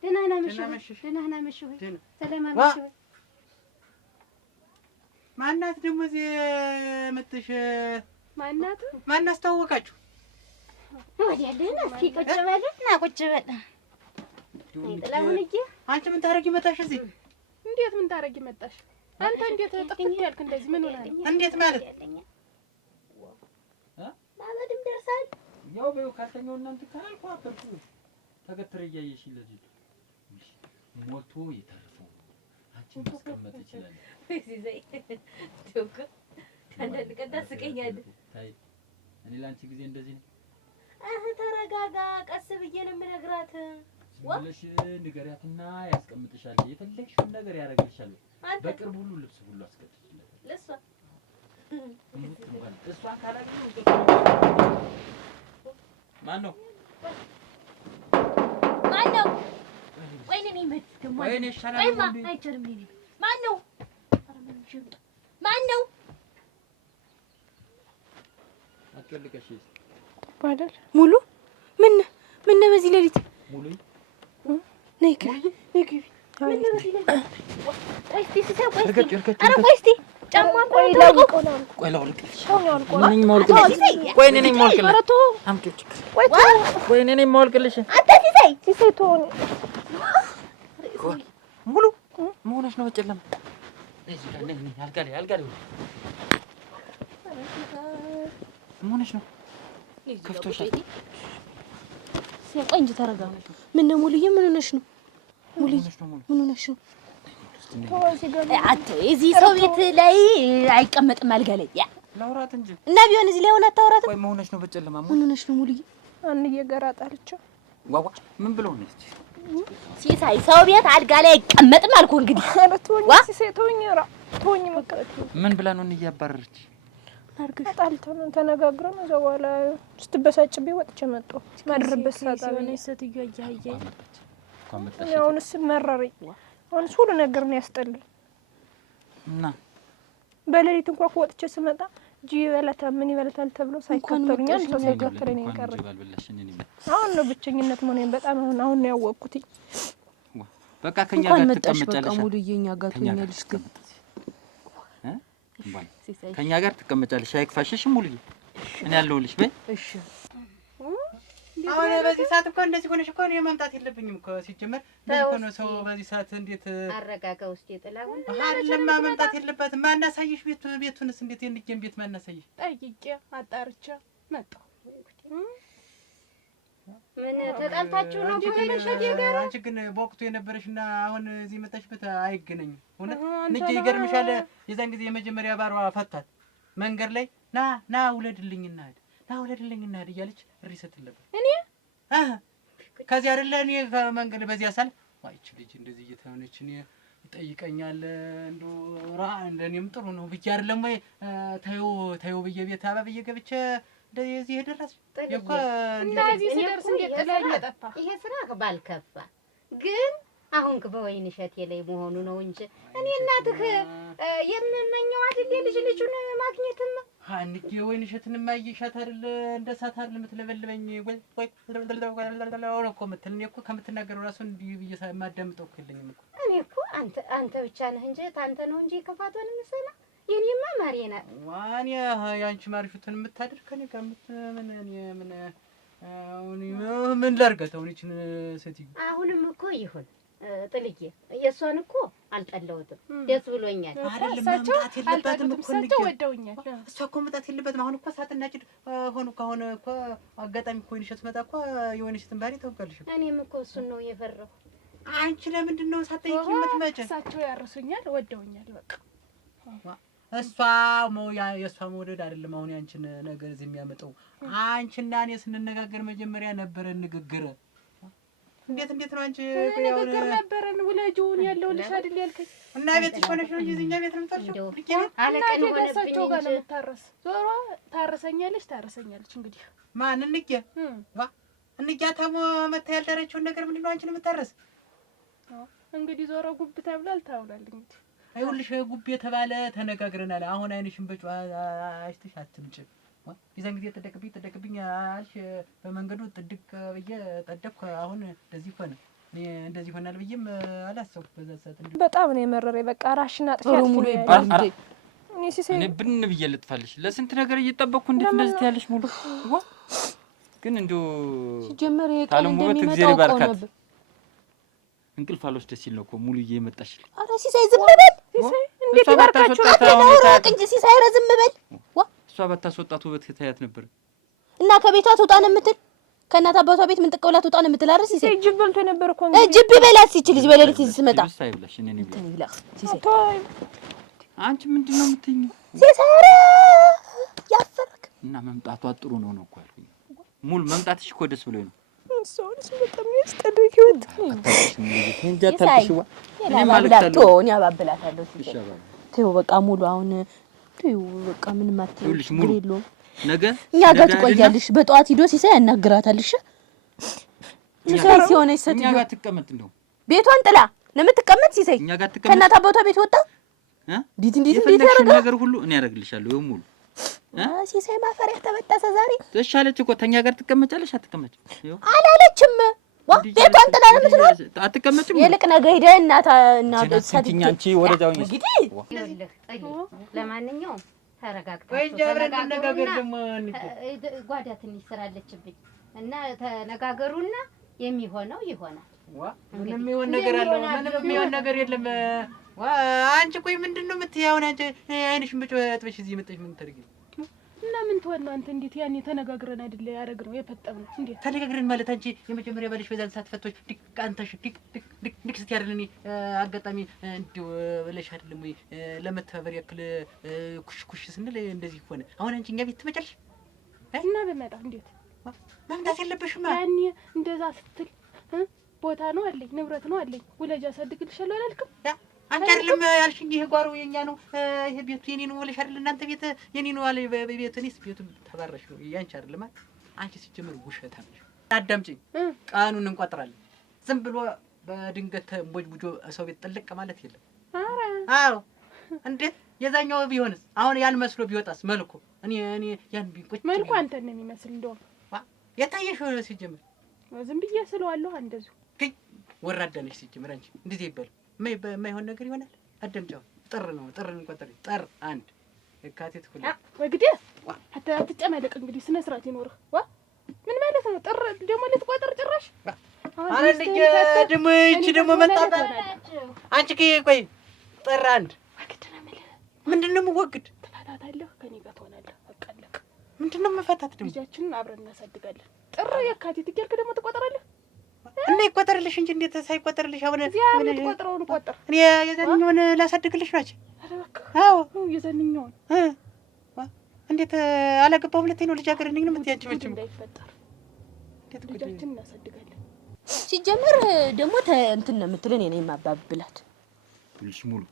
ደህና ነህ መሽ ወይ? ሰላም አለሽ ወይ? ማናት ደግሞ እዚህ መጥሽ? ማን አስተዋወቃችሁ? ወዲያለህና እስኪ ቁጭ በል ና ቁጭ በል። ጥላሁንዬ አንቺ ምን ታረጊ መጣሽ እዚህ? እንዴት ምን ታረጊ መጣሽ? አንተ እንዴት ጥፍት ያልክ እንደዚህ ምን ሆነህ ነው? እንዴት ማለት ማለትም ደርሳል። ያው በይው ካልተኛው እናንተ ካልኩ አፈርኩ ተገትረ እያየሽ ለዚህ ሞቶ የተረፈው አንቺን ማስቀመጥ ይችላል። እዚህ ዘይ ዶክ አንዳንድ ቀን ታስቀኛለህ። ታይ እኔ ላንቺ ጊዜ እንደዚህ ነው። ተረጋጋ። ቀስ ብዬ ነው የምነግራት። ብለሽ ንገሪያትና ያስቀምጥሻል። የፈለግሽውን ነገር ያደርግልሻል። በቅርብ ሁሉ ልብስ ሁሉ አስቀጥልሻል። ለሷ እሷ ካላገኘው ማን ነው? ወይኔ የሚመት ደግሞ ወይኔ ይሻላል። ወይማ አይቻልም። ማን ነው? ማን ነው? አትፈልገሽ ባደር ሙሉ ምን በዚህ ሌሊት ሙሉ ነይ ግቢ። ምን በዚህ ሌሊት እስቲ ሲሳይ ቆይ እስቲ ኧረ ቆይ እስቲ ጫማን ቆይ ላውልቀው ቆይ ላውልቅልሽ ቆይ ነኝ ማውልቅልሽ ቆይ ነኝ ማውልቅልሽ ኧረ ተው አምጪው ቆይ ነኝ ማውልቅልሽ አንተ ሲሳይ ተው ሙሉ መሆንሽ ነው በጨለማ እዚህ ጋር ነኝ አልጋ ላይ መሆንሽ ነው ከፍቶሻል ቆይ እንጂ ተረጋጋ ምን ነው ሙሉዬ ምን ሆነሽ ነው ሙሉዬ ምን ሆነሽ ነው አተ እዚህ ሰው ቤት ላይ አይቀመጥም አልጋ ላይ ያ ላውራት እንጂ እና ቢሆን እዚህ ላይ ሆነ አታወራትም ቆይ መሆንሽ ነው በጨለማ ምን ሆነሽ ነው ሙሉዬ አንዬ ገራጣልቻ ዋዋ ምን ብለው ነው እስቲ ሲሳይ ሰው ቤት አልጋ ላይ አይቀመጥም አልኩ እንግዲህ ኧረ ተወኝ ሲሳይ ተወኝ መቀረት ምን ብላ ነው እያባረረች አርግሽ ጣልተን ተነጋግረን እዛ በኋላ ስትበሳጭብኝ ወጥቼ መጣሁ ማድረበት ሳጣ ነው ሴትዮ አያያይ አሁንስ መረረኝ አሁንስ ሁሉ ነገር ነው ያስጠላኝ እና በሌሊት እንኳን ወጥቼ ስመጣ ይበላታል ምን ይበላታል ተብሎ ሳይከተሉኝ አንድ ሰው ሳይከተለኝ ነው የቀረኝ አሁን ነው ብቸኝነት መሆኔን በጣም አሁን ነው ያወቅኩት በቃ ከኛ ጋር ትቀመጫለሽ በቃ ሙሉዬኛ ጋር ትሆኛለሽ ግን ከኛ ጋር ትቀመጫለሽ አይክፋሽሽ ሙሉዬ እኔ ያለሁልሽ በይ እሺ አሁን በዚህ ሰዓት እኮ እንደዚህ ሆነሽ እኮ ነው መምጣት የለብኝም እኮ ሲጀመር ለምን ነው ሰው በዚህ ሰዓት እንዴት አረጋጋው እስቲ ጥላውን አይደለም መምጣት የለበትም ማናሳይሽ ቤቱንስ እንዴት የንጀም ቤት ማናሳይሽ ጠይቄ አጣርቼ መጣሁ ምን ተጣልታችሁ ነው ከመሸት ይገራ አንቺ ግን በወቅቱ የነበረሽና አሁን እዚህ መጣሽበት አይገናኝም እውነት ንጄ ይገርምሻል የዛን ጊዜ የመጀመሪያ ባሯ ፈታት መንገድ ላይ ና ውለድልኝና እያለች እሪ ስትለበት እኔ ከዚህ አይደለ እኔ ከመንገድ በዚያ ሳል ዋይች ልጅ እንደዚህ እየተሆነች እኔ ይጠይቀኛል እንደኔም ጥሩ ነው ብዬ አይደለም ወይ ታዩ ብዬ ቤት አባብዬ ገብቼ እንደዚህ ሄደራስ ይኮ እንደዚህ ሲደርስ እንዴት ጥላኝ ጠፋ ይሄ ስራ ባልከፋ ግን አሁን በወይን እሸቴ ላይ መሆኑ ነው እንጂ እኔ እናትህ የምመኘው አይደል ልጁን ማግኘትም አንቺ ወይን እሸትን ማይሻት አይደል እንደ ሳት አይደል የምትለበልበኝ ወይ እኮ ምትልኝ እኮ ከምትናገረው ራሱ እንዲህ ብዬ ማዳምጠው ከልኝም እኮ እኔ እኮ አንተ ብቻ ነህ እንጂ ታንተ ነው እንጂ ከፋቷን ምሰና የኔማ ማሪና ዋኔ ያንቺ ማርሹትን የምታደር ከኔ ጋር ምን ላርጋታው እቺን ሴትዮ አሁንም እኮ ይሁን ጥልዬ የሷን እኮ አልጠላውትም ደስ ብሎኛል አይደለም መምጣት የለበትም እኮ እንዴ ወደውኛል እሷ እኮ መምጣት የለበትም አሁን እኮ ሳትና ጭድ ሆኖ ከሆነ እኮ አጋጣሚ እኮ ይንሸት መጣ እኮ የሆነሽትን ባሪ ታውቃለሽ እኔም እኮ እሱን ነው የፈራሁ አንቺ ለምንድን ነው ሳትጠይቂ የምትመጪ እሳቸው ያርሱኛል ወደውኛል በቃ የእሷ መውደድ አይደለም አሁን ያንቺን ነገር እዚህ የሚያመጣው አንቺና እኔ ስንነጋገር መጀመሪያ ነበረ ንግግር እንዴት ነው አንቺ ነገር ነበረን ወላጆን ያለው ልጅ አይደል ያልከኝ እና ቤትሽ ሆነሽ ነው እዚህኛ ቤት የምታርሺው አለቀን ሆነብኝ ጋር ለምታረስ ዞሮ ታረሰኛለች እንግዲህ ማን እንግያ ታሞ መታ ያልደረችውን ነገር ምንድን ነው አንቺን የምታረስ እንግዲህ ዞሮ ጉብ ተብሏል ታውላል እንግዲህ አይውልሽ ጉብ የተባለ ተነጋግረናል አሁን አይንሽን በጨዋ አሽተሽ አትምጭ ይዘን ጊዜ ተደቅብኝ አልሽ በመንገዱ ጥድቅ ብዬ ጠደቅኩ አሁን እንደዚህ ሆነ እንደዚህ ሆናል ብዬም አላሰብኩ በዛ ሰዓት በጣም ነው የመረረኝ በቃ ራሽና ጥፋት ሙሉ ይባላል እኔ ብን ብዬ ልጥፋልሽ ለስንት ነገር እየጠበቅኩ እንዴት እንደዚህ ያለሽ ሙሉ ግን እንደው ሲጀመር የቀን እንደሚመጣው ቆነብ እንቅልፍ አልወስደ ሲል ነው እኮ ሙሉ እየመጣሽ ኧረ ሲሳይ ዝም በል ሲሳይ እንዴት ይባርካችሁ አትናወራቅ እንጂ ሲሳይ ኧረ ዝም በል እሷ ባታስወጣት ውበት ከታያት ነበር እና ከቤቷ ትውጣ ነው የምትል ከእናት አባቷ ቤት ምን ጥቅብላ ትውጣ ነው የምትል አይደል ሲሳይ ጅብ በልቶ ነበር እኮ ጅብ ይበላት ሲችል ልጅ በሌሊት ስትመጣ ሲሳይ ብላሽ እኔ ብላ ሲሳይ አንቺ ምንድነው የምትይኝ ሲሳይ ኧረ ያፈርክ እና መምጣቷ ጥሩ ነው እኮ ያልኩኝ ሙሉ መምጣትሽ እኮ ደስ ብሎኝ ነው ሰውንስ በጣም ያስጠላኝ ህይወት እንጃታልሽዋ እኔ ማለት ቶኒ አባብላታለሁ ሲሳይ ተው በቃ ሙሉ አሁን ተው በቃ ምን ማትልሽ ሙሉ ነገ እኛ ጋር ትቆያለሽ በጧት ሂዶ ሲሳይ ያናግራታል እሺ ሲሳይ ሲሆነ ይሰጥ እኛ ጋር ትቀመጥ ነው ቤቷን ጥላ ለምትቀመጥ ሲሳይ እኛ ጋር ትቀመጥ ከእናት አባቷ ቤት ወጣ እንዴት ያደርጋል ነገር ሁሉ እኔ ያደርግልሻለሁ ይኸው ሙሉ ሲሳይ ማፈሪያ ተበጠሰ ዛሬ ተሻለች እኮ ተኛ ጋር ትቀመጫለሽ አትቀመጭ አላለችም ቤቷን ጥላ ነው የምትኖር። አትቀመጭም። ይልቅ ነገ ሄደህ እናት ሰትኛ አንቺ ወደዛው ነው እንግዲህ። ለማንኛውም ተረጋግተህ ወይ እንጂ አብረን እንነጋገር። ደግሞ ጓዳ ትንሽ ስራ አለችብኝ እና ተነጋገሩና የሚሆነው ይሆናል። ምንም የሚሆን ነገር አለ? ምንም የሚሆን ነገር የለም። አንቺ ቆይ ምንድነው የምትይው? አንቺ አይንሽን በጨበጥበሽ እዚህ መጣሽ ምን ታደርጊ? እና ምን ትወና አንተ? እንዴት ያኔ ተነጋግረን አይደለ ያደረግነው የፈጠምነው? እንዴት ተነጋግረን ማለት አንቺ የመጀመሪያ ባልሽ በዛን ሰዓት ፈቶች ዲክ አንተሽ ዲክ ስትይ አይደል? እኔ አጋጣሚ እንዲሁ ብለሽ አይደለም ወይ ለመተባበር ያክል ኩሽ ስንል እንደዚህ ሆነ። አሁን አንቺ እኛ ቤት ትመጫለሽ እና በመጣ እንዴት መምጣት የለብሽም። ያኔ እንደዛ ስትል ቦታ ነው አለኝ ንብረት ነው አለኝ ውለጅ አሳድግልሻለሁ አላልክም? አንቺ አይደለም ያልሽኝ ይሄ ጓሮ የኛ ነው ይሄ ቤቱ የኔ ነው ብለሽ አይደል? እናንተ ቤት የኔ ነው አለ ቤት እኔስ ቤቱ ተባረሽ ነው ያንቺ አይደለም። አንቺ ሲጀምር ውሸታም ነሽ። አዳምጪኝ፣ ቃኑን እንቆጥራለን። ዝም ብሎ በድንገት ሞጅቡጆ ሰው ቤት ጥልቅ ማለት የለም። አዎ እንዴት የዛኛው ቢሆንስ? አሁን ያን መስሎ ቢወጣስ መልኩ እኔ ያን ቢቆጭ መልኩ አንተን ነው የሚመስል። እንደውም የታየሽ ሲጀምር ዝም ብዬ ስለዋለሁ እንደዚሁ ወራዳ ነሽ ሲጀምር። አንቺ እንደዚህ ይባል የማይሆን ነገር ይሆናል። አደምጫው ጥር ነው ጥር እንቆጥር ጥር አንድ የካቲት ሁለት ወግዲህ አትጨማለቅ። እንግዲህ ስነ ስርዓት ይኖርህ። ምን ማለት ነው? ጥር ደግሞ ልትቆጥር ጭራሽ? አረ ልጅ ደግሞ እቺ ደግሞ መጣበት። አንቺ ቆይ ጥር አንድ ምንድነው የምወግድ? ትፈታታለህ፣ ከኔ ጋር ትሆናለህ። አቃለቅ ምንድነው መፈታት? ደግሞ ልጃችንን አብረን እናሳድጋለን። ጥር የካቲት እያልክ ደግሞ ትቆጥራለህ? እና ይቆጠርልሽ እንጂ እንዴት ሳይቆጠርልሽ? አሁን ምን ትቆጥረውን ቆጥር። እኔ የዛንኛውን ላሳድግልሽ ናቸው። አረ በቃ አዎ የዛንኛውን እንዴት አላገባሁም ልትይ ነው? ልጅ አገር ነኝ ነው የምትያንቺ? መቼም እንዳይፈጠር ልጃችንን እናሳድጋለን። ሲጀምር ደግሞ እንትን ነው የምትለን የኔ ማባብላት ይልሽ ሙሉ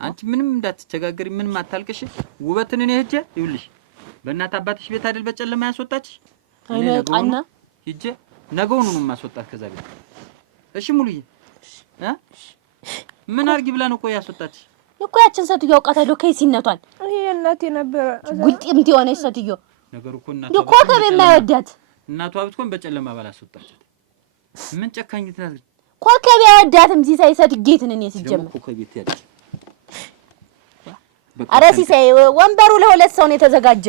አንቺ ምንም እንዳትቸጋገሪ፣ ምንም አታልቅሽ። ውበትን እኔ ሄጄ ይውልሽ በእናት አባትሽ ቤት አይደል በጨለማ ያስወጣችሽ? እኔ ቃና ሂጄ ነገውኑ ነው የማስወጣት ከዛ ቤት። እሺ ሙሉዬ ምን አርጊ ብላ ነው ቆይ ያስወጣችሽ? እኮ ያችን ሴትዮ አውቃታለሁ ከይሲነቷን። ይሄ እናቴ ነበር ጉልጢምት የሆነች ሴትዮ ነገሩ እኮ እናቷ እኮ ከበማይወዳት እናቷ ብትኮን በጨለማ ባላስወጣችት። ምን ጨካኝት ናት? ኮከብ ያወዳትም ሲሳይ ሴትጌትን እኔ ሲጀምር ኮከብ ቤት ያለች። አረ ሲሳይ ወንበሩ ለሁለት ሰው ነው የተዘጋጀ።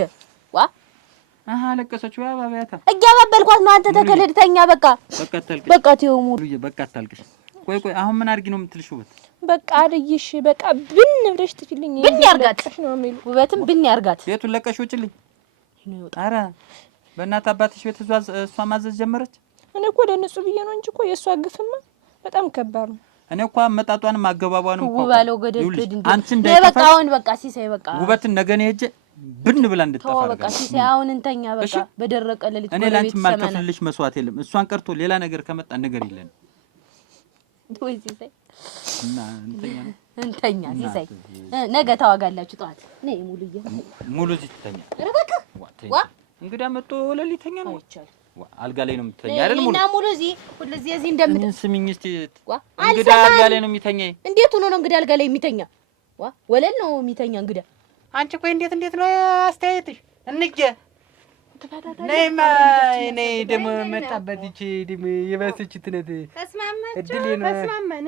አለቀሰች ወይ አባባያታ እያባበልኳት ነው። አንተ ተከለድተኛ በቃ በቃ ተው ሙሉ በቃ አታልቅሽ። ቆይ አሁን ምን አርጊ ነው የምትልሽ? ውበት በቃ አርይሽ በቃ ብን ብለሽ ትችልኝ። ብን ያርጋት ውበትም ብን ያርጋት። ቤቱን ለቀሽ ውጭልኝ። አረ በእናት አባትሽ ቤት እሷ ማዘዝ ጀመረች። እኔ እኮ ለንጹህ ብዬ ነው እንጂ እኮ የእሷ ግፍማ በጣም ከባድ ነው። እኔ እኮ አመጣጧንም አገባቧንም እኮ ባለው ገደል ትድንት አንቺ እንዳይከፋ በቃ አሁን በቃ ሲሳይ በቃ ውበትን ነገ ነው ሄጄ ብን ብላ እንድትጠፋ በቃ ሲሳይ አሁን እንተኛ በቃ በደረቀ ለሊት እኔ ላንቺ ማልከፍልልሽ መስዋዕት የለም። እሷን ቀርቶ ሌላ ነገር ከመጣ ነገር የለን ወይ ሲሳይ እና እንተኛ ሲሳይ ነገ ታዋጋላችሁ ጠዋት ነይ ሙሉዬ ሙሉ እዚህ ትተኛ። ኧረ በቃ ዋ እንግዳ መጥቶ ለሊተኛ ነው አልጋ ላይ ነው የምትተኛ አይደል? ሙሉ እና ሙሉ እዚህ ሁልጊዜ እዚህ እንደምት ስሚኝ እስቲ እንግዳ አልጋ ላይ ነው የሚተኛ። እንዴት ሆኖ ነው እንግዳ አልጋ ላይ የሚተኛ? ወለል ነው የሚተኛ እንግዳ። አንቺ ቆይ እንዴት ነው አስተያየትሽ? እንጀ ነይማ ነይ ደግሞ መጣበት እቺ ደግሞ የባሰች ትነት እድል ነው። ተስማማን።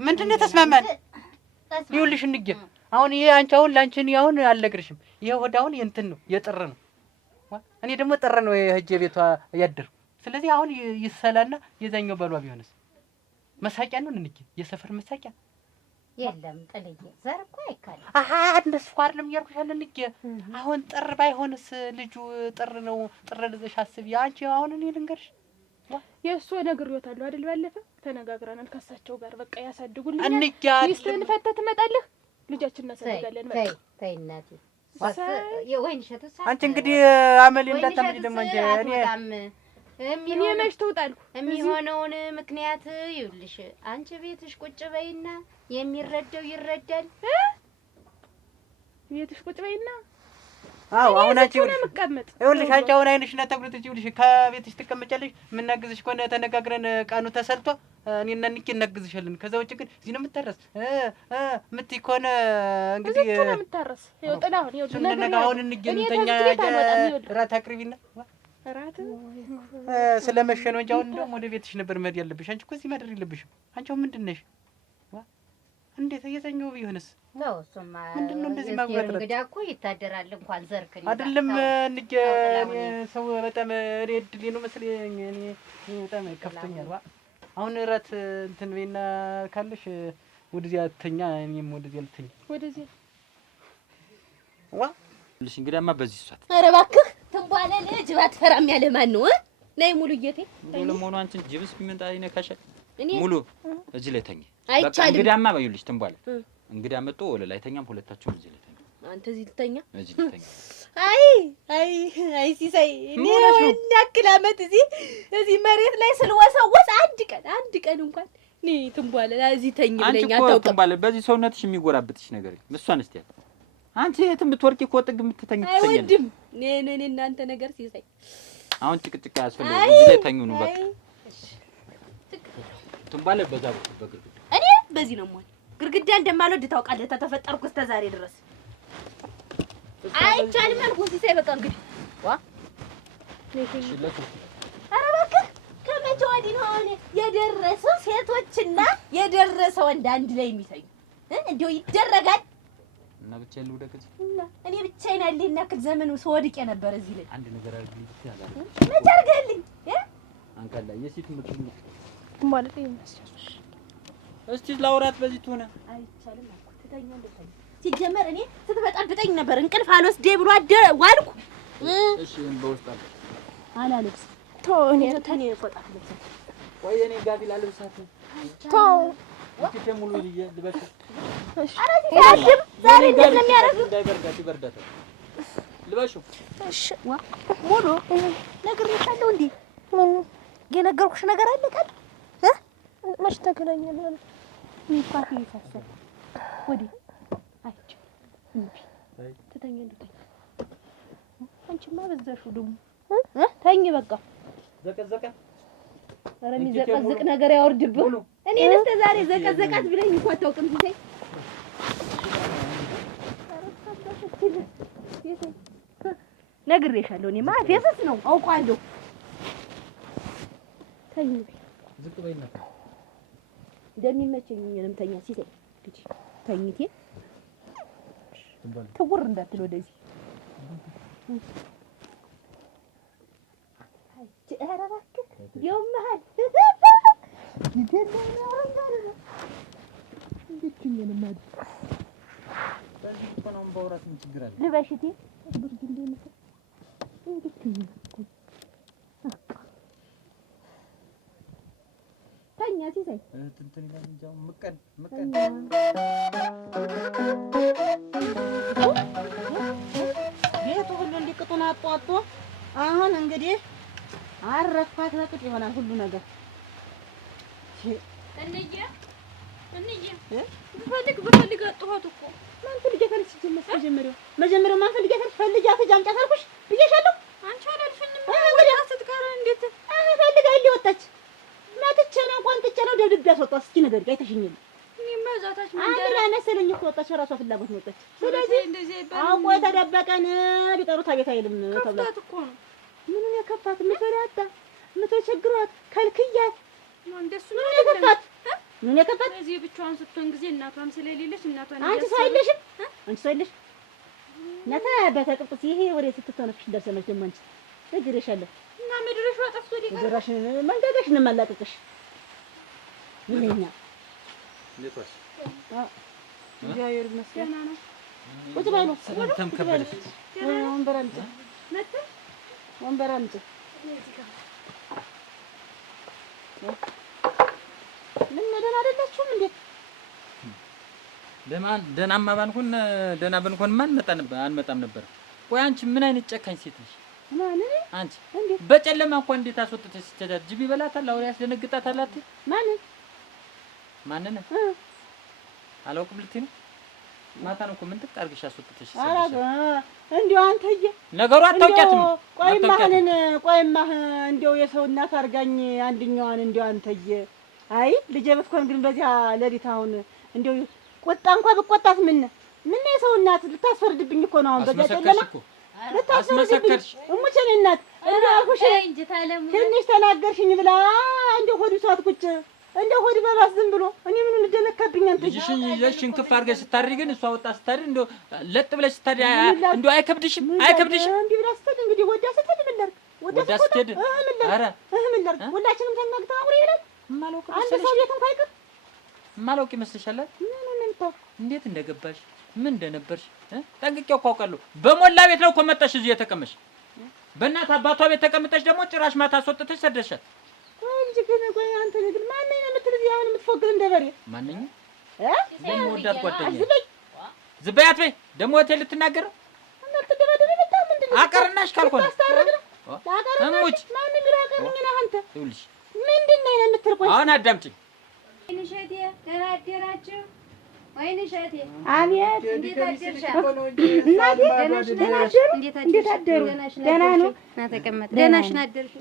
ምንድን ነው ተስማማን? ይኸውልሽ እንጀ አሁን ይሄ አንቺ አሁን ላንቺን አሁን አልነግርሽም። ይሄ ወደ አሁን የእንትን ነው የጥር ነው። እኔ ደግሞ ጥር ነው የህጄ ቤቷ ያደርኩ። ስለዚህ አሁን ይሰላና የዛኛው ባሏ ቢሆንስ መሳቂያ ነው እንጂ የሰፈር መሳቂያ የለም። ጥልዬ ዘር እኮ አይካል። እንደሱ እኮ አይደለም እያልኩሽ አለ እንጂ አሁን ጥር ባይሆንስ ልጁ ጥር ነው። ጥር ልዘሽ አስቢ አንቺ። አሁን እኔ ልንገርሽ የእሱ ነግሬዎታለሁ አይደል? ባለፈ ተነጋግረናል ከእሳቸው ጋር በቃ ያሳድጉልኝ። እንጃል ሚስትህን ፈተህ ትመጣለህ፣ ልጃችን እናሳድጋለን። በቃ ተይ እናቴ ወይን ሸቱ አንቺ እንግዲህ አመሌ እንዳታምጪ ደግሞ እንጂ እኔ መች ትውጣልኩ የሚሆነውን ምክንያት ይኸውልሽ። አንቺ ቤትሽ ቁጭ በይና የሚረዳው ይረዳል። ቤትሽ ቁጭ በይና አዎ አሁን አንቺ ይኸውልሽ አንቺ አሁን አይንሽ እና ተብረት ይኸውልሽ ከቤትሽ ትቀመጫለሽ። የምናግዝሽ ከሆነ ተነጋግረን ቀኑ ተሰልቶ እኔና ንቄ እናግዝሻለን። ከዛ ውጭ ግን እዚህ ነው የምታረስ የምትይ ከሆነ እንግዲህ እዚህ ነው የምታረስ። ይኸው ጥላሁን ይኸው ነገ አሁን እንገናኝ። ራት አቅርቢና ስለመሸ ነው እንጂ አሁን እንደውም ወደ ቤትሽ ነበር መሄድ ያለብሽ። አንቺ እኮ እዚህ ማደር የለብሽም። አንቺ አሁን ምንድን ነሽ? እንዴት እየተኛው ቢሆንስ? ነው እሱማ ምንድን ነው እንደዚህ ማጉረጥረጥ? እንግዲህ እኮ ይታደራል እንኳን ዘርክን አይደለም እንጂ ሰው በጣም እድሌ ነው መሰለኝ። እኔ በጣም ከፍቶኛል። አሁን እራት እንትን በይና ካለሽ ወደዚያ ተኛ፣ እኔም ወደዚያ ልተኛ። ወደዚያ ልሽ እንግዲያማ በዚህ ሷት። ኧረ እባክህ ትንቧለ ልጅ ባትፈራም ያለ ማን ነው? ነይ ሙሉ ጌቴ ለመሆኑ አንቺን ጅብስ ቢመጣ ይነካሻል? እኔ ሙሉ እዚህ ላይ ተኝ። በቃ እንግዲያማ በይልሽ ትንቧለ እንግዲያ መጥቶ ወለል አይተኛም። ሁለታችሁም እዚህ ላይ ተኝ። አንተ እዚህ ልተኛ? እዚህ ልተኛ። አይ ሲሳይ እኔ ያክል ዓመት እዚህ መሬት ላይ ስልወሰወስ አንድ ቀን እንኳን እኔ ትንቧለ እዚህ ተኝ ብለኝ አታውቅም። አንቺ ትንቧለ በዚህ ሰውነትሽ የሚጎራብጥሽ ነገር እሷን እስቲ ያለ አንቺ የትም ብትወርቂ እኮ ጥግ የምትተኝ ትተኛለሽ። አይወድም እኔ እናንተ ነገር ሲሳይ አሁን ጭቅጭቅ ያስፈልጋል። እዚህ ላይ ተኙ ነው በቃ። ትንቧለ በዛ በግርግዳ እኔ በዚህ ነው ማለት ግርግዳ እንደማልወድ ታውቃለህ። ተፈጠርኩ እስከ ዛሬ ድረስ አይቻልም አልኩህ ሲሳይ። በቃ እንግዲህ ኧረ እባክህ ከመቼ ወዲህ ነው አሁን የደረሰው ሴቶችና የደረሰ ወንድ አንድ ላይ የሚተኙ? እንዲያው ይደረጋል? እና ብቻዬን ልውደቅ እዚህ? እኔ ብቻዬን ያለኝ ያክል ዘመኑ ስወድቅ የነበረ እዚህ ላይ አንድ ነገር አድርግልኝ ትያዛለህ። መቼ አድርገልኝ? አንካላ የሴት ምክር ማለት ይመስላል። እስቲ ላውራት በዚህ ትሆነ አይቻልም አልኩህ። ትተኛ እንደተኛ ሲጀመር እኔ ስትበጣብጠኝ ነበር እንቅልፍ አልወስዴ ብሎ ዋልኩ። እሺ በውስጥ አላለብስ እኔ ተኔ ፈጣት ልብስ ቆይ እኔ ጋቢ ላልብሳት እቺ ሙሉ ልበሽ። እሺ አረጋግጥ ዛሬ እንዴት ነው የሚያደርገው? እንዳይበርዳት ይበርዳታል። ልበሹ። እሺ ሙሉ ነግሬሻለሁ። እንዴ ምን የነገርኩሽ ነገር አለ ቃል መች ተገናኘን? ይፋት ይፈሰል ወዲ አይቼ ትተኛ እንደተኛ አንቺማ በዛሽው ደግሞ ተኝ በቃ ዘቀዘቀ። ኧረ የሚዘቀዝቅ ነገር ያወርድብህ። እኔ እስከ ዛሬ ዘቀዘቃት ብለኝ እንኳን አታውቅም ሲሳይ። ነግሬሻለሁ። እኔማ ፌሰስ ነው አውቀዋለሁ። ተኝ ዝቅ በይና እንደሚመቸኝ የለምተኛ ሲሳይ እንግዲህ ተኝቴ ትውር እንዳትል ወደዚህ ኧረ እባክህ እንዲያው መሀል ልበሽ እቴ ብርድ እንደምትል ተኛ ሲሳይ እንትን ይላል እንጂ አሁን ምቀን ቤቱ ሁሉ እንዲቅጡን አጧጦ አሁን እንግዲህ አረፋት ለቅጥ ይሆናል ሁሉ ነገር። ብፈልግ አጥኋት እኮ ማን ፈልጊያታለሽ? መጀመሪያው ማን ፈልጊያታለሽ? ፈልጊያት ሂጅ አምጫት አልኩሽ ብዬሻለሁ። አንቺ አላልሽኝም? ወዲያ ስትቀር እንዴት ፈልጋ ይኸው ወጣች። መጥቼ ነው ቋንጥቼ ነው ደብድቤ አስወጣት። እስኪ ነገር አይተሽኝም? እኔማ እዛታች አንድ ላይ መሰለኝ እኮ ወጣች። ራሷ ፍላጎት ነው ወጣች። ስለዚህ አውቆ የተደበቀን ቢጠሩት አቤት አይልም ተብሏል። ከፍታት እኮ ነው። ምኑን የከፋት? ምትበላታ ምትቸግሯት ከልክያት እንደሱ ምኑን የከፋት? ምኑን የከፋት? እዚህ ብቻዋን ስትሆን ጊዜ እናቷም ስለሌለች እናቷን አንቺ ሰው የለሽም? አንቺ ሰው የለሽ? እናታ በተቅብጥ ይሄ ወሬ ስትተነፍሽ ደርሰነች። ደግሞ አንቺ እግርሻለሁ እና ምድርሽ ወጣፍቶ ሊቀር እግርሽ መንገድሽ እንማላቀቅሽ ይሄኛ ለቷስ እግዚአብሔር ይመስገን ነው። ቁጭ በይ ነው ሰላምታም ከበደች። ወንበር አምጪ ወንበር አምጪ። ምን ደህና አይደላችሁም እንዴ? ለማን ደህናማ ባንኩን ደህና ብንኮን ማን አንመጣም ነበር። ቆይ አንቺ ምን አይነት ጨካኝ ሴት ነሽ? ማን አንቺ በጨለማ እንኳን እንዴት አስወጥተሽ ስትሄድ ጅብ ይበላታል፣ አውሬ ያስደነግጣታል። ማንን አላውቅም ልትይ ነው? ማታ ነው እኮ ምን ትጣርግሽ አስወጥተሽ እንዲያው አንተዬ ነገሩ አታውቂያትም። ቆይማ እንዲያው የሰው እናት አድርጋኝ አንድኛዋን እንዲያው አንተዬ። አይ ልጄ ብትኮን ግን በዚያ ሌሊት አሁን እንዲያው ቁጣ እንኳን ብቆጣት ምን የሰው እናት ልታስፈርድብኝ እኮ ነው። አሁን በዚያ ጨለማ አስመሰከርሽ። እሙቼ እኔ እናት እንደው አልኩሽ እንጂ ታለሙ ትንሽ ተናገርሽኝ ብላ እንደው ሆዱ ሰዓት ቁጭ እንደው ሆድ በባስ ዝም ብሎ እኔ ምን እንደነካብኝ አንተ ልጅሽን ይዘሽ ሽንክፍ አድርገሽ ስታድሪ ግን እሷ ወጣ ስታድሪ እንደው ለጥ ብለሽ ስታድሪ እንደው አይከብድሽም? አይከብድሽም? እንዴ ብላ ስትል እንግዲህ ወዳ ስትል ምን ላድርግ? ወዳ ስትል ኧረ ምን ላድርግ? ሁላችንም ተናግታ አውሪ ይላል። ማለውቅ አንተ ሰው ቤት እንኳን አይቀር ማለውቅ ይመስልሻል? እንዴት እንደገባሽ ምን እንደነበርሽ ጠንቅቄ እኮ አውቃለሁ። በሞላ ቤት ነው እኮ መጣሽ እዚህ የተቀመሽ። በእናት አባቷ ቤት ተቀምጠሽ ደግሞ ጭራሽ ማታ አስወጥተሽ ሰደሻት እንጂ ግን ቆይ አንተ ግን ማን ነኝ የምትል እዚህ አሁን የምትፎግር እንደ በሬ ማንኛ የምወዳት ጓደኛዬ ዝም በይ አትበይ። ደግሞ ሆቴል ልትናገር እንዳትደባደብ መጣ ምንድን ነው አቀርናሽ ካልሆነ እሙች ማን ግራ ቀርኝ ነው አንተ ይኸውልሽ ምንድን ነው የምትል ቆይ አሁን አዳምጪኝ። ወይንሸቴ ደህና አደራችሁ? ወይንሸቴ አቤት እንዴት አደርሻ? እናቴ እንዴት አደሩ? ደህና ነው? ና ተቀመጥ። ደህናሽ ና አደርሽ?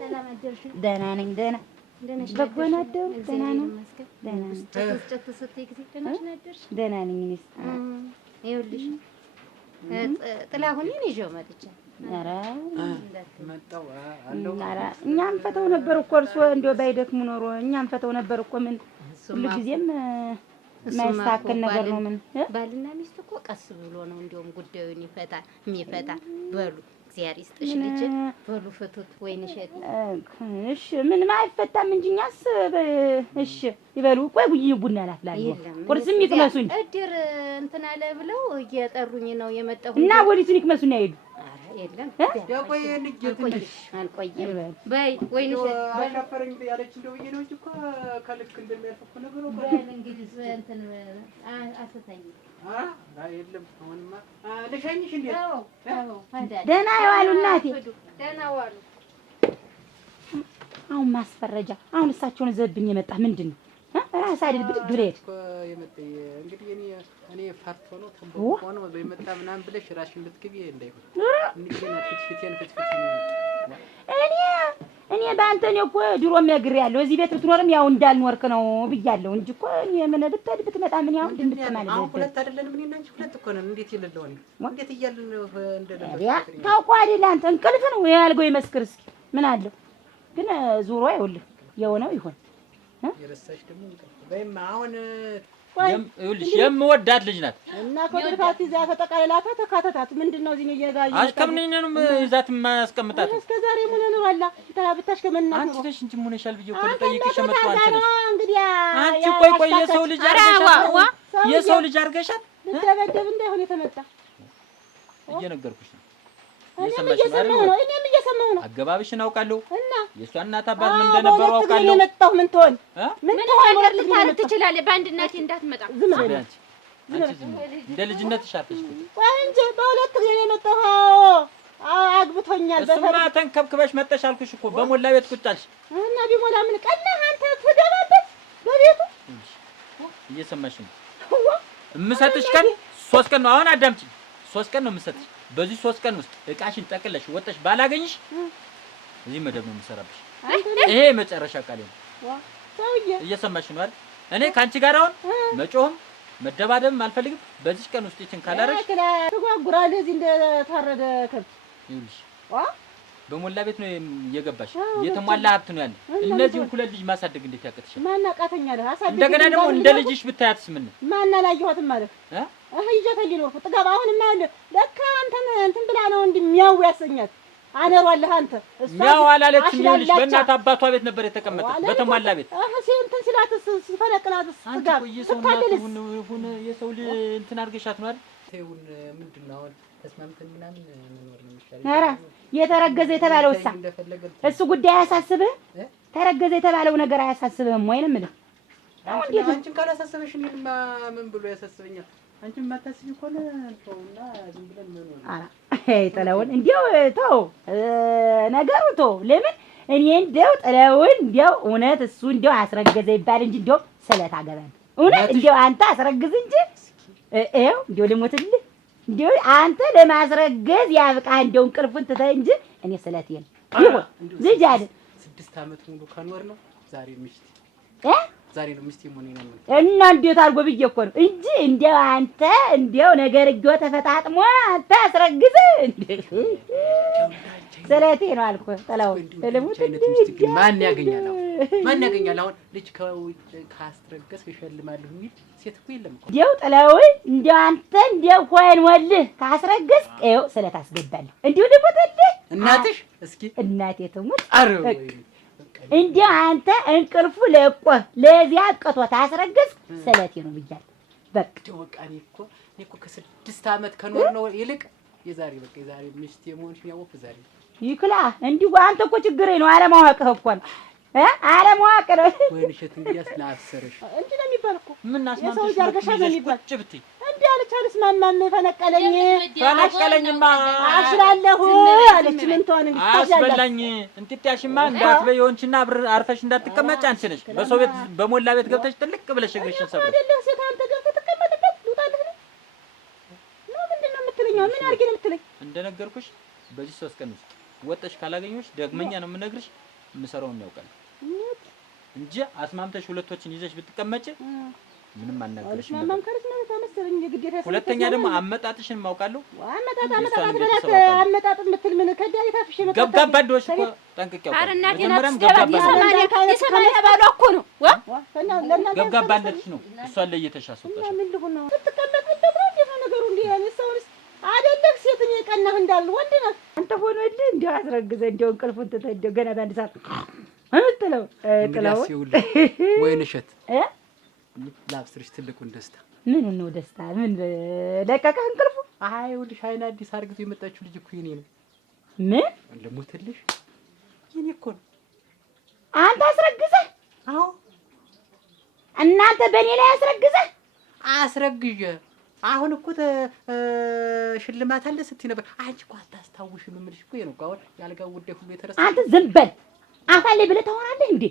ሰላም አደርሽ? ደህና ነኝ። ደህና በጎ ነው አደሩ? ደህና ነው? ደህና ነው። ጨት ስትይ ጊዜ ደህናሽ ና አደርሽ? ደህና ነኝ። እኔስ ይኸውልሽ ጥላሁንን ይዤው መጥቼ ኧረ መጣሁ አለው። ኧረ እኛም ፈተው ነበር እኮ እርስዎ እንደው ባይደክሙ ኖሮ እኛም ፈተው ነበር እኮ ምን ሁልጊዜም የማይስተካከል ነገር ነው። ምን ባልና ሚስት እኮ ቀስ ብሎ ነው እንዲያውም ጉዳዩን የሚፈታ። በሉ እግዚአብሔር ይስጥሽ ልጅ፣ በሉ ፍቱት። ወይንሸት እሺ ምንም አይፈታም እንጂ እኛስ እሺ ይበሉ። ቆይ ቡና ላፍላለሁ ቁርስም ይቅመሱኝ። እድር እንትን አለ ብለው እየጠሩኝ ነው የመጣሁ እና ወዲቱን ይቅመሱኝ አይሄዱ የለም ያቆይ ልጅ ትንሽ አልቆይም። በይ ወይንሸት አሻፈረኝ ያለች እንደው ብዬሽ ነው እንጂ እኮ ከልክ እንደሚያልፍ እኮ ነገሩ እኮ እንግዲህ እንትን አስተኝ የለም። አሁንማ ልሸኝሽ እንዴ? ደህና የዋሉ እናቴ ደህና ዋሉ። አሁን ማስፈረጃ አሁን እሳቸውን ዘብኝ የመጣ ምንድን ነው? ራስ አይደል ብድግ ብለህ እኮ የመጣ እንግዲህ እኔ ፈርቶ ነው ተንቦ ነው በመጣ ምናምን ብለሽ ራስሽን ልትግቢ እንዳይሆን እንግዲህ ፍትፍቴን እኔ በአንተ ነው እኮ ድሮም ነግሬያለሁ። እዚህ ቤት ብትኖርም ያው እንዳልኖርክ ነው ብያለሁ እንጂ እኮ እኔ ምን ብትሄድ ብትመጣ ምን ያው እንድትማል አሁን ሁለት አይደለንም እኔ እና አንቺ ሁለት እኮ ነን። እንዴት ይለለው እንዴት እያልን እንደነበረ ታውቀው አይደል አንተ እንቅልፍ ነው ያልገው ይመስክር እስኪ ምን አለው ግን ዙሮ አይውልህ የሆነው ይሆን የረሳሽ ደግሞ በይማ አሁን ይኸውልሽ የምወዳት ልጅ ናት እና ከድርካት ይዛ ተጠቃለላታ ተካተታት ምንድነው እዚህ እየጋይ አስከምነኝንም ይዛት ማስቀምጣት እስከ ዛሬ ምን ነው አላ ተላብታሽ ከመናት ነው አንቺ ነሽ እንጂ ምን ሆነሻል ብዬ እኮ ልጠይቅሽ የመጣሁ አንቺ ነሽ። እንግዲህ አንቺ ቆይ የሰው ልጅ አድርገሻት ልትደበደብ እንዳይሆን የተመጣ እየነገርኩሽ ነው። እኔም እየሰማሁ ነው። አገባብሽን አውቃለሁ እና የእሷ እናት አባት ምን እንደነበሩ አውቃለሁ። የመጣሁ ምን ትሆን ምን ነገር ልታረግ ትችላለህ? በአንድ እናቴ እንዳትመጣ ዝም በል አንቺ እንደ ልጅነትሽ አትሽ ቆይ እንጂ በሁለት ጊዜ የመጣሁ አግብቶኛል። እሱማ ተንከብክበሽ መጠሽ አልኩሽ እኮ በሞላ ቤት ቁጭ አልሽ እና ቢሞላ ምን ቀላህ አንተ ትገባበት በቤቱ እየሰማሽ ነው። የምሰጥሽ ቀን 3 ቀን ነው። አሁን አዳምጪኝ። 3 ቀን ነው የምሰጥሽ። በዚህ 3 ቀን ውስጥ እቃሽን ጠቅለሽ ወጥተሽ ባላገኝሽ እዚህ መደብ ነው የምሰራብሽ። ይሄ መጨረሻ ቃሌ ነው። ሰውዬ እየሰማሽ ነው አይደል? እኔ ካንቺ ጋር አሁን መጮህም መደባደብም አልፈልግም። በዚህ ቀን ውስጥ ይችን ካላረሽ ትጓጉራለህ እዚህ እንደታረደ ከብት። ይኸውልሽ በሞላ ቤት ነው የገባሽ። የተሟላ ሀብት ነው ያለ። እነዚህን ሁለት ልጅ ማሳደግ እንዴት ያቀጥሻል? ማን አቃተኛለህ? አሳደግ እንደገና ደግሞ እንደ ልጅሽ ብታያትስ ምን ማን አላየኋትም ማለት ይዤት ሊኖርኩ ጥጋብ አሁን የማያለህ ለካ እንትን ብላ ነው እንደሚያው ያሰኛት አነሯለህ አንተ ሚያው አላለችም። ይኸውልሽ በእናት አባቷ ቤት ነበር የተቀመጠ በተሟላ ቤት እንትን ስላትስ ሲፈነቅላትስ ጥጋብ ስታደልስ የሰው ልጅ እንትን አድርገሻት ነው አይደል? ተይውን ምንድን ነው አሁን ተስማምተን ምናምን መኖር ነው የሚሻለው። ኧረ የተረገዘ የተባለው እሱ ጉዳይ አያሳስብህ? ተረገዘ የተባለው ነገር አያሳስብህም ወይ ነው የምልህ። አንቺን ካላሳሰበሽ እኔንማ ምን ብሎ ያሳስበኛል? አንቺን የማታስቢ ከሆነ ተውና ዝም ብለን መኖር። አይ ጥለውን እንዲያው ተው ነገሩ ተው። ለምን እኔ እንዲያው ጥለውን እንዲያው እውነት እሱ እንዲያው አስረገዘ ይባል እንጂ እንዲያው ስለት አገባን እውነት እንዲያው አንተ አስረግዝ እንጂ ይኸው እንዲያው ልሞትልህ እንዲያው አንተ ለማስረገዝ ያብቃህ እንዲያው እንቅልፉን ትተህ እንጂ እኔ ስለት የለም ይሁን ልጅ አይደል 6 ዓመት ሙሉ ከኖር ነው ዛሬ ምሽት ዛሬ ነው ሚስቴ መሆኔ ነው እና እንዴት አድርጎ ብዬ እኮ ነው እንጂ እንዲያው አንተ እንዲያው ነገር እጆ ተፈጣጥሞ አንተ አስረግዘ እንዴ ስለቴ ነው አልኩህ። ጥላው ለሙት ማን ያገኛል? ማን ያገኛል? አሁን ልጅ ካስረገስ ይሸልማለሁ የሚል ሴት እኮ የለም እኮ። እንዲያው ጥላው እንዲያው አንተ እንዲያው ሆን ወልህ ካስረገስ ይኸው ስለት አስገባለሁ። እንዲሁ ደግሞ ተልህ እናትሽ እስኪ እናቴ ትሙት አረ እንዲያው አንተ እንቅልፉ ለቆህ ለዚያ አቅቶ ታስረገስ ስለቴ ነው ብያለሁ። በቃ እኔ እኮ ከ6 ዓመት ከኖር ነው ይልቅ የዛሬ ሚስቴ መሆንሽን ያወቅሁ ዛሬ ይክላ እንዲሁ አንተ እኮ ችግሬ ነው አለማወቅህ እኮ ነው አለማወቅ ነው። ወይን እሸት እንዲያስ ላፍሰርሽ እንዴ ነው የሚባል እኮ ምን አስማምተሽ የሰው ጃርገሻ ነው የሚባል ቁጭ ብትይ እንዴ አለቻለስ ማማም ፈነቀለኝማ አሽላለሁ አለች። ምን ትሆን እንግዲህ አስበላኝ እንጥጥያሽማ እንዳትበይ ሆንችና አርፈሽ እንዳትቀመጭ አንቺ ነሽ በሰው ቤት በሞላ ቤት ገብተሽ ጥልቅ ብለሽ እግርሽን ሰብረሽ አይደለም ሴት አንተ ገብተህ ትቀመጥበት ልውጣልህ ነው ምንድን ነው የምትለኝ? ምን አድርጌ ነው የምትለኝ? እንደነገርኩሽ በዚህ 3 ቀን ውስጥ ወጥሽ ካላገኘሁሽ ደግመኛ ነው የምነግርሽ። የምሰራውን ያውቃል እንጂ አስማምተሽ ሁለቶችን ይዘሽ ብትቀመጭ ምንም አናገርሽ። ማማም ከርስ ነው ታመሰለኝ የግዴታ። ሁለተኛ ደግሞ አመጣጥሽን ማውቃለሁ። አመጣጥ የምትል ምን ከዳይ ታፍሽ መጣ ገብጋባ እንደሆንሽ እኮ ጠንቅቄው ኧረ እናቴ ናት የሰማንያ ባሏ እኮ ነው። ገብጋባነትሽ ነው እሷን ለየተሽ አስወጣሽ። ምን ልሁን ነው ትቀመጥበት ነው እንዴ ነገሩ? እንዴ ያነሳውንስ አይደለም ሴትኝ ቀናህ እንዳል ወንድ ነው አንተ ሆኖልህ እንዲያው አስረግዘህ እንዲያው እንቅልፉን ትተህ እንዲያው ገና በአንድ ሰዓት እምትለው ጥለው ወይን እሸት ላብስርሽ ትልቁን ደስታ። ምን ነው ደስታ? ምን ለቀቀህ እንቅልፉ? አይ ይኸውልሽ አይን አዲስ አርግዞ የመጣችው ልጅ እኮ የኔ ነው። ምን ለሞትልሽ የኔ እኮ ነው። አንተ አስረግዘህ? አዎ እናንተ በእኔ ላይ አስረግዘህ? አስረግዤ አሁን እኮ ሽልማት አለ ስትይ ነበር። አንቺ እኮ አታስታውሽም የምልሽ እኮ ነው። አሁን ያልጋው ጉዳይ ሁሉ የተረሳ። አንተ ዝም በል። አፋሌ ብለህ ታወራለህ እንዴ?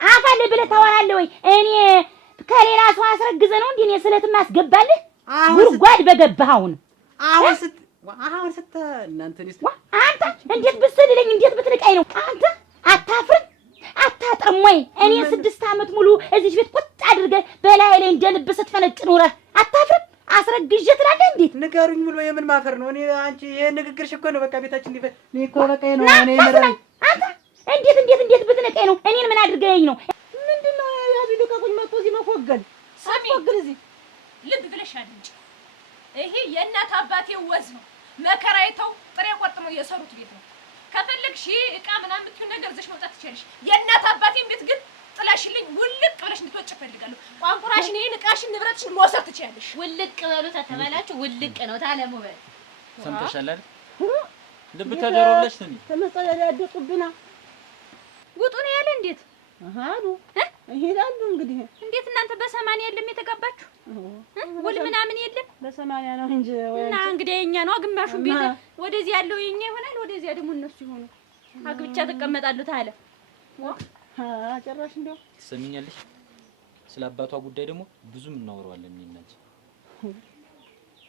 አፋሌ ብለህ ታወራለህ ወይ? እኔ ከሌላ ሰው አስረግዘህ ነው እንዴ እኔ ስለት ማስገባልህ? ጉድጓድ በገባህ አሁን ስት እናንተንስ አንተ እንዴት ብትሰልለኝ እንዴት ብትልቀኝ ነው? አንተ አታፍርም? አታጥርም ወይ? እኔ 6 ዓመት ሙሉ እዚህ ቤት ቁጭ አድርገህ በላይ ላይ እንደልብ ስትፈነጭ ኖረህ አታፍርም? አስረግዤ ትላለህ እንዴ? ንገሩኝ ብሎ የምን ማፈር ነው? እኔ አንቺ ይሄ ንግግርሽ እኮ ነው በቃ ቤታችን እንዲፈ እኔ እኮ በቃ ነው እኔ መረኝ። አንተ እንዴት ብትነቀኝ ነው? እኔን ምን አድርገኸኝ ነው? ምንድነው ያዚ ልቀቁኝ መጥቶ እዚህ መፎገል አትፎግል። እዚህ ልብ ብለሽ አድምጪ። ይሄ የእናት አባቴ ወዝ ነው። መከራይተው ጥሬ ቆርጥመው የሰሩት ቤት ነው። ከፈለግሽ ዕቃ ምናምን የምትይው ነገር ይዘሽ መውጣት ትችያለሽ። የእናት አባቴን ቤት ግን ጥላሽልኝ ውልቅ ብለሽ እንድትወጪ እፈልጋለሁ። ቋንቁራሽን ይሄን ዕቃሽን ንብረትሽን መውሰድ ትችያለሽ። ውልቅ በሉ ተተበላችሁ። ውልቅ ነው ታለሙ በል ሰምተሻል አይደል? ልብ ተጀሮ ብለሽ ነኝ ተመጣጣ ያደቁብና ውጡ ነው ያለ። እንዴት አሉ ይሄዳሉ እንግዲህ። እንዴት እናንተ በ80 የለም የተጋባችሁ? ውል ምናምን የለም? በ80 ነው እንጂ እና እንግዲህ የኛ ነው። ግማሹን ቤት ወደዚህ ያለው የኛ ይሆናል፣ ወደዚያ ደግሞ እነሱ ይሆኑ። አግብቻ ተቀመጣሉ ታለ ጭራሽ እንደው ትሰሚኛለሽ። ስለ አባቷ ጉዳይ ደግሞ ብዙም እናወራዋለን። እኔና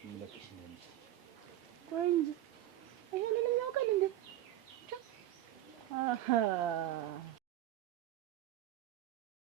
ይለቅሽ ነው ቆይ እንጂ ይሄንን የሚያውቃል እንዴ? አሃ